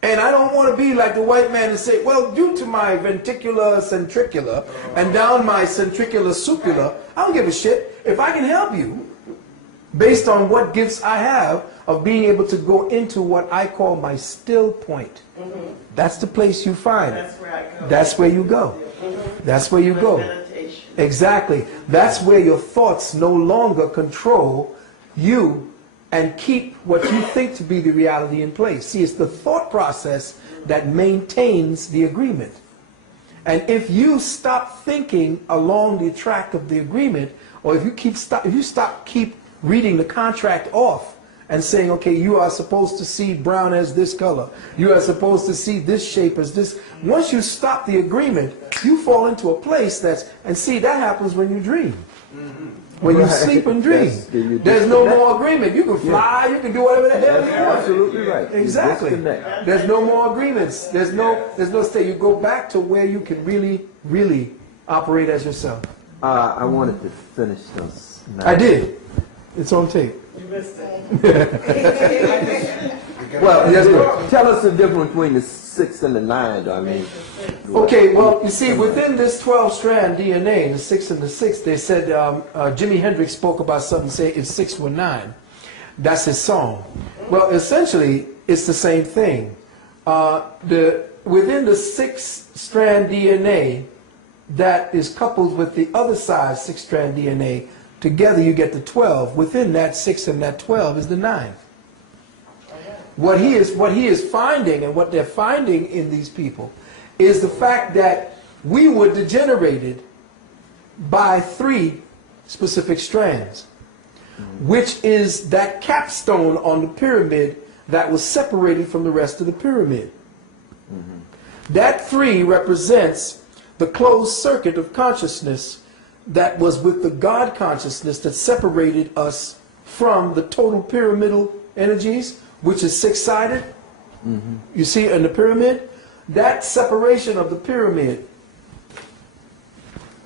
And I don't want to be like the white man and say, well, due to my ventricular centricular and down my centricular supula, I don't give a shit. If I can help you, based on what gifts I have of being able to go into what I call my still point. That's the place you find it. That's where you go. That's where you go. Exactly. That's where your thoughts no longer control you and keep what you think to be the reality in place. See, it's the thought process that maintains the agreement. And if you stop thinking along the track of the agreement, or if you keep reading the contract off and saying, okay, you are supposed to see brown as this color, you are supposed to see this shape as this. Once you stop the agreement, you fall into a place and see, that happens when you dream. When you sleep and dream, there's no more agreement. You can fly, you can do whatever the hell you want. Absolutely right. Exactly. There's no more agreements. There's no state. You go back to where you can really, really operate as yourself. I wanted to finish this. I did. It's on tape. You missed it. Well, yes, tell us the difference between the 6 and the 9. I mean, okay, well, you see, within this 12-strand DNA, the 6 and the 6, they said, Jimi Hendrix spoke about something, say, if 6 were 9. That's his song. Well, essentially, it's the same thing. Within the 6-strand DNA that is coupled with the other side 6-strand DNA, together you get the 12. Within that 6 and that 12 is the 9. What he is finding, and what they're finding in these people, is the fact that we were degenerated by 3 specific strands, which is that capstone on the pyramid that was separated from the rest of the pyramid. That 3 represents the closed circuit of consciousness that was with the God consciousness that separated us from the total pyramidal energies, which is 6-sided. You see in the pyramid, that separation of the pyramid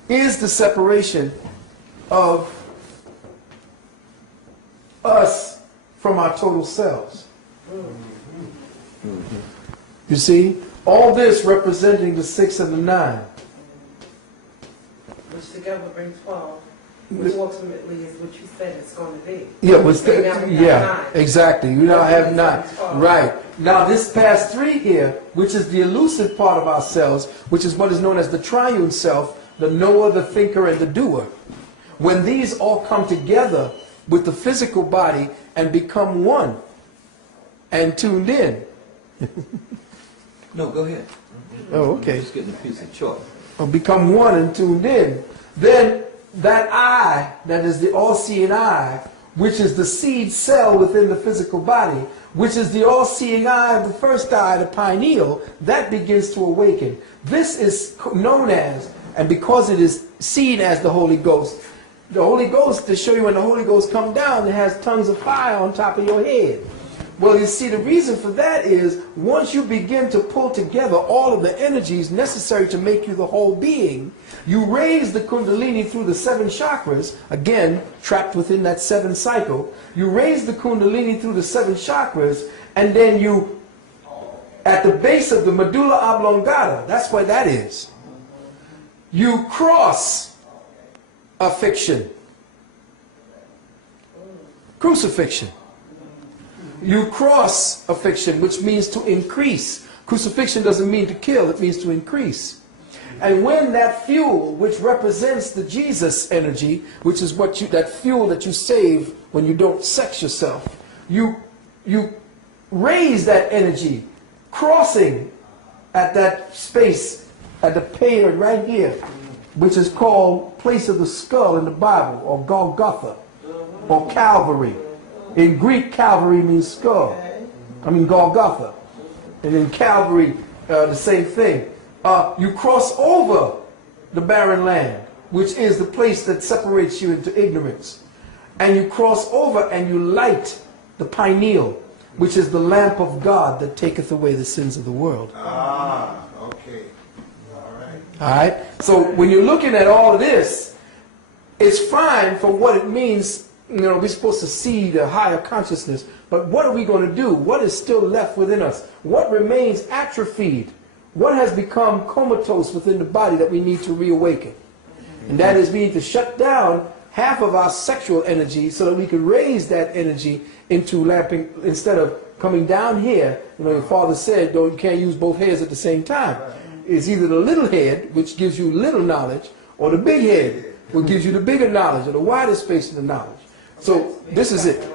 is the separation of us from our total selves. You see, all this representing the 6 and the 9. Which together brings 12. Which ultimately is what you said it's going to be. Yeah, Nine. exactly. You now have 9. 12. Right. Now this past 3 here, which is the elusive part of ourselves, which is what is known as the triune self, the knower, the thinker, and the doer. When these all come together with the physical body and become one and tuned in. No, go ahead. Oh, okay. Just getting a piece of chalk. Or become one and tuned in. Then that I, that is the all-seeing eye, which is the seed cell within the physical body, which is the all-seeing eye of the first eye, the pineal, that begins to awaken. This is known as, and because it is seen as the Holy Ghost, to show you when the Holy Ghost comes down, it has tongues of fire on top of your head. Well, you see, the reason for that is once you begin to pull together all of the energies necessary to make you the whole being, you raise the Kundalini through the 7 chakras, again, trapped within that 7 cycle. You raise the Kundalini through the 7 chakras, and then you, at the base of the medulla oblongata, that's where that is, you cross affliction, crucifixion. You cross affliction, which means to increase. Crucifixion doesn't mean to kill, it means to increase. And when that fuel, which represents the Jesus energy, which is what that fuel that you save when you don't sex yourself, you raise that energy, crossing at that space, at the period right here, which is called place of the skull in the Bible, or Golgotha, or Calvary. In Greek, Calvary means skull. I mean Golgotha. And in Calvary, the same thing. You cross over the barren land, which is the place that separates you into ignorance. And you cross over and you light the pineal, which is the lamp of God that taketh away the sins of the world. Ah, okay. All right. All right? So when you're looking at all of this, it's fine for what it means. You know, we're supposed to see the higher consciousness, but what are we going to do? What is still left within us? What remains atrophied? What has become comatose within the body that we need to reawaken? And that is, we need to shut down half of our sexual energy so that we can raise that energy into lamping, instead of coming down here. You know, your father said, you can't use both heads at the same time. It's either the little head, which gives you little knowledge, or the big head, which gives you the bigger knowledge, or the wider space of the knowledge. So this is it.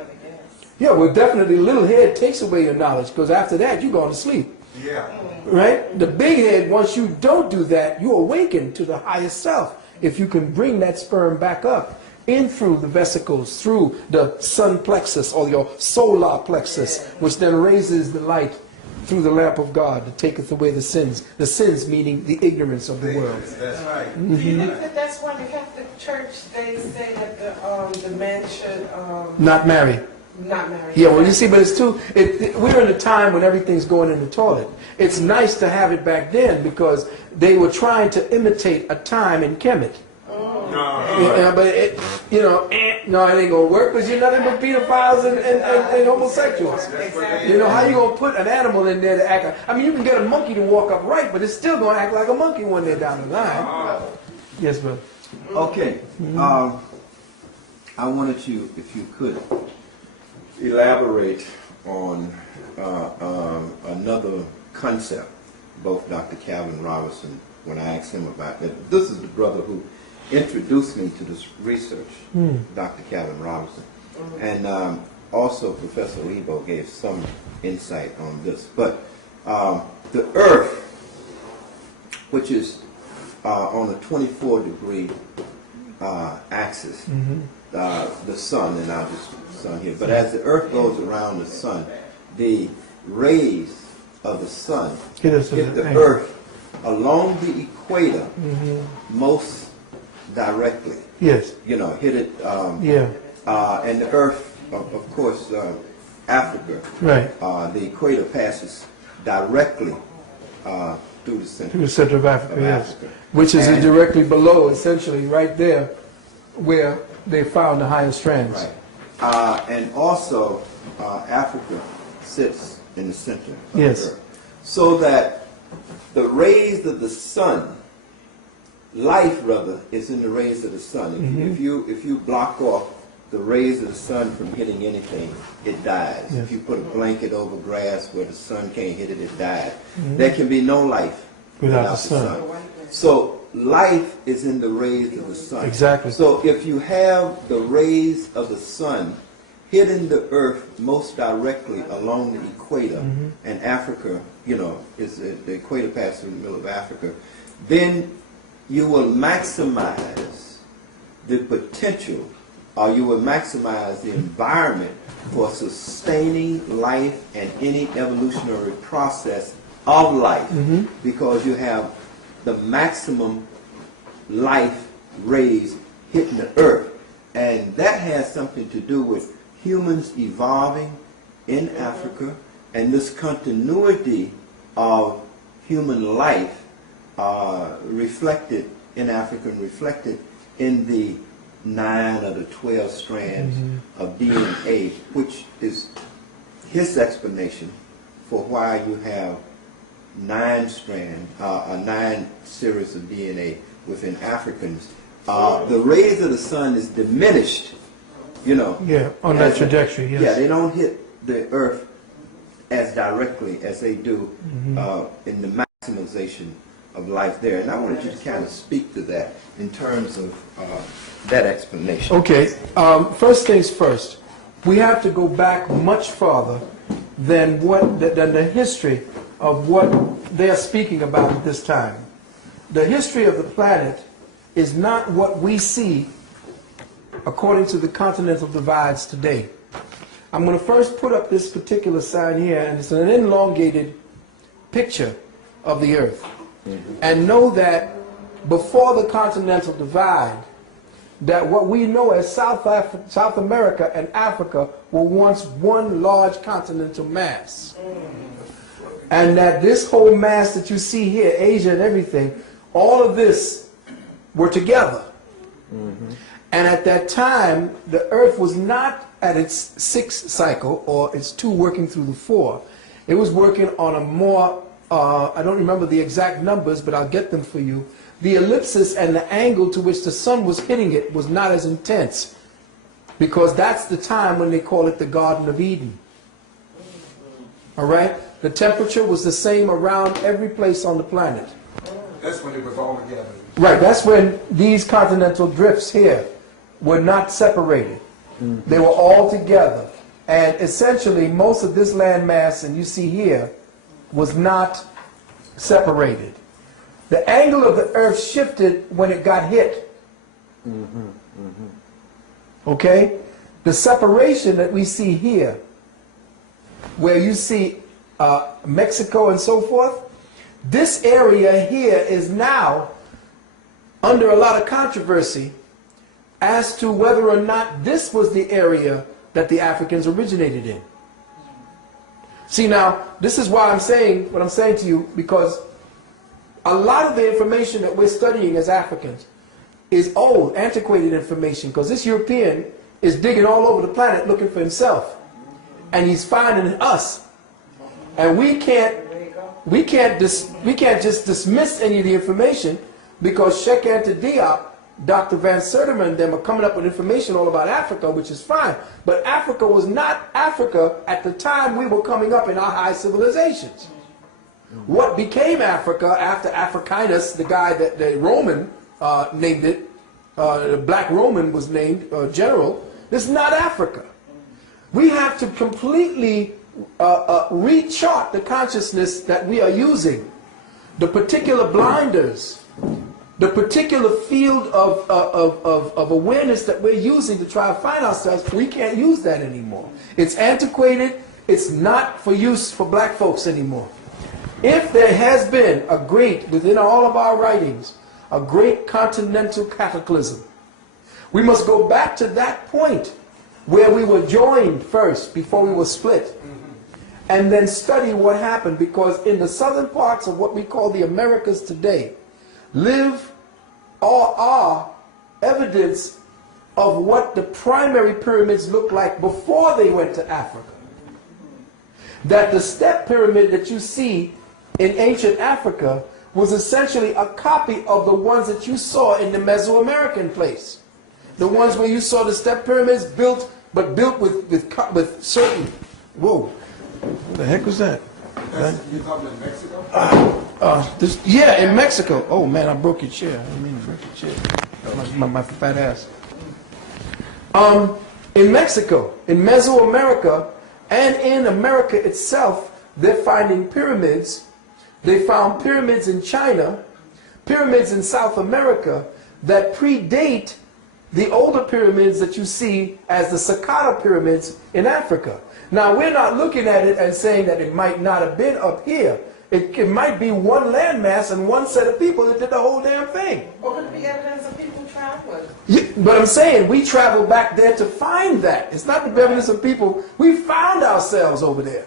Yeah, well, definitely the little head takes away your knowledge, because after that you're going to sleep. Yeah. Right? The big head, once you don't do that, you awaken to the highest self. If you can bring that sperm back up in through the vesicles, through the sun plexus or your solar plexus, which then raises the light through the lamp of God that taketh away the sins. The sins meaning the ignorance of the world. That's right. Do you think that that's why the Catholic Church, they say that the men should Not marry. not marry? Yeah, well, you see, but it's too. We're in a time when everything's going in the toilet. It's nice to have it back then because they were trying to imitate a time in Kemet. Yeah, but no, it ain't gonna work because you're nothing but pedophiles and homosexuals. Exactly. You know, how you gonna put an animal in there to act like? I mean, you can get a monkey to walk upright, but it's still gonna act like a monkey one day down the line. Yes, brother. Okay. I wanted you, if you could, elaborate on another concept. Both Dr. Calvin Robinson, when I asked him about it, this is the brother who introduced me to this research, Dr. Calvin Robinson. And also Professor Lebo gave some insight on this. But the Earth, which is on a 24-degree axis, the sun, and I'll just sun here. But as the Earth goes around the sun, the rays of the sun hit the Earth along the equator most directly. Yes. You know, hit it. And the Earth, of course, Africa. Right. The equator passes directly through the center. Through the center of Africa, yes. Which is directly below, essentially, right there, where they found the higher strands. Right. And also, Africa sits in the center of the Earth. So that the rays of the sun, life rather, is in the rays of the sun. If you block off the rays of the sun from hitting anything, it dies. Yes. If you put a blanket over grass where the sun can't hit it, it dies. There can be no life without the sun. So life is in the rays of the sun. Exactly. So if you have the rays of the sun hitting the Earth most directly along the equator, and Africa, you know, is the equator passes through the middle of Africa, then you will maximize the potential, or you will maximize the environment for sustaining life and any evolutionary process of life, because you have the maximum life rays hitting the Earth. And that has something to do with humans evolving in Africa, and this continuity of human life reflected in Africa and reflected in the 9 or the 12 strands of DNA, which is his explanation for why you have 9 strands, 9 series of DNA within Africans. The rays of the sun is diminished, you know. Yeah, on that trajectory, yes. Yeah, they don't hit the Earth as directly as they do in the maximization of life there. And I wanted you to kind of speak to that in terms of that explanation. Okay, first things first, we have to go back much farther than the history of what they are speaking about at this time. The history of the planet is not what we see according to the continental divides today. I'm going to first put up this particular sign here, and it's an elongated picture of the Earth. And know that before the continental divide, that what we know as South America and Africa were once one large continental mass. And that this whole mass that you see here, Asia and everything, all of this were together. And at that time, the Earth was not at its 6th cycle, or its 2 working through the 4. It was working on a more, I don't remember the exact numbers, but I'll get them for you. The ellipsis and the angle to which the sun was hitting it was not as intense, because that's the time when they call it the Garden of Eden. All right? The temperature was the same around every place on the planet. That's when it was all together. Right, that's when these continental drifts here were not separated. They were all together. And essentially, most of this landmass, and you see here, was not separated. The angle of the Earth shifted when it got hit. Okay? The separation that we see here, where you see Mexico and so forth, this area here is now under a lot of controversy as to whether or not this was the area that the Africans originated in. See, now, this is why I'm saying what I'm saying to you, because a lot of the information that we're studying as Africans is old, antiquated information, because this European is digging all over the planet looking for himself, and he's finding us, and we can't just dismiss any of the information, because Sheikh Anta Diop, Dr. Van Sertima and them are coming up with information all about Africa, which is fine. But Africa was not Africa at the time we were coming up in our high civilizations. What became Africa after Africanus, the guy that the Roman named it, the black Roman was named general, this is not Africa. We have to completely rechart the consciousness that we are using. The particular blinders the particular field of awareness that we're using to try to find ourselves, we can't use that anymore. It's antiquated. It's not for use for black folks anymore. If there has been a great, within all of our writings, a great continental cataclysm, we must go back to that point where we were joined first before we were split, and then study what happened, because in the southern parts of what we call the Americas today live or are evidence of what the primary pyramids looked like before they went to Africa. That the step pyramid that you see in ancient Africa was essentially a copy of the ones that you saw in the Mesoamerican place. The ones where you saw the step pyramids built, but built with certain, whoa, what the heck was that? You're talking about Mexico? Yeah, in Mexico. Oh man, I broke your chair. I didn't mean to break your chair. My fat ass. In Mexico, in Mesoamerica, and in America itself, they're finding pyramids. They found pyramids in China, pyramids in South America that predate the older pyramids that you see as the Saqqara pyramids in Africa. Now, we're not looking at it and saying that it might not have been up here. It might be one landmass and one set of people that did the whole damn thing. Or could it be evidence of people traveling? Yeah, but I'm saying we traveled back there to find that. It's not the evidence of people. We found ourselves over there.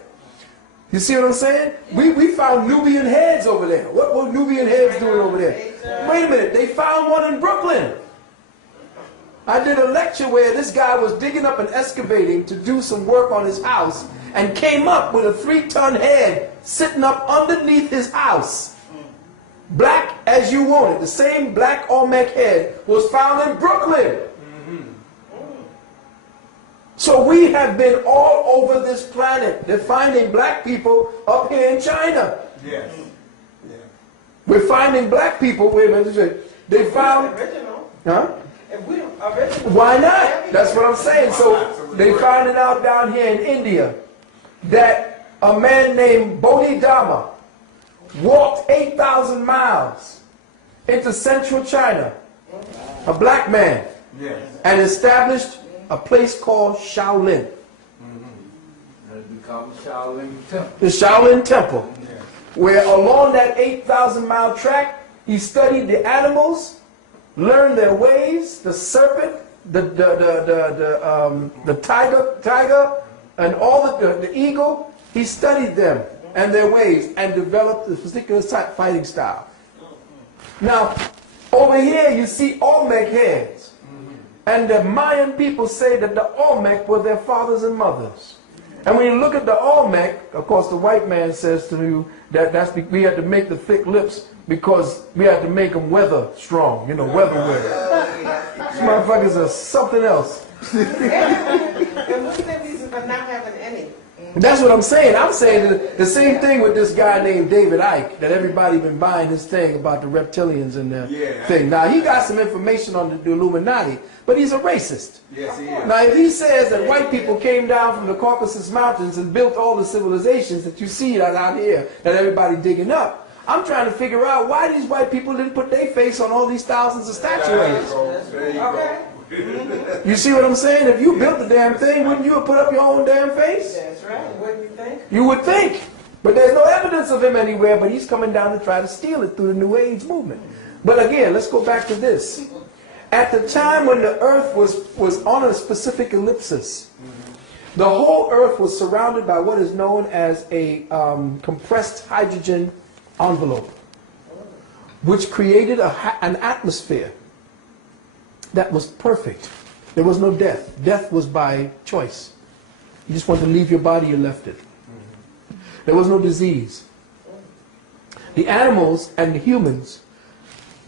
You see what I'm saying? We found Nubian heads over there. What were Nubian heads doing over there? Wait a minute, they found one in Brooklyn. I did a lecture where this guy was digging up and excavating to do some work on his house and came up with a 3-ton head sitting up underneath his house. Black as you want it. The same black Olmec head was found in Brooklyn. So we have been all over this planet. They're finding black people up here in China. Yes. Yeah. We're finding black people. Wait a minute. They found. Original. Huh? If we original. Why not? That's what I'm saying. So they found it out down here in India that a man named Bodhidharma walked 8,000 miles into central China, a black man, Yes. and established a place called Shaolin. It becomes Shaolin Temple. The Shaolin Temple, where along that 8,000-mile track, he studied the animals, learned their ways, the serpent, the tiger, and all the eagle. He studied them and their ways and developed a particular fighting style. Now, over here you see Olmec heads. And the Mayan people say that the Olmec were their fathers and mothers. And when you look at the Olmec, of course the white man says to you that we had to make the thick lips because we had to make them weather strong, you know, weather. These motherfuckers are something else. And what's their reason for not having any? That's what I'm saying. I'm saying that the same thing with this guy named David Icke, that everybody been buying this thing about the reptilians and the thing. Now, he got some information on the Illuminati, but he's a racist. Yes, he is. Now, if he says that white people came down from the Caucasus Mountains and built all the civilizations that you see out here, that everybody digging up, I'm trying to figure out why these white people didn't put their face on all these thousands of statuaries. There you go. Okay. You see what I'm saying? If you built the damn thing, wouldn't you have put up your own damn face? That's right. What do you think? You would think. But there's no evidence of him anywhere, but he's coming down to try to steal it through the New Age movement. But again, let's go back to this. At the time when the Earth was on a specific ellipsis, the whole Earth was surrounded by what is known as a compressed hydrogen envelope, which created an atmosphere that was perfect. There was no death. Death was by choice. You just wanted to leave your body, you left it. There was no disease. The animals and the humans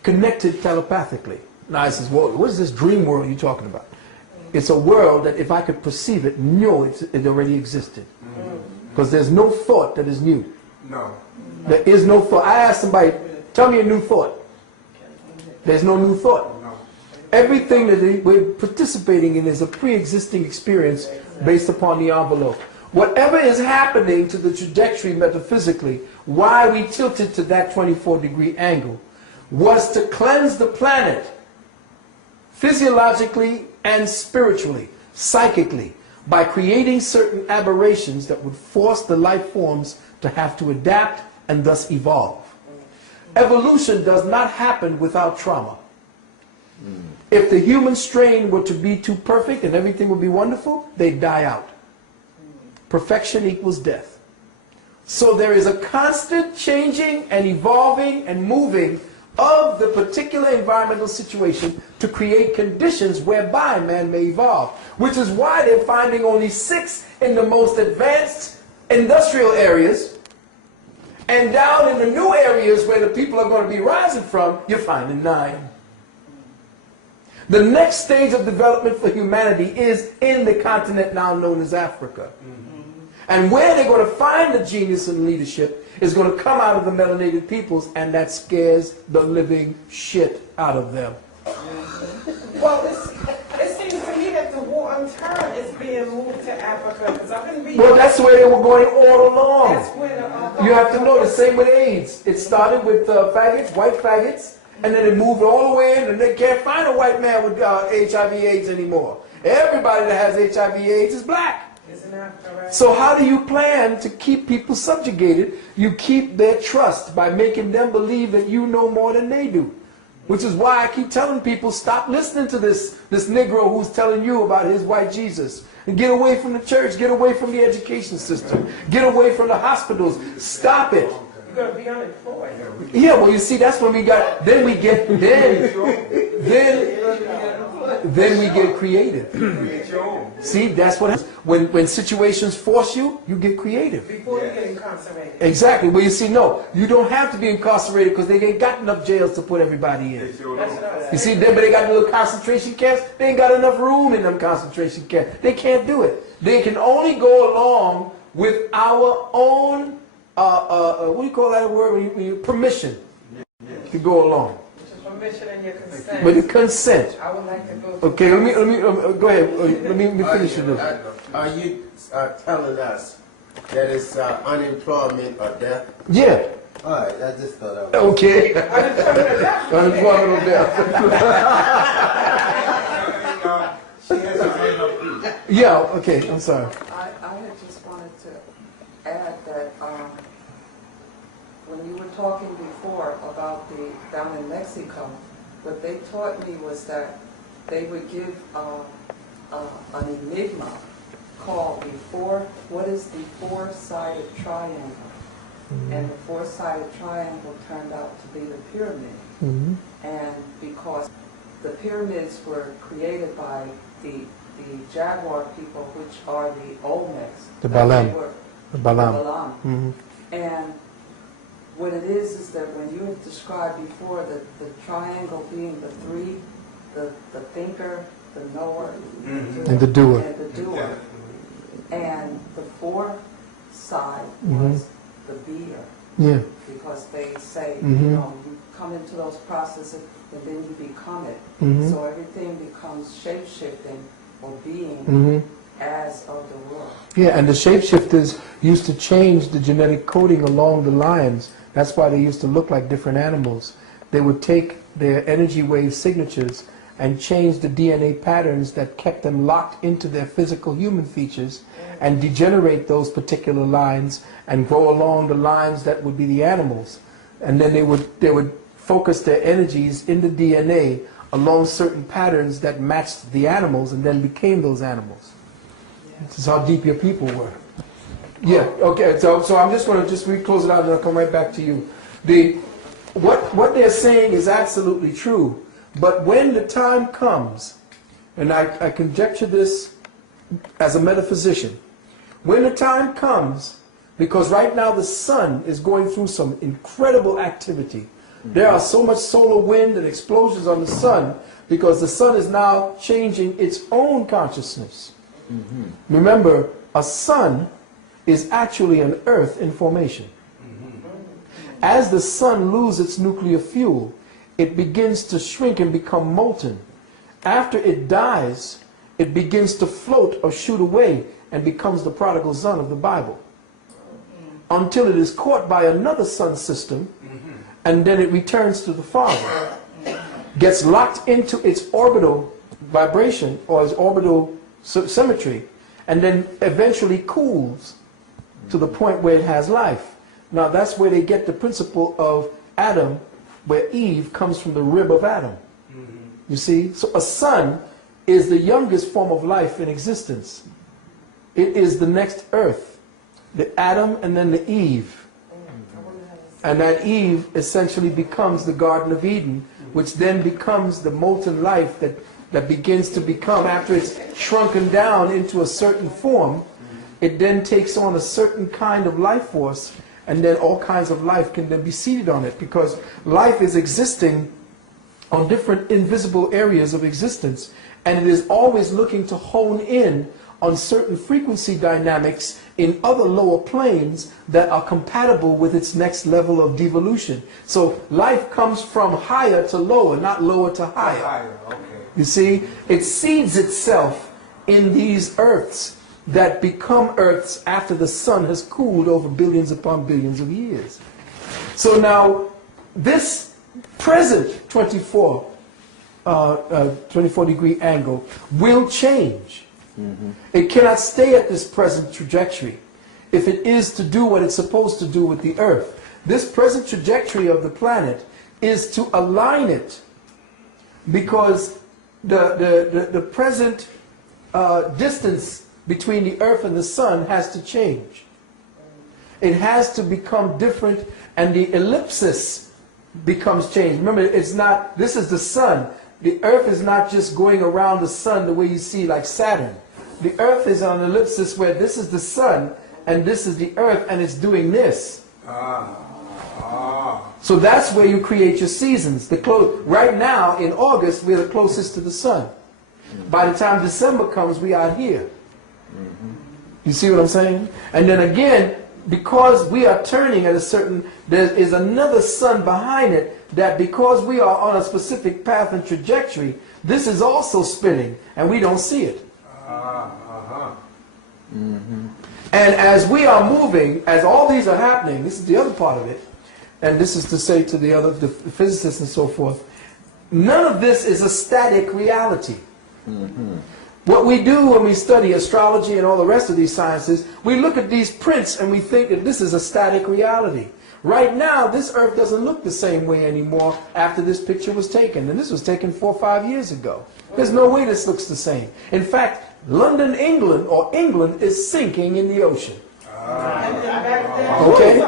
connected telepathically. Now I says, well, what is this dream world you're talking about? It's a world that if I could perceive it, know it already existed. Because there's no thought that is new. No. There is no thought. I asked somebody, tell me a new thought. There's no new thought. Everything that we're participating in is a pre-existing experience based upon the envelope. Whatever is happening to the trajectory metaphysically, why we tilted to that 24-degree angle, was to cleanse the planet physiologically and spiritually, psychically, by creating certain aberrations that would force the life forms to have to adapt and thus evolve. Evolution does not happen without trauma. If the human strain were to be too perfect and everything would be wonderful, they'd die out. Perfection equals death. So there is a constant changing and evolving and moving of the particular environmental situation to create conditions whereby man may evolve. Which is why they're finding only 6 in the most advanced industrial areas, and down in the new areas where the people are going to be rising from, you're finding 9. The next stage of development for humanity is in the continent now known as Africa. And where they're going to find the genius and leadership is going to come out of the melanated peoples, and that scares the living shit out of them. Well, it seems to me that the war on terror is being moved to Africa, because I've been reading. Well, that's where they were going all along. That's where the, You have to know the same with AIDS. It started with faggots, white faggots, and then it moved all the way in, and they can't find a white man with HIV/AIDS anymore. Everybody that has HIV/AIDS is black. Isn't that correct? So how do you plan to keep people subjugated? You keep their trust by making them believe that you know more than they do. Which is why I keep telling people, stop listening to this Negro who's telling you about his white Jesus. And get away from the church, get away from the education system, get away from the hospitals. Stop it. You're going to be unemployed. Yeah, well, you see, that's when we got, then we get creative. See, that's what happens. When situations force you, you get creative. Before you get incarcerated. Exactly. Well, you see, no, you don't have to be incarcerated because they ain't got enough jails to put everybody in. That's what I You see, but they got little concentration camps. They ain't got enough room in them concentration camps. They can't do it. They can only go along with our own, what do you call that word? When you permission to go along. Permission and your consent. With the consent. I would like to go. Okay, let me go ahead. Let me finish it. Are you telling us that it's unemployment or death? Yeah. All right, I just thought I was. Okay. Unemployment or death. She has her hand up, please. Yeah. Okay. I'm sorry. I had just wanted to add that when you were talking before about down in Mexico, what they taught me was that they would give an enigma called what is the four-sided triangle? And the four-sided triangle turned out to be the pyramid. And because the pyramids were created by the Jaguar people, which are the Olmecs. The Balam. The Balam. Balam. And what it is that when you had described before the triangle being the three, the thinker, the knower, And the doer. and the doer, and the fourth side was the beer, Yeah. because they say, Mhm. you come into those processes and then you become it. Mhm. So everything becomes shape-shifting or being Mhm. as of the world. Yeah, and the shapeshifters used to change the genetic coding along the lines. That's why they used to look like different animals. They would take their energy wave signatures and change the DNA patterns that kept them locked into their physical human features and degenerate those particular lines and go along the lines that would be the animals. And then they would focus their energies in the DNA along certain patterns that matched the animals and then became those animals. This is how deep your people were. Yeah, okay, so I'm just going to close it out and I'll come right back to you. What they're saying is absolutely true, but when the time comes, and I conjecture this as a metaphysician, when the time comes, because right now the sun is going through some incredible activity. There are so much solar wind and explosions on the sun because the sun is now changing its own consciousness. Remember, a sun is actually an earth in formation. As the sun loses its nuclear fuel, it begins to shrink and become molten. After it dies, it begins to float or shoot away and becomes the prodigal son of the Bible. Until it is caught by another sun system and then it returns to the Father, gets locked into its orbital vibration or its orbital symmetry, and then eventually cools to the point where it has life. Now that's where they get the principle of Adam, where Eve comes from the rib of Adam. You see? So a son is the youngest form of life in existence. It is the next earth. The Adam and then the Eve. And that Eve essentially becomes the Garden of Eden, which then becomes the molten life that begins to become, after it's shrunken down into a certain form, it then takes on a certain kind of life force, and then all kinds of life can then be seated on it, because life is existing on different invisible areas of existence, and it is always looking to hone in on certain frequency dynamics in other lower planes that are compatible with its next level of devolution. So life comes from higher to lower, not lower to higher. Okay. You see, it seeds itself in these earths that become earths after the sun has cooled over billions upon billions of years. So now, this present 24 degree angle will change. It cannot stay at this present trajectory if it is to do what it's supposed to do with the earth. This present trajectory of the planet is to align it, because the present distance between the earth and the sun has to change. It has to become different, and the ellipsis becomes changed. Remember, it's not, this is the sun. The earth is not just going around the sun the way you see like Saturn. The earth is on an ellipsis where this is the sun and this is the earth, and it's doing this. So that's where you create your seasons. Right now in August we're the closest to the sun. By the time December comes, we are here. You see what I'm saying? And then again, because we are turning at a certain, there is another sun behind it, that because we are on a specific path and trajectory, this is also spinning and we don't see it. And as we are moving, as all these are happening, this is the other part of it, and this is to say to the physicists and so forth, none of this is a static reality. What we do when we study astrology and all the rest of these sciences, we look at these prints and we think that this is a static reality. Right now, this earth doesn't look the same way anymore after this picture was taken. And this was taken 4 or 5 years ago. There's no way this looks the same. In fact, London, England, or England, is sinking in the ocean. Okay?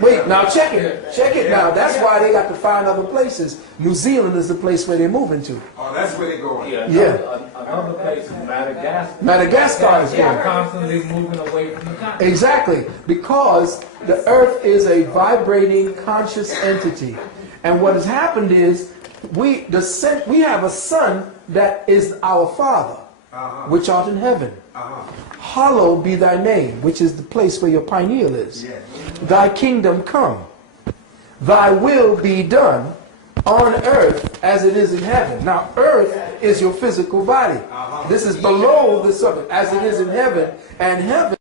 Wait, now check it. Check it now. That's why they got to find other places. New Zealand is the place where they're moving to. Oh, that's where they're going. Another place is Madagascar. Madagascar is They're going. constantly moving away from the continent. Exactly, because the earth is a vibrating conscious entity. And what has happened is we have a son that is our Father, which art in heaven. Hallowed be thy name, which is the place where your pineal is. Thy kingdom come. Thy will be done on earth as it is in heaven. Now, earth is your physical body. This is below the surface, as it is in heaven. And heaven is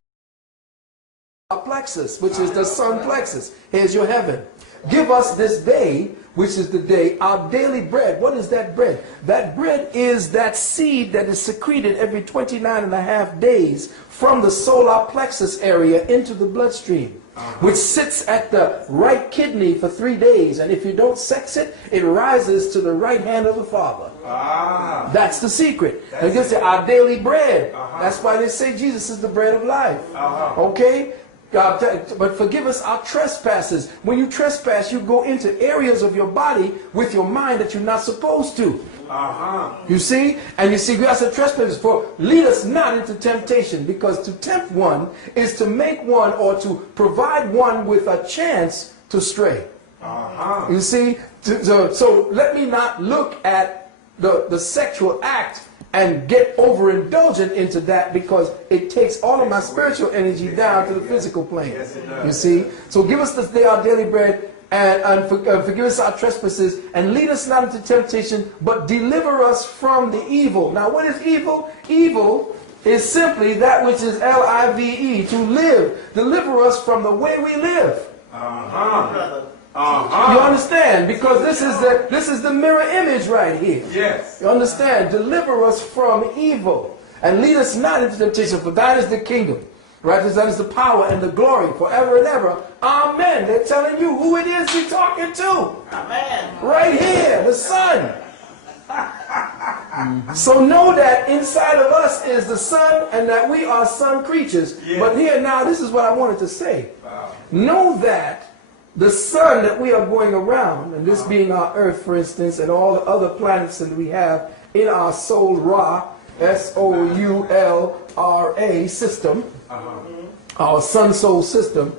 our plexus, which is the sun plexus. Here's your heaven. Give us this day, which is the day, our daily bread. What is that bread? That bread is that seed that is secreted every 29.5 days from the solar plexus area into the bloodstream, which sits at the right kidney for 3 days. And if you don't sex it, it rises to the right hand of the Father. That's the secret. And you say, our daily bread. That's why they say Jesus is the bread of life. Okay? God, but forgive us our trespasses. When you trespass, you go into areas of your body with your mind that you're not supposed to. You see? And you see, we also trespass for lead us not into temptation, because to tempt one is to make one, or to provide one with a chance to stray. You see? So let me not look at the sexual act and get overindulgent into that, because it takes all of my spiritual energy down to the physical plane. You see? So give us this day our daily bread, and forgive us our trespasses, and lead us not into temptation, but deliver us from the evil. Now, what is evil? Evil is simply that which is L-I-V-E, to live. Deliver us from the way we live. You understand? Because this is the mirror image right here. Yes. You understand? Deliver us from evil and lead us not into temptation, for that is the kingdom. Right? That is the power and the glory forever and ever. Amen. They're telling you who it is you're talking to. Amen. Right here, the Son. So know that inside of us is the Son and that we are Son creatures. Yes. But here now, this is what I wanted to say. Know that the sun that we are going around, and this being our Earth, for instance, and all the other planets that we have in our Soul Ra, S-O-U-L-R-A system, our sun soul system,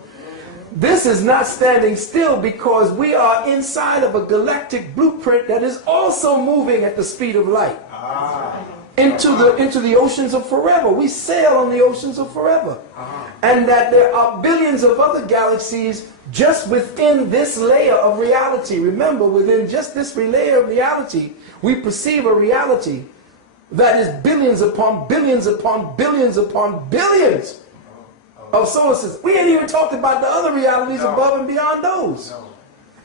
this is not standing still because we are inside of a galactic blueprint that is also moving at the speed of light into the oceans of forever. We sail on the oceans of forever. And that there are billions of other galaxies just within this layer of reality. Remember, within just this layer of reality, we perceive a reality that is billions upon billions upon billions upon billions of solar systems. We ain't even talked about the other realities above and beyond those.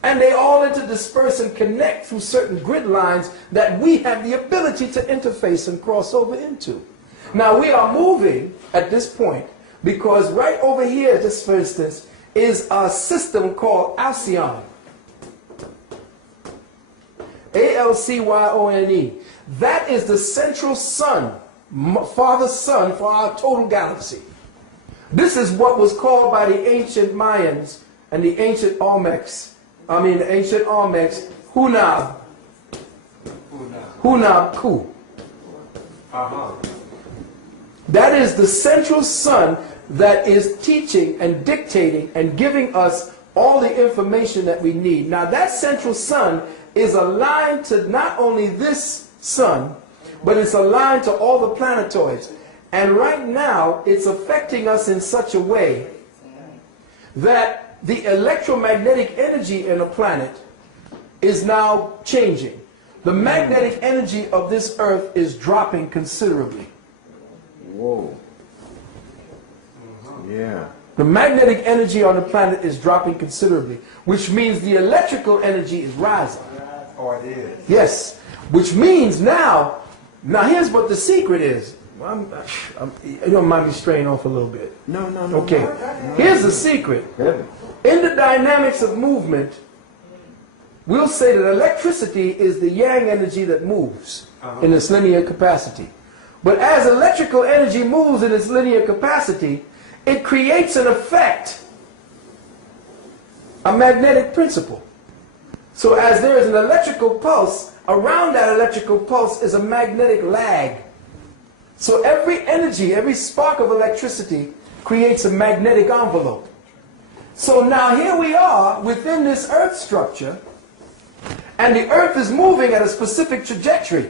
And they all interdisperse and connect through certain grid lines that we have the ability to interface and cross over into. Now we are moving at this point because right over here, just for instance, is a system called Alcyon. A-L-C-Y-O-N-E. That is the central sun, Father Sun for our total galaxy. This is what was called by the ancient Mayans and the ancient Olmecs, Hunab. Hunab Ku. That is the central sun that is teaching and dictating and giving us all the information that we need. Now that central sun is aligned to not only this sun, but it's aligned to all the planetoids. And right now, it's affecting us in such a way that the electromagnetic energy in a planet is now changing. The magnetic energy of this earth is dropping considerably. Whoa. Yeah. The magnetic energy on the planet is dropping considerably, which means the electrical energy is rising. Oh, it is. Yes, which means now here's what the secret is. You don't mind me straying off a little bit? No. Okay. Here's the secret. In the dynamics of movement, we'll say that electricity is the yang energy that moves in its linear capacity. But as electrical energy moves in its linear capacity, it creates an effect, a magnetic principle. So as there is an electrical pulse, around that electrical pulse is a magnetic lag. So every energy, every spark of electricity creates a magnetic envelope. So now here we are within this earth structure, and the earth is moving at a specific trajectory.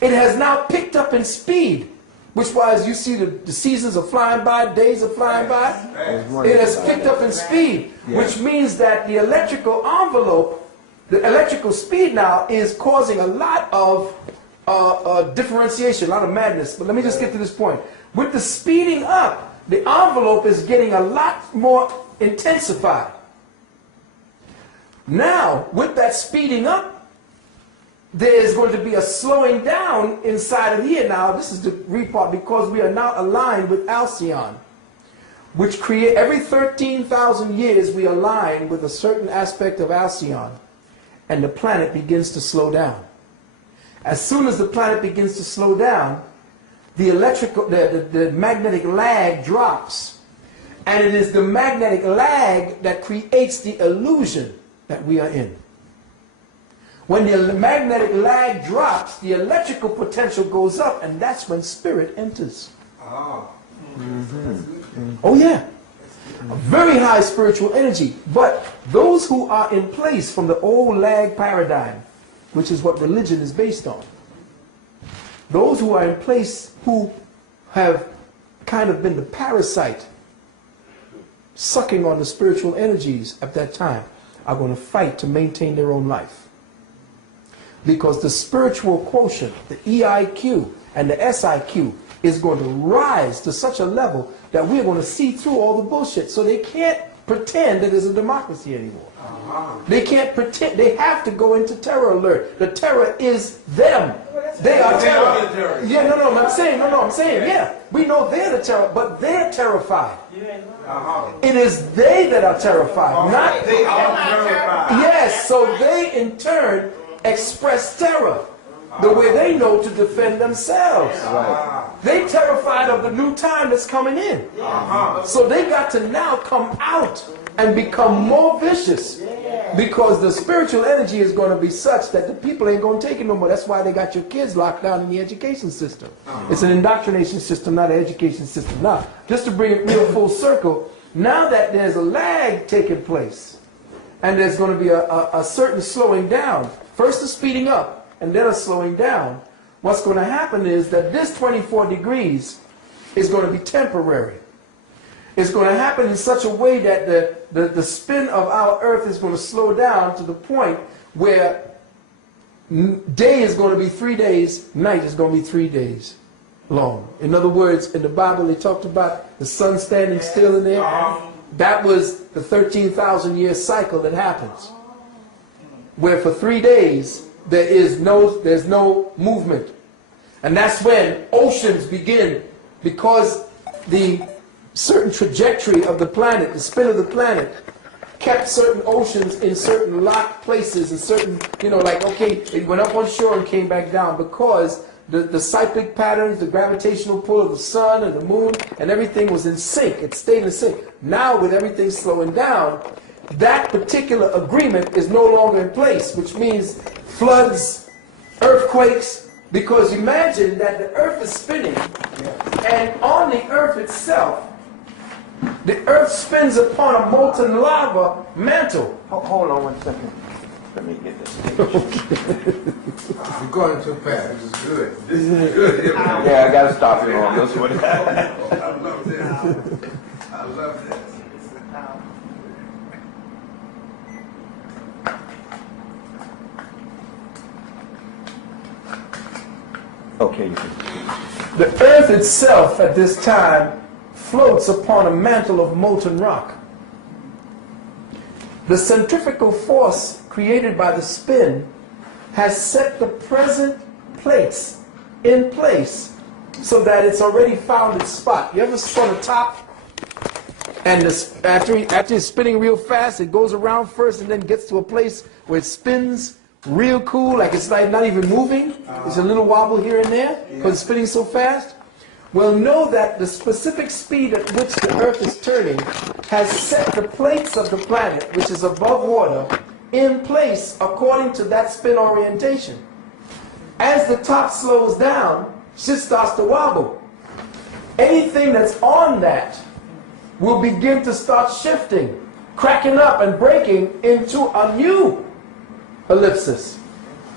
It has now picked up in speed, which was, you see the seasons are flying by, days are flying by. It has picked up in speed, which means that the electrical envelope, the electrical speed now is causing a lot of differentiation, a lot of madness. But let me just get to this point. With the speeding up, the envelope is getting a lot more intensified. Now, with that speeding up, there's going to be a slowing down inside of here now. This is the repart because we are now aligned with Alcyon, which create every 13,000 years we align with a certain aspect of Alcyon, and the planet begins to slow down. As soon as the planet begins to slow down, the magnetic lag drops, and it is the magnetic lag that creates the illusion that we are in. When the magnetic lag drops, the electrical potential goes up, and that's when spirit enters. Oh yeah, a very high spiritual energy. But those who are in place from the old lag paradigm, which is what religion is based on, those who are in place who have kind of been the parasite sucking on the spiritual energies at that time are going to fight to maintain their own life. Because the spiritual quotient, the EIQ and the SIQ, is going to rise to such a level that we're going to see through all the bullshit. So they can't pretend that there's a democracy anymore. They can't pretend. They have to go into terror alert. The terror is them. They are terror. Yeah, no, I'm saying, yeah. We know they're the terror, but they're terrified. It is they that are terrified, not They are terrified. yes. So they in turn express terror, the way they know to defend themselves. They terrified of the new time that's coming in. So they got to now come out and become more vicious, because the spiritual energy is going to be such that the people ain't going to take it no more. That's why they got your kids locked down in the education system. It's an indoctrination system, not an education system. Now, just to bring it real full circle, now that there's a lag taking place, and there's going to be a certain slowing down, first a speeding up, and then a slowing down, what's going to happen is that this 24 degrees is going to be temporary. It's going to happen in such a way that the spin of our Earth is going to slow down to the point where day is going to be 3 days, night is going to be 3 days long. In other words, in the Bible they talked about the sun standing still in there. That was the 13,000-year cycle that happens, where for 3 days there's no movement. And that's when oceans begin, because the certain trajectory of the planet, the spin of the planet, kept certain oceans in certain locked places, and certain, like, okay, it went up on shore and came back down, because the cyclic patterns, the gravitational pull of the sun and the moon, and everything was in sync. It stayed in sync. Now, with everything slowing down, that particular agreement is no longer in place, which means floods, earthquakes, because imagine that the earth is spinning, and on the earth itself, the earth spins upon a molten lava mantle. Hold on 1 second. Let me get this. You're going too fast. This is good. This is good. Yeah, I got to stop you on this one. I love this. I love this. Okay. The earth itself at this time floats upon a mantle of molten rock. The centrifugal force created by the spin has set the present plates in place so that it's already found its spot. You ever saw the top? And after it's spinning real fast, it goes around first and then gets to a place where it spins real cool, like it's not even moving. There's a little wobble here and there because it's spinning so fast. Well, know that the specific speed at which the Earth is turning has set the plates of the planet, which is above water, in place according to that spin orientation. As the top slows down, shit starts to wobble. Anything that's on that will begin to start shifting, cracking up and breaking into a new ellipsis,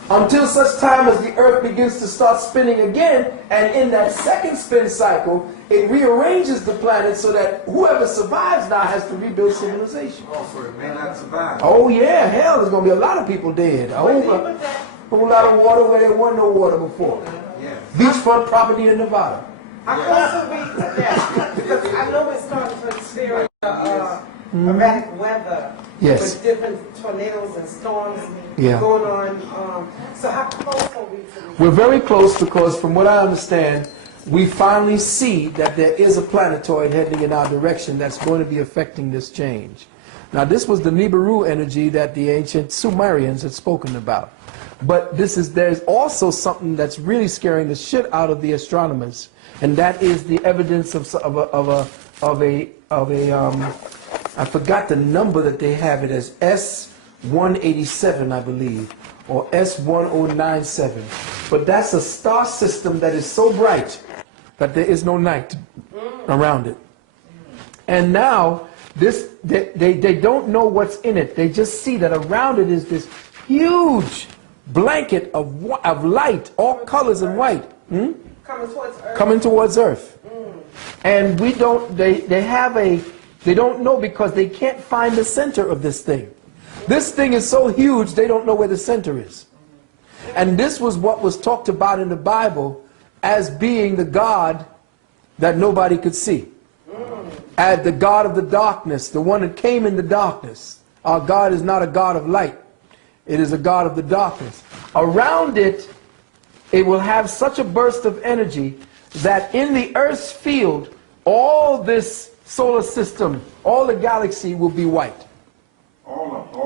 until such time as the Earth begins to start spinning again, and in that second spin cycle, it rearranges the planet so that whoever survives now has to rebuild civilization. Oh, so it may not survive. Oh yeah, hell, there's going to be a lot of people dead. A whole lot of water where there wasn't no water before. Yeah. Beachfront property in Nevada. How close are we to that? Because I know we're starting to experience erratic weather with different tornadoes and storms going on. So how close are we to that? We're very close, because from what I understand, we finally see that there is a planetoid heading in our direction that's going to be affecting this change. Now, this was the Nibiru energy that the ancient Sumerians had spoken about. But there's also something that's really scaring the shit out of the astronomers, and that is the evidence of a I forgot the number that they have it as, S187, I believe, or S1097. But that's a star system that is so bright that there is no night around it. And now, they don't know what's in it. They just see that around it is this huge blanket of light, all colors and white. Coming towards Earth. Coming towards Earth. And they don't know, because they can't find the center of this thing. This thing is so huge, they don't know where the center is. And this was what was talked about in the Bible as being the God that nobody could see. as the God of the darkness, the one that came in the darkness. Our God is not a God of light. It is a God of the darkness. Around it, it will have such a burst of energy that in the Earth's field, all this solar system, all the galaxy will be white.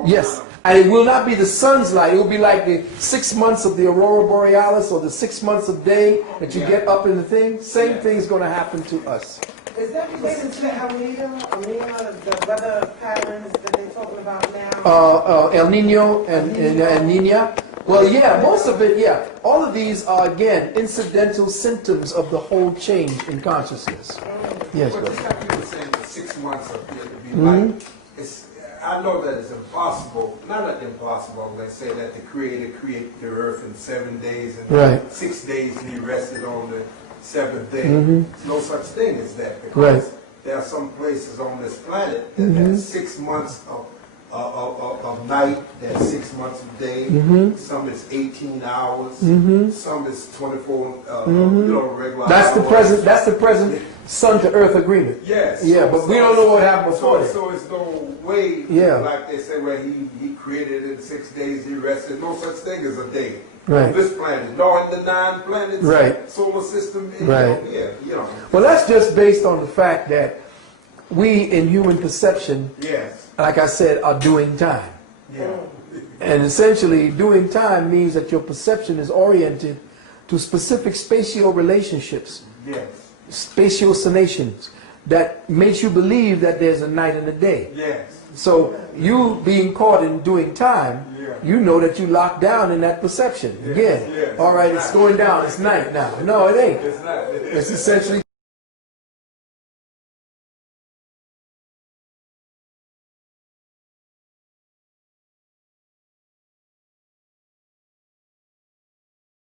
Yes, and it will not be the sun's light. It will be like the 6 months of the aurora borealis or the 6 months of day that you get up in the thing. Same thing is going to happen to us. Is that related to El Nino, the weather patterns that they're talking about now? El Nino and Nina. Well, yeah, most of it, yeah. All of these are, again, incidental symptoms of the whole change in consciousness. Yes, But brother. just like you were saying, the 6 months of it to be light, I know that it's impossible, not that impossible, let's say that the Creator created the earth in 7 days and Right. 6 days and he rested on the 7th day. Mhm. There's no such thing as that because Right. there are some places on this planet that have 6 months of night, that's 6 months of day, some is 18 hours, some is 24, regular That's the hours. present. That's the present sun to earth agreement. Yes. Yeah, but we don't know what happened before that. So it's no way, Yeah. like they say, where he created it in 6 days, he rested. No such thing as a day. Right. On this planet, nor in the 9 planets, Right. solar system, Right. you know. Well, that's just based on the fact that we, in human perception, Yes. like I said, are doing time. Yeah. And essentially, doing time means that your perception is oriented to specific spatial relationships, Yes. spatiocinations, that makes you believe that there's a night and a day. Yes. So you being caught in doing time, you know that you locked down in that perception. Yes, Again, yes. all right, it's going down, it's night now. No, it ain't. It's not. It's essentially